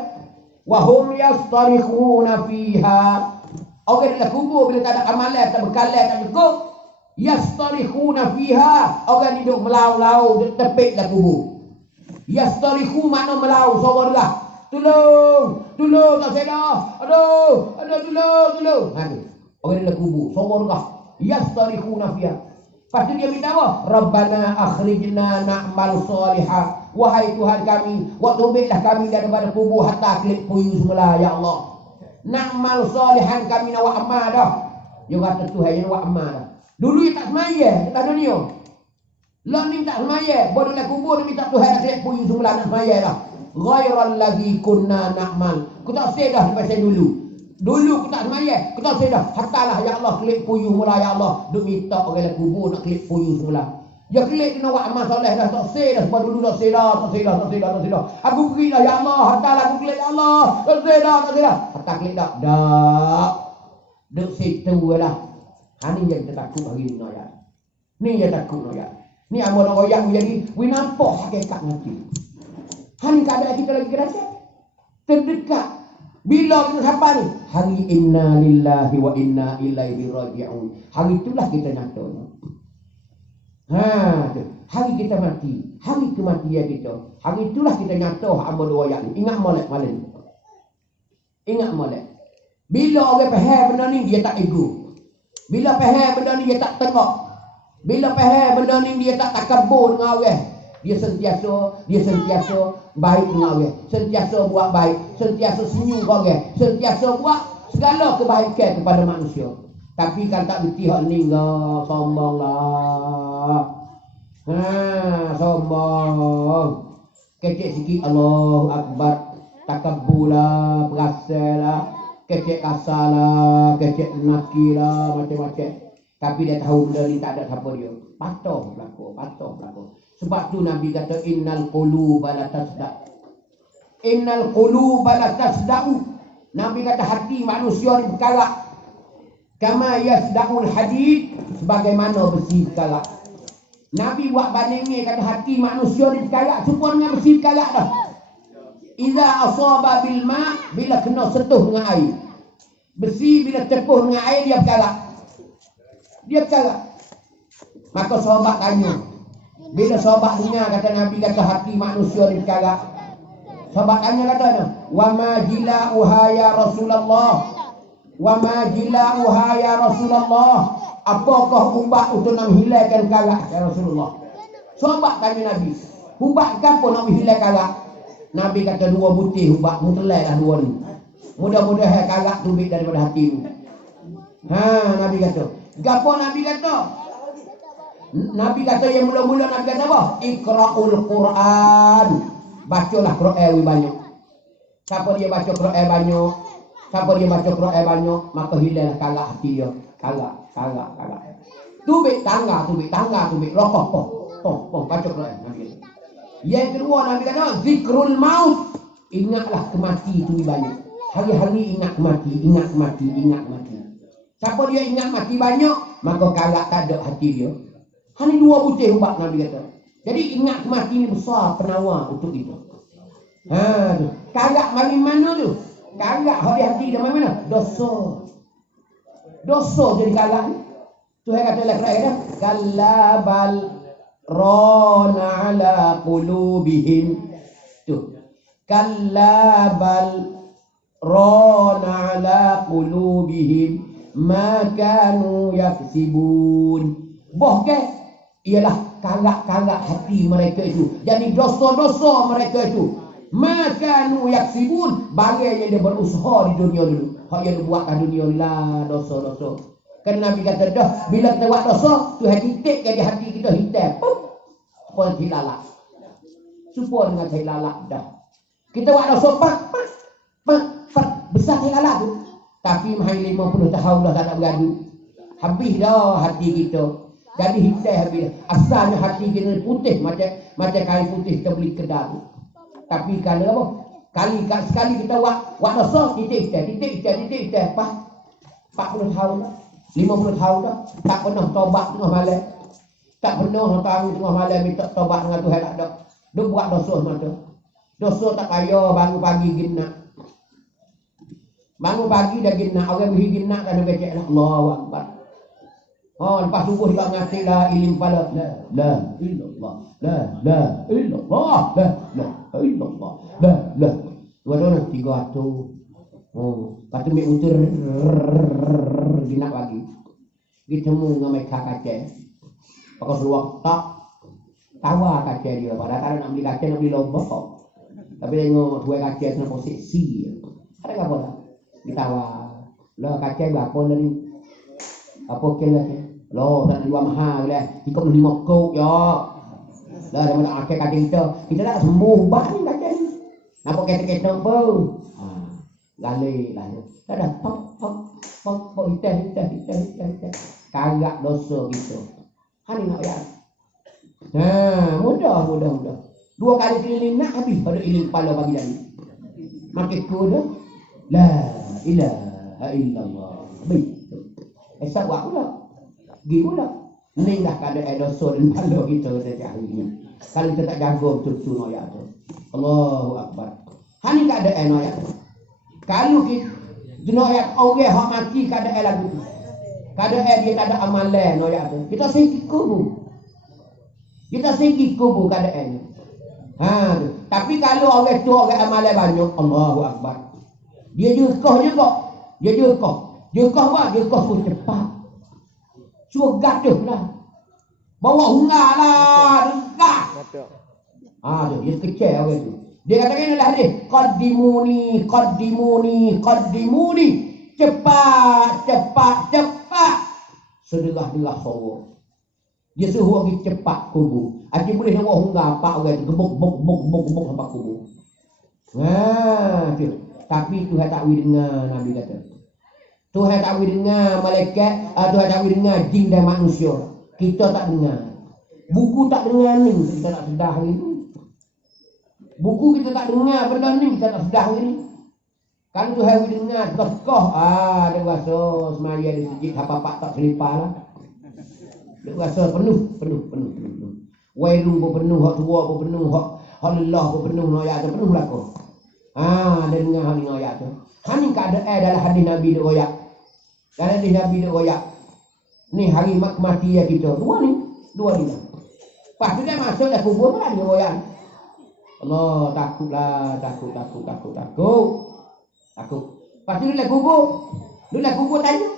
Wahum yastarikhuna fiha. Orang dalam kubur bila tak ada amalan, tak bekalan, tak cukup. Yastarikhuna fiha. Orang hidup melau-lau, tepik dalam kubur. Yastarikhu makna melau, suara dia. Tolong, tak sedar. Aduh, tolong. Orang dalam kubur, suara dia. Yastarikhuna fiha. Pasti dia minta apa? Rabbana akhrijna na'mal salihah. Wahai Tuhan kami, waktu ubitlah kami daripada kubur hatta klik puyu semula ya Allah. Na'mal salihan kami nak buat amal dah. Dia kata Tuhan yang buat amal dah. Dulu dia tak semaya atas dunia. Lah ni tak semaya. Baru dalam kubur dia minta Tuhan nak klik puyu semula nak semaya dah. Ghairal ladzi kunna na'mal. Aku tak sedah daripada dulu. Dulu aku tak semaya. Aku tak sedah. Hatalah ya Allah klik puyu semula ya Allah. Duk minta orang dalam kubur nak klik puyu semula. Dia klik dia nak buat amal soleh dah tak sedar sebab dulu tak sedar. Aku klik dah ya Allah, hatalah aku klik ya Allah. Tak sedar. Hatta klik dak. Duk situ lah. Ni yang kita takut hari ni ya. Ni yang takut ya. Ni amal orang yang jadi we nampak hakikat nanti. Hari keadaan kita lagi kerasa terdekat. Bila kita sampai ni, hari inna lillahi wa inna ilaihi raji'un. Hari itulah kita nyata. Hari kita mati, hari kematian kita. Hari itulah kita nyata amal dua ayat ni. Ingat molek malam. Ingat molek. Bila orang faham benda ni dia tak ego. Bila faham benda ni dia tak tengok. Bila faham benda ni dia tak takabur dengan orang. Dia sentiasa baik dengan orang. Sentiasa buat baik, sentiasa senyum dengan orang, sentiasa buat segala kebaikan kepada manusia. Tapi kan tak berhenti hak ni lah, sombong lah. Sombong. Kecek sikit Allahu Akbar. Takabur lah, perasaan lah. Kecek kasar lah, kecek naki lah, macam-macam. Tapi dia tahu benda ni tak ada siapa dia. Patuh berlaku. Sebab tu Nabi kata innal quluba la tasda'. Innal quluba la tasda'u. Nabi kata hati manusia ni berkarak. Kama yasda'ul hadid, sebagaimana besi berkarak. Nabi buat bandingnya kata hati manusia ni berkarat. Supaya dengan besi berkarat dah. Iza asaba bil ma, bila kena sentuh dengan air. Besi bila tepuh dengan air dia berkarat. Dia berkarat. Maka sahabat tanya. Bila sahabat dengar kata Nabi kata hati manusia ni berkarat. Sahabat tanya kata, wa ma jila'uha ya Rasulullah. Wa ma jila'uha ya Rasulullah. Apakah ubat untuk nak hilangkan karat ya Rasulullah? Sahabat tanya Nabi, ubat apa nak hilang karat? Nabi kata 2 butir ubat, mutlai lah 2 ni. Mudah-mudahan karat tubik daripada hatimu. Nabi kata. Gapo Nabi kata? Nabi kata yang mula-mula Nabi kata apa? Iqra'ul Quran. Bacalah Quran banyak. Siapa dia baca Quran banyak? Siapa dia baca Quran banyak, maka hilanglah karat hati dia. Karat. Tubik tangga, rokok, baca Quran. Yang kedua Nabi kata, zikrul maut. Ingatlah kemati itu banyak. Hari-hari ingat mati. Siapa dia ingat mati banyak, maka karat tak ada hati dia. Hanya 2 butir ubat Nabi kata. Jadi ingat mati ni besar penawar untuk itu. Karat mari mana tu? Karat hati dia mari mana? Dosa jadi karat ni. Tuhan kata dalam Quran, kallabal rana ala qulubihim. Tu. Kallabal rana ala qulubihim ma kanu yaksibun. Bahkan ialah karat-karat hati mereka itu. Jadi dosa-dosa mereka itu. Ma kanu yaksibun, bagai yang dia berusaha di dunia dulu. Hak yang dia buat kat dunia ni lah dosa-dosa. Kan Nabi kata dah, bila kita buat dosa, Tuhan titikkan di hati kita hitam. Supaya hilalak. Supaya dengan hilalak dah. Kita buat dosa besar hilalak tu. Tapi mahal 50 tahun dah tak nak bergaduh. Habis dah hati kita. Jadi hitam habis. Asalnya hati kita putih macam kain putih kita beli kedai. Tapi kalau apa? Sekali kita buat dosa, titik hitam. 40 tahun dah. 50 tahun dah. Tak pernah tobat tengah malam. Tak pernah tahu tengah malam minta tobat dengan Tuhan tak ada. Dia buat dosa macam. Dosa tak kaya bangun pagi ginak. Bangun pagi dah ginak. Orang beri ginak kan dia becek lah. Allahu Akbar. Lepas subuh dia ngasih la ilim pada la illallah. La illallah. La illallah. La. Dua-dua 300. Lepas tu ambil utur ginak lagi. Dia temu dengan mereka kaca. Pakai seluar tak tawa kaca dia. Padahal kalau nak beli kaca nak beli lomba kok. Tapi tengok dua kaca tu nak posisi. Ada apa tak? Ditawa. Lah kaca berapa lah ni? Apa kira ke? Loh tak jual mahal lah. 35 kok ya. Lah dia nak pakai kaca kita. Kita nak sembuh bah ni kaca ni. Nampak kereta-kereta pun. Lali. Tak ada pok hitam. Kagak dosa gitu. Hani nak bayar. Mudah. 2 kali keliling nak habis pada iling kepala pagi tadi. Makin kuda. La ilaha illallah. Baik. Esok buat pula. Pergi pula. Ni dah keadaan dosa dan kepala kita hari ini. Kalau kita tak jaga betul-betul ayat tu. Allahu Akbar. Hani keadaan ayat tu. Kalau kita ayat orang hak mati keadaan lagu tu. Keadaan dia tak ada amalan ayat tu. Kita singkir kubur keadaan. Tapi kalau orang tu orang amalan banyak, Allahu Akbar. Dia jekah juga. Jekah apa? Jekah suruh cepat. Suruh gaduh lah. Bawa hungar lah. Dekat. Dia kecil orang tu. Dia katakan inilah dia. Qaddimuni. Cepat. Sederah-derah suara. Dia suruh pergi cepat kubur. Adik boleh nak buat hunggah apa orang gebuk sampai kubur. Tapi Tuhan tak boleh dengar, Nabi kata. Tuhan tak boleh dengar malaikat, Tuhan tak boleh dengar jin dan manusia. Kita tak dengar. Buku tak dengar ni, kita tak sedah ni. Buku kita tak dengar benda ni, kita tak sedah ni. Kalau Tuhan boleh dengar, kokoh. Dia rasa semaya di masjid, apa-apa tak selipar lah. Duk rasa penuh. Wairung pun penuh, hak tua pun penuh, hak lelah pun penuh, ayat tu penuh belaka. Ada dengar hal ni ayat tu. Hani keadaan dalam hadis Nabi duk royak. Dalam hadis Nabi duk royak. Ni hari kematian kita. Dua ni. Lepas tu dia masuk dah kubur lah dia royak. Allah, takutlah, takut. Lepas tu dia kubur tanya.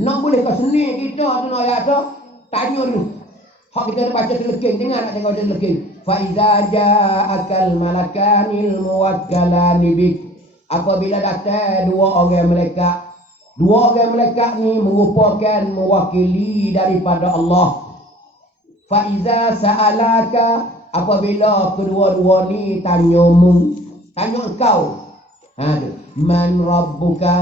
Nak boleh kau seni kita tu nak ayat tu? Tanya dulu. Hak kita baca telekin, dengar nak tengok telekin. Fa iza ja'akal malakanil muwakkalani bik. Apabila datang dua orang malaikat ni merupakan mewakili daripada Allah. Fa iza sa'alaka, apabila kedua-dua ni tanya engkau. Man rabbuka?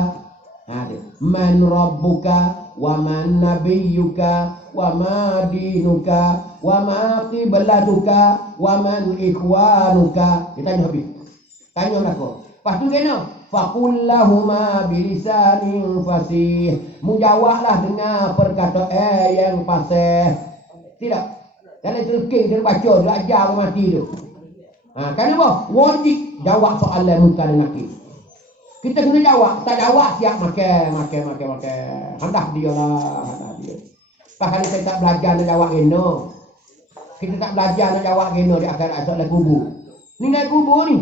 Man rabbuka wa man nabiyyuka wa ma dinuka wa ma qiblatuka wa man ikhwanuka. Dia tanya habis. Tanya aku. Lepas tu kena faqullahuma bilisanin fasih. Menjawablah dengan perkataan yang fasih. Tidak. Dalam terking dia baca dia ajar orang mati tu. Kenapa? Wajib jawab soalan muka dan nakir. Kita kena jawab. Tak jawab siap makan. Hendak dia lah. Bahkan kita tak belajar nak jawab geno. Kita tak belajar nak jawab geno dia akan asal dalam kubur. Ni dalam kubur ni.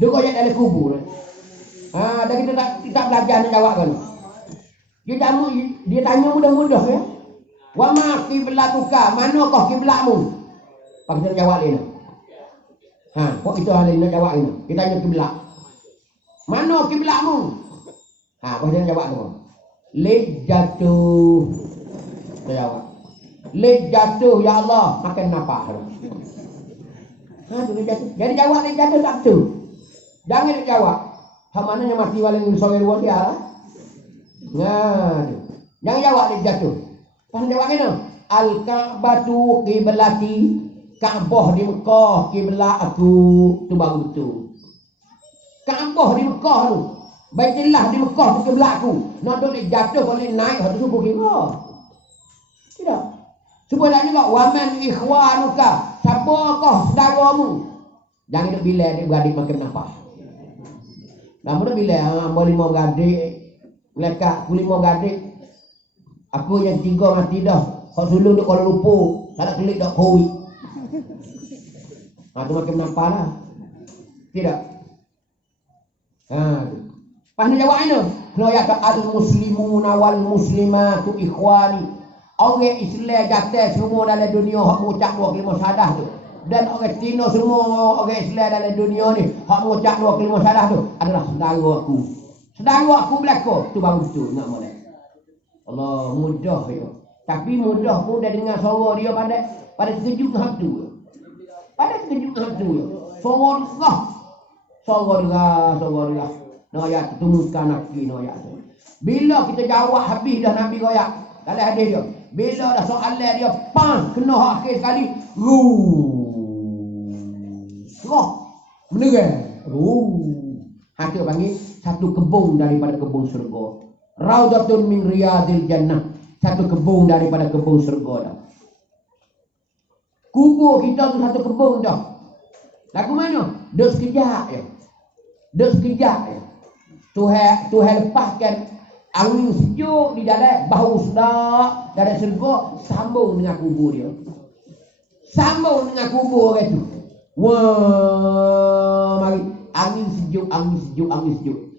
Dia koyak dalam kubur. Dan kita tak belajar nak jawab kan. Dia tanya mudah-mudah ya. Wa ma qiblatuka, manakah kiblatmu? Pak kita jawab dia. Kok itu hal nak jawab ini. Kita tanya kiblat. Mana kiblatmu? Kau jangan jawab tu. Lek jatuh. Dia jawab. Lek jatuh ya Allah, makan napa? Tu jatuh. Jadi jawab lek jatuh tak tu. Jangan dia jawab. Hak mananya mati paling sore dua dia lah. Jangan jawab lek jatuh. Pas jawab kena. Al-Ka'batu qiblati. Kaabah di Mekah kiblat aku. Tu baru betul. Kaabah di Mekah tu. Baitullah di Mekah tu kiblat aku. Nak boleh jatuh boleh naik hatu subuh kira. Tidak. Cuba dah juga waman ikhwanuka. Siapakah saudaramu? Jangan duk bila dia beradik makan nafas. Lama dah bila boleh mau beradik. Melekat lima beradik. Aku yang tiga mati dah. Kau sulung duk Kuala Lumpur. Tak nak kelik dak Kowi. Tu makan nafas lah. Tidak. Pas dia jawab ini, dia kata al-muslimuna wal muslimatu ikhwani. Orang Islam jatuh semua dalam dunia hak mengucap dua kelima syahadah tu. Dan orang Cina semua orang Islam dalam dunia ni hak mengucap dua kelima syahadah tu adalah saudara aku. Saudara aku belaka tu baru betul nak molek. Allah mudah ya. Tapi mudah pun dah dengar suara dia pada terkejut hati tu. Pada terkejut hati tu. Suara dia. Ayat tu muka nakki ayat tu. Bila kita jawab habis dah Nabi royak dalam hadis dia. Bila dah soalan dia kena hak akhir sekali. Roh menerang. Hakik panggil satu kebun daripada kebun syurga. Raudatun min riyadil jannah. Satu kebun daripada kebun syurga dah. Kubur kita tu satu kebun dah. Lagu mana? Duk sekejap je. Tuhan lepaskan angin sejuk di dalam bau sedap dari syurga sambung dengan kubur dia. Sambung dengan kubur orang tu. Wah, mari angin sejuk.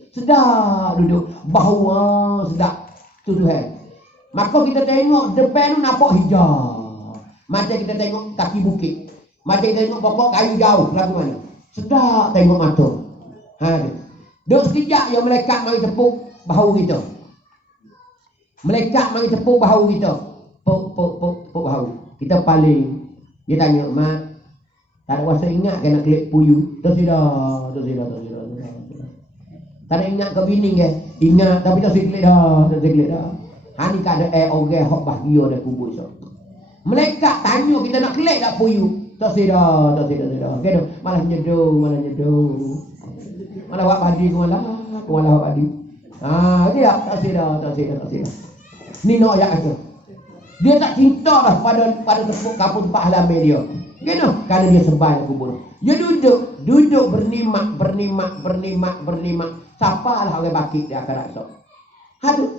Sedap duduk. Bau sedap. Tu Tuhan. Maka kita tengok depan tu nampak hijau. Macam kita tengok kaki bukit. Macam kita tengok pokok kayu jauh lagu mana. Sedap tengok mata. Duk sekejap yang malaikat mari tepuk bahu kita. Puk bahu. Kita paling. Dia tanya, "Mak, tak ada rasa ingat ke nak kelip puyu?" Tersidah. Tak ada ingat ke bini ke? Ingat tapi tak siklik dah. Hani kada orang hok bahagia dah kubur so. Malaikat tanya kita nak kelip tak puyu? Tersidah. Kena malah nyeduh. Malah buat padi ku malah buat padi. Dia tak sida. Ni nak ayat tu. Dia tak cinta dah pada tepuk kapur tempat halaman dia. Kenapa? Kerana dia sebal kubur. Dia duduk bernimak. Siapalah orang bakit di akhirat esok. Aduh.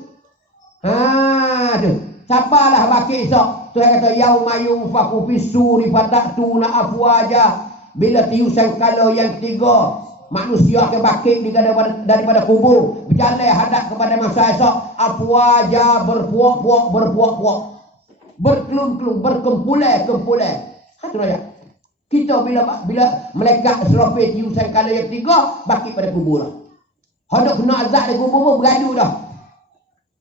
Siapalah bakit esok. Tuhan kata yauma yunfaku fisuri fatatuna afwaja. Bila tiusan kalau yang ketiga, manusia akan bakit daripada kubur, berjalan hadap kepada masa esok, afwaja berpuak-puak. Berkelum-kelum, berkempulan. Satu ayat. Kita bila melekat Israfil tiusan kala yang ketiga, bakit pada kubur lah. Hendak kena azab di kubur pun bergaduh dah.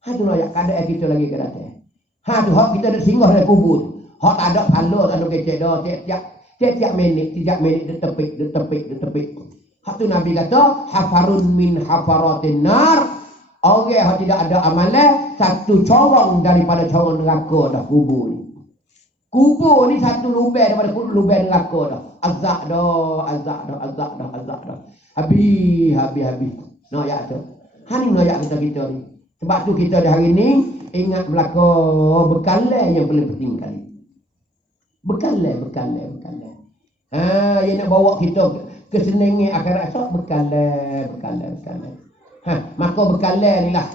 Satu ayat keadaan kita lagi ke datang. Hak kita nak singgah dari kubur. Hak tak ada salur, tak ada kecek dah. Tiap minit ditepik. Hak tu Nabi kata, hafarun min hafaratin nar. Orang yang tidak ada amalan, satu corong daripada corong neraka dah kubur ni. Kubur ni satu lubang daripada lubang neraka dah. Azab dah. Habis. Noyak tu. Hani noyak kita ni. Sebab tu kita dah hari ni ingat belaka bekalan yang paling penting kali. Bekalan. Yang nak bawa kita ke senengnya akhirat esok bekalan. Maka bekalan ni lah.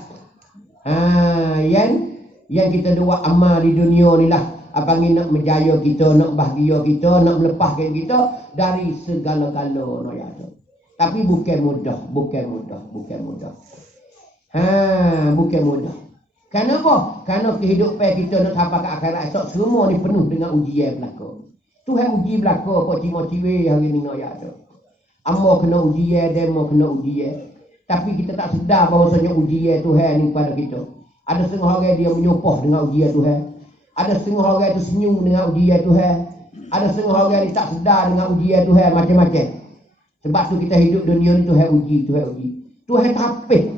Yang kita buat amal di dunia ni lah. Abang nak menjaya kita, nak bahagia kita, nak melepaskan kita dari segala-gala noyak tu. Tapi bukan mudah. Bukan mudah. Kenapa? Kerana kehidupan kita nak sampai ke akhirat esok semua ni penuh dengan ujian belaka. Tuhan uji belaka apa cimo-ciwe hari ni noyak tu. Amba kena ujian, demo kena ujian. Tapi kita tak sedar bahawasanya ujian Tuhan ni pada kita. Ada setengah orang dia menyumpah dengan ujian Tuhan. Ada setengah orang itu senyum dengan ujian Tuhan. Ada setengah orang yang tak sedar dengan ujian Tuhan macam-macam. Sebab tu kita hidup dunia ni Tuhan uji. Tuhan tapis.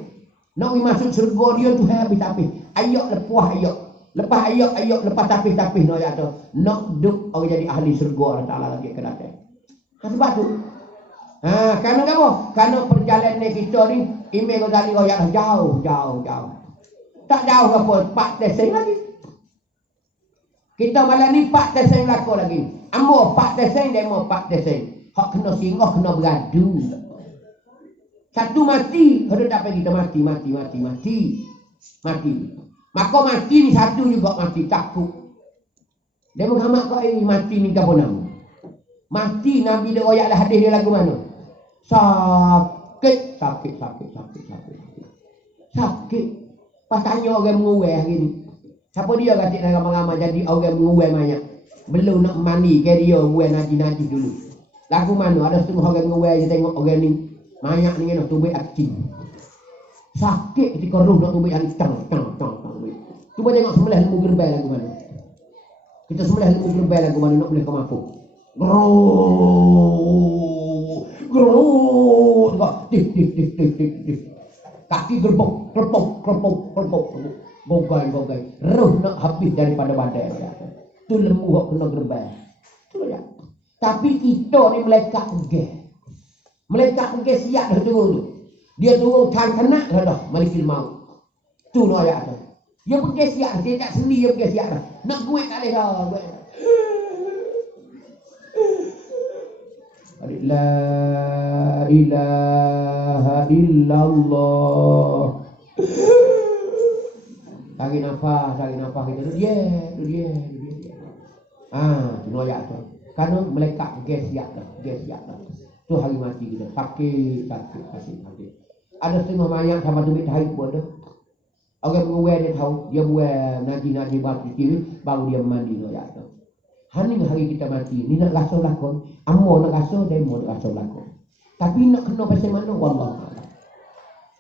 Nak masuk syurga dia Tuhan habis tapis. Ayat lepas ayat. Lepas tapis nak jatuh. Nak duduk orang jadi ahli syurga Allah Ta'ala lagi akan datang. Sebab tu. Kerana apa? Kerana perjalanan kita ni Imam Ghazali royak jauh. Tak jauh apa 4 deseng lagi. Kita malam ni 4 deseng lako lagi. Ambo 4 deseng, demo 4 deseng. Hak kena singgah, kena beradu. Satu mati, kalau tak pergi kita mati. Maka mati ni satu juga mati takut. Dia Muhammad kau ini mati ni kau nama. Mati Nabi dia royak lah hadis dia lagu mana? Sakit. Pas tanya orang menguai hari ni. Siapa dia kata dalam ramai-ramai jadi orang menguai banyak. Belum nak mandi ke dia uai najis dulu. Lagu mana ada setengah orang menguai je tengok orang ni. Banyak ni nak tubuh acing. Sakit ketika roh nak tubuh yang tang. Cuba tengok sebelah lembu gerbel lagu mana. Kita sebelah lembu gerbel lagu mana nak boleh kau mampu. Grow. Tik. Kaki gerbok. Bogai. Roh nak habis daripada badan. Tu lembu hok kena gerbel. Tu ya. Tapi kita ni melekat ke siap dah turun tu. Dia turun kena dah malikil maut. Tu no ayat tu. Dia pergi siap, dia tak seni dia pergi siap dah. Nak gue tak boleh dah. La ilaha illallah. Tarik nafas kita tu dia. Tu no ayat tu. Kerana melekat ke siap dah. Tu hari mati kita sakit. Ada setengah mayat sama tu kita hari pun ada. Orang menguai dia tahu dia buat naji batu kiri baru dia mandi no ya tu. Hari kita mati ni nak rasa lakon, ammo nak rasa demo nak rasa lakon. Tapi nak kena pasal mana wallah.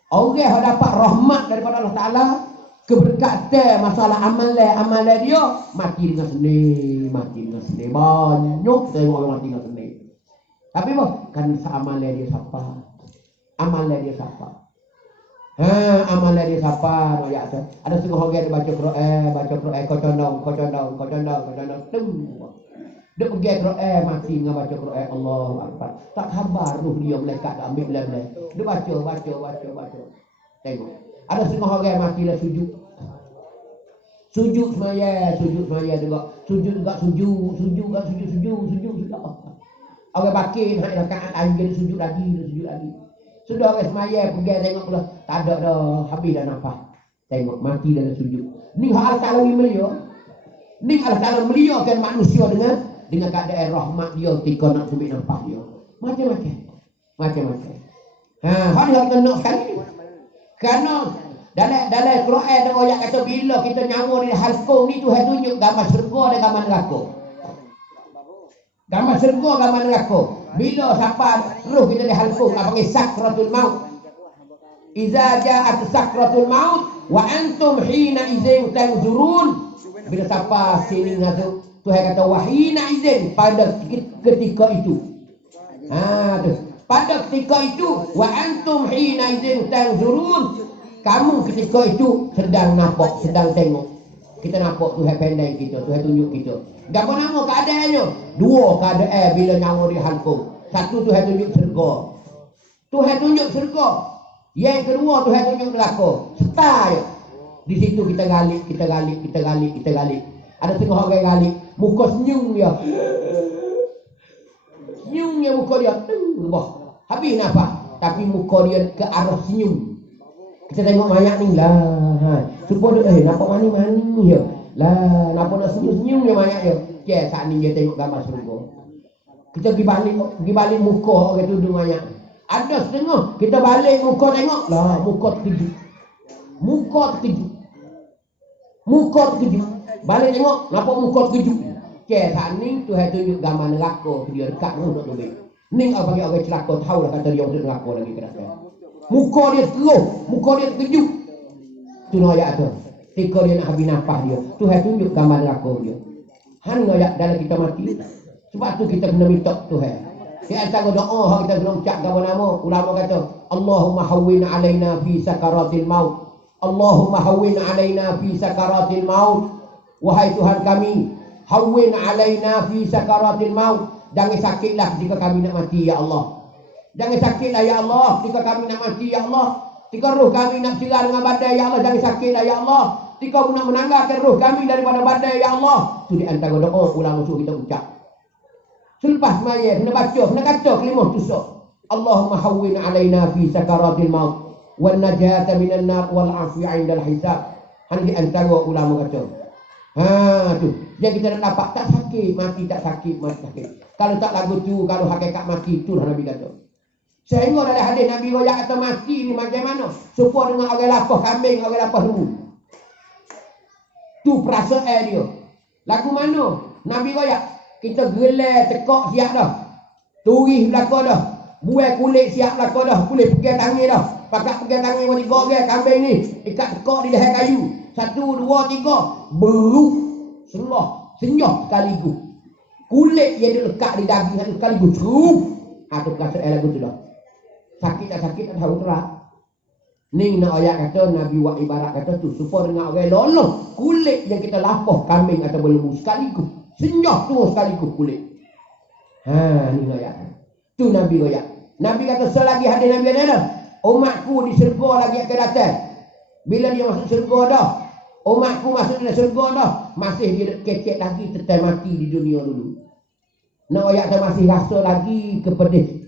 Orang yang dapat rahmat daripada Allah Taala keberkatan masalah amalan dia mati dengan seni. Banyak tengok orang mati dengan seni. Tapi kan amalan dia siapa? Amalan dia siapa? No ya tu. Ada setengah orang dia baca Quran, kau condong. Dia pergi Quran mati dengan baca Quran Allahu Akbar. Tak khabar ruh dia melekat dah ambil belah. Dia baca. Tengok. Ada setengah orang mati dah sujud. Sujud semaya juga. Sujud juga. Orang bakin hak rakaat lagi dia sujud lagi. Sudah orang semaya pergi tengok pula. Tak ada dah, habis dah nafas. Tengok mati dalam sujud. Ni hal kalau melia. Ni hal kalau melia kan manusia dengan keadaan rahmat dia ketika nak ambil nafas dia. Macam-macam. Hal yang kena sekali ni. Kerana dalam Quran ada ayat kata bila kita nyawa di halqum ni Tuhan tunjuk gambar syurga dan gambar neraka. Gambar syurga, gambar neraka. Bila sampai roh kita di halqum, apa panggil sakratul maut. Iza ja'at sakratul maut wa antum hina idzin tanzurun. Bila sampai sini ngatu Tuhan kata wahina idzin pada ketika itu. Pada ketika itu wa antum hina idzin tanzurun. Kamu ketika itu sedang nampak, sedang tengok. Kita nampak Tuhan pandai kita, Tuhan tunjuk kita. Apa nama keadaannya? Dua keadaan bila nyawa di halqum. Satu Tuhan tunjuk syurga. Yang kedua Tuhan tunjuk neraka. Setai. Di situ kita galik. Ada setengah orang galik, muka senyum dia. Senyumnya muka dia. Habis nafas, tapi muka dia ke arah senyum. Kita tengok mayat ni lah. Supaya nampak mani-mani je. Lah, nampak nak senyum-senyum dia mayat dia. Saat ni dia tengok gambar syurga. Kita pergi balik muka orang tuduh mayat. Ada setengah kita balik muka tengok lah, muka terkejut. Balik tengok nampak muka terkejut. Saat ni Tuhan tunjuk gambar neraka dia dekat nak tubik. Ni apa bagi orang celaka tahu dah kata dia masuk neraka lagi kerana. Muka dia terkejut. Tu ayat tu. Ketika dia nak habis nafas dia, Tuhan tunjuk gambar neraka dia. Han ayat dalam kita mati. Sebab tu kita kena minta Tuhan. Di antara doa yang kita kena ucap apa nama? Ulama kata, Allahumma hawwin alaina fi sakaratil maut. Allahumma hawwin alaina fi sakaratil maut. Wahai Tuhan kami, hawwin alaina fi sakaratil maut. Jangan sakitlah jika kami nak mati ya Allah. Jangan sakitlah ya Allah ketika kami nak mati ya Allah. Ketika roh kami nak cerah dengan badai ya Allah, jangan sakitlah ya Allah. Ketika nak menanggalkan roh kami daripada badai ya Allah. Itu di antara doa ulama suruh kita ucap. Selepas maya kena baca, kena kata kalimah tusuk. Allahumma hawwin alaina fi sakaratil maut wan najata minan nar wal afi'a indal hisab. Hanya di antara ulama kata. Tu. Jadi kita nak dapat tak sakit, mati tak sakit. Kalau tak lagu tu, kalau hakikat mati tu Nabi kata. Sehingga dalam hadis Nabi royak kata mati ni macam mana? Supaya dengan orang lapah kambing, orang lapah lembu. Tu perasaan dia. Lagu mana? Nabi royak. Kita gelar tekak siap dah. Turih belakang dah. Buai kulit siap belakang dah. Kulit pegang tangan dah. Pakat pegang tangan yang 3 orang kambing ni. Ikat tekak di leher kayu. 1, 2, 3. Beruk. Senyah sekaligus. Kulit yang dia lekat di daging sekaligus. Cerup. Tu perasaan lagu tu dah. Sakit tak tahu terang. Ni nak ayat kata Nabi buat ibarat kata tu supaya dengan orang lolong kulit yang kita lapah kambing atau lembu sekaligus. Senyah tu sekaligus kulit. Ni ayat. Tu Nabi ayat. Nabi kata selagi hadis Nabi ada, umatku di syurga lagi akan datang. Bila dia masuk syurga dah, umatku masuk dalam syurga dah, masih dia kecek lagi tetap mati di dunia dulu. Nak ayat masih rasa lagi kepedih.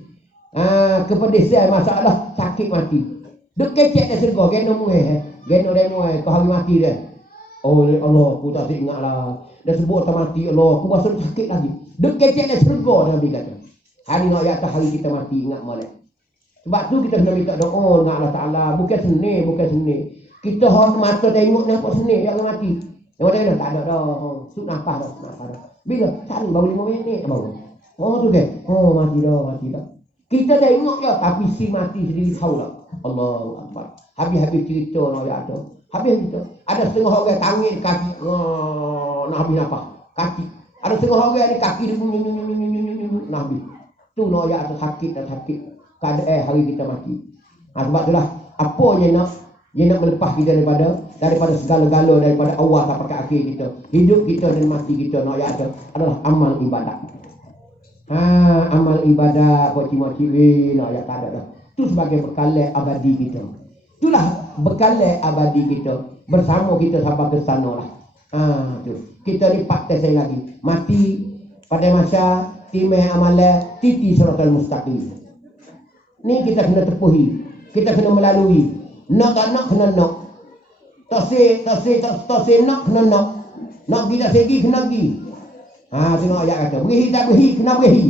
Kepedisan masalah sakit mati. Duk kecek dah syurga, geno muai. Geno dah muai, kau hari mati dah. Oh Allah, aku tak ingat lah. Dah sebut tak mati Allah, aku rasa sakit lagi. Duk kecek dah syurga Nabi kata. Hari nak ayat hari kita mati ingat molek. Sebab tu kita kena minta doa dengan Allah Taala, bukan seni. Kita hang mata tengok nampak seni jangan mati. Yang mana tak ada dah. Suk nafas dah. Bila cari baru 5 minit baru. Tu ke? Mati dah. Kita tengok je tapi si mati sendiri tahu tak. Allahu Akbar. Habis cerita nak ayat tu. Habis cerita. Ada setengah orang tangan kaki. Nak habis nafas. Kaki. Ada setengah orang di kaki dia nak habis. Tu nak ayat tu sakit. Keadaan hari kita mati. Sebab itulah apa yang nak melepas kita daripada segala-gala daripada awal sampai ke akhir kita. Hidup kita dan mati kita nak ayat tu adalah amal ibadat. Amal ibadah moci-moci nak ayat tak ada dah. Tu sebagai bekal abadi kita. Itulah bekal abadi kita bersama kita sampai ke sana lah. Tu. Kita ni patah saya lagi. Mati pada masa timeh amala titi siratal mustaqim. Ni kita kena tepuhi. Kita kena melalui. Nak tak nak kena nak. Tasik nak kena nak. Nak pergi tak segi kena pergi. Tengok ayat kata. Berihi tak berihi kena berihi.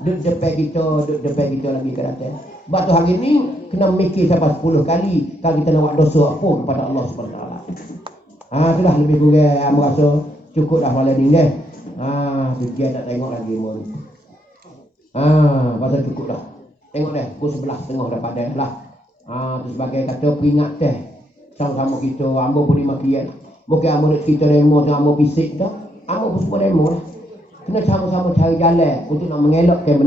Duk depan kita lagi ke atas. Batu hari ni kena mikir sampai 10 kali kalau kita nak buat dosa apa kepada Allah Subhanahu Wa Taala. Sudah lebih kurang aku rasa cukup dah malam ni deh. Fikir tak tengok lagi mon. Pasal cukup dah. Tengok deh, pukul 11.30 dah padan lah. Tu sebagai kata peringat teh. Sama-sama kita ambo pun dimakian. Bukan ambo nak kita demo dengan ambo bisik dah. Ambo pun semua demo dah. Kena sama-sama cari jalan untuk nak mengelakkan